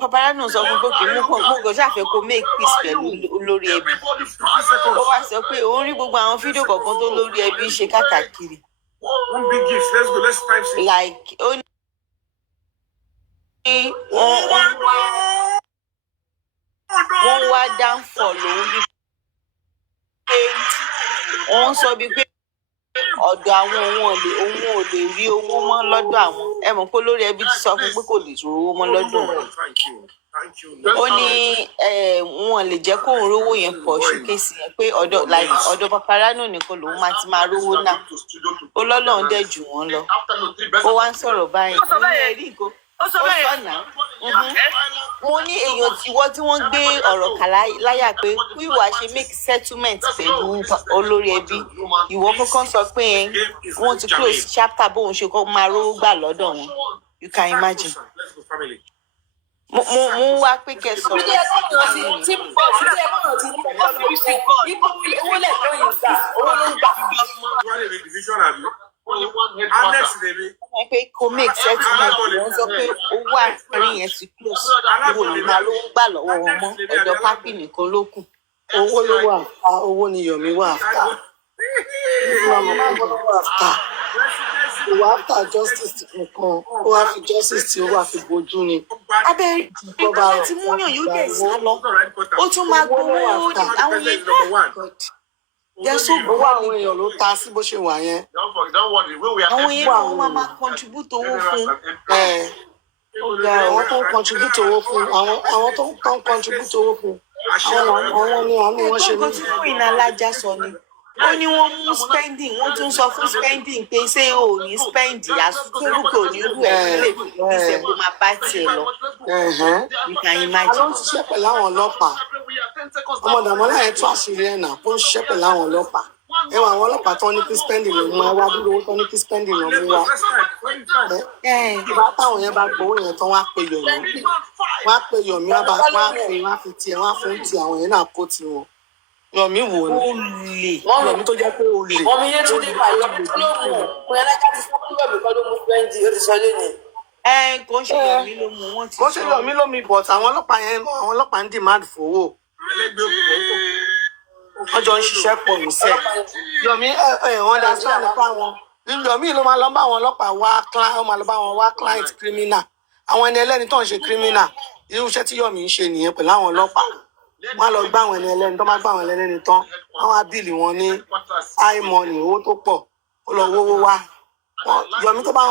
Papalule sọ fún gòkè mú kò ṣàfẹ́ kó make peace pẹ̀lú olórí ẹbí. Ó wá sọ pé òun rí gbogbo àwọn fídíò kọ̀ọ̀kan tó lórí ẹbí ṣe káàkiri. One big gift. Let's go. Let's type it. Like only wọ́n wá downfall lòun bí pé wọ́n sọ bí pé ọ̀dọ̀ àwọn òun ò lè rí owó mọ́ lọ́dọ̀ àwọn. Ẹ mọ̀ pé olórí ẹbí ti sọ fún pé kò lè rí owó mọ́ lọ́dọ̀ òun. Ó ní wọn lè jẹ́ kóun rówó yẹn pọ̀ ṣùkẹ́sì yẹn pé ọ̀dọ̀ Paparano nìkan lòun máa ti máa rówó náà. Ó lọ́lọ́run dẹ̀ jù wọ́n lọ. Ó wá ń sọ̀rọ̀ báyìí ní ẹ̀rí ìgò. Ó sọ náà. Mo ní èèyàn ìwọ tí wọ́n gbé ọ̀rọ̀ kà láyà pé wíwà ṣe make settlement pẹ̀lú olórí ẹbí. Ìwọ kọ́kọ́ sọ pé wọ́n ti close chapter bóun ṣe kọ́ máa rówó gbà lọ́dọ̀ wọn. You can imagine. Mo wá pé kẹ́ sọ̀rọ̀. Pé kò make settlement wọ́n sọ pé owó àárín yẹn ti close. Owó lè máa ló ń gbà lọ́wọ́ wọn mọ́. Ọ̀dọ̀ Pápí nìkan ló kù. Owó ló wà fà, owó ni Yomi wà fà. Ìwà after justice kankan, ó wá fi justice tí ó wà fi bojú ni. Abẹ́rẹ́ ìgbà tí múyàn yóò dẹ̀ sá lọ. Ó tún máa gbowó àwọn yẹn náà. Owó àwọn èèyàn ló ta sí bó ṣe wà yẹn. Àwọn yẹn náà máa contribute owó fún. Àwọn tó ń contribute owó fún, àwọn tó ń contribute owó fún, àwọn ni àánú wọn ṣe ní. Nǹkan tí Queen Alaja sọ ni. Ó ní wọ́n mú spending, wọ́n tún sọ fún spending pé ṣé o ò ní spend àsúkúrúkọ ní irú ẹ̀ lè fi ìṣẹ̀ kó máa bá tiẹ̀ lọ. You can imagine. Àwọn ń ṣiṣẹ́ pẹ̀lú àwọn ọlọ́pàá. Ọmọ Dàmọ́lá yẹn tún àṣírí ẹ̀ náà kó ń ṣiṣẹ́ pẹ̀lú àwọn ọlọ́pàá. Ẹwà àwọn ọlọ́pàá tó ní kí spending ló mú wá dúró owó tó ní kí spending ló mú wá. Ìbá táwọn yẹn bá gbowó yẹn tán wá pe Yomi. Wọ́n á pe Yomi, wọ́n á fi tiẹ̀, wọ́n á fún ti àwọn yẹn náà kó tiwọn. Yomi wò ni. Yomi tó jẹ́ pé o lè. Yomi yẹn tún lè bá lọ ló mú. Mo yẹn lájà ti sọ pé Yomi kọ́ ló mú fẹ́ǹdì, ó ti sọ lónìí. Kò ń ṣe Yomi ló mú wọn ti sọ. Kò ń ṣe Yomi ló mi but àwọn ọlọ́pàá ń demand fowó. Wọ́n jọ ń ṣiṣẹ́ pọ̀ níṣẹ́. Yomi understand fáwọn. Yomi ló máa lọ bá àwọn ọlọ́pàá wá client criminal. Àwọn ẹni ẹlẹ́ni tó ń ṣe criminal. Irú iṣẹ́ tí Yomi ń ṣe nìyẹn pẹ̀lú àwọn ọlọ́pàá. Wọ́n á lọ gbá àwọn ẹni ẹlẹ́ni tó máa gbá àwọn ẹlẹ́ni tán. Wọ́n á bíìlì wọn ní high money, owó tó pọ̀. Ó lọ wówó wá. Yomi tó bá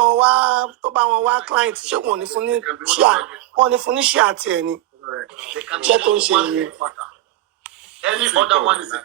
wọn wá client ṣé wọn ò ní fún ní ṣíà? Wọ́n ò ní fún ní ṣíà tiẹ̀ ni. Iṣẹ́ tó ń ṣe nìyẹn. Any other one is a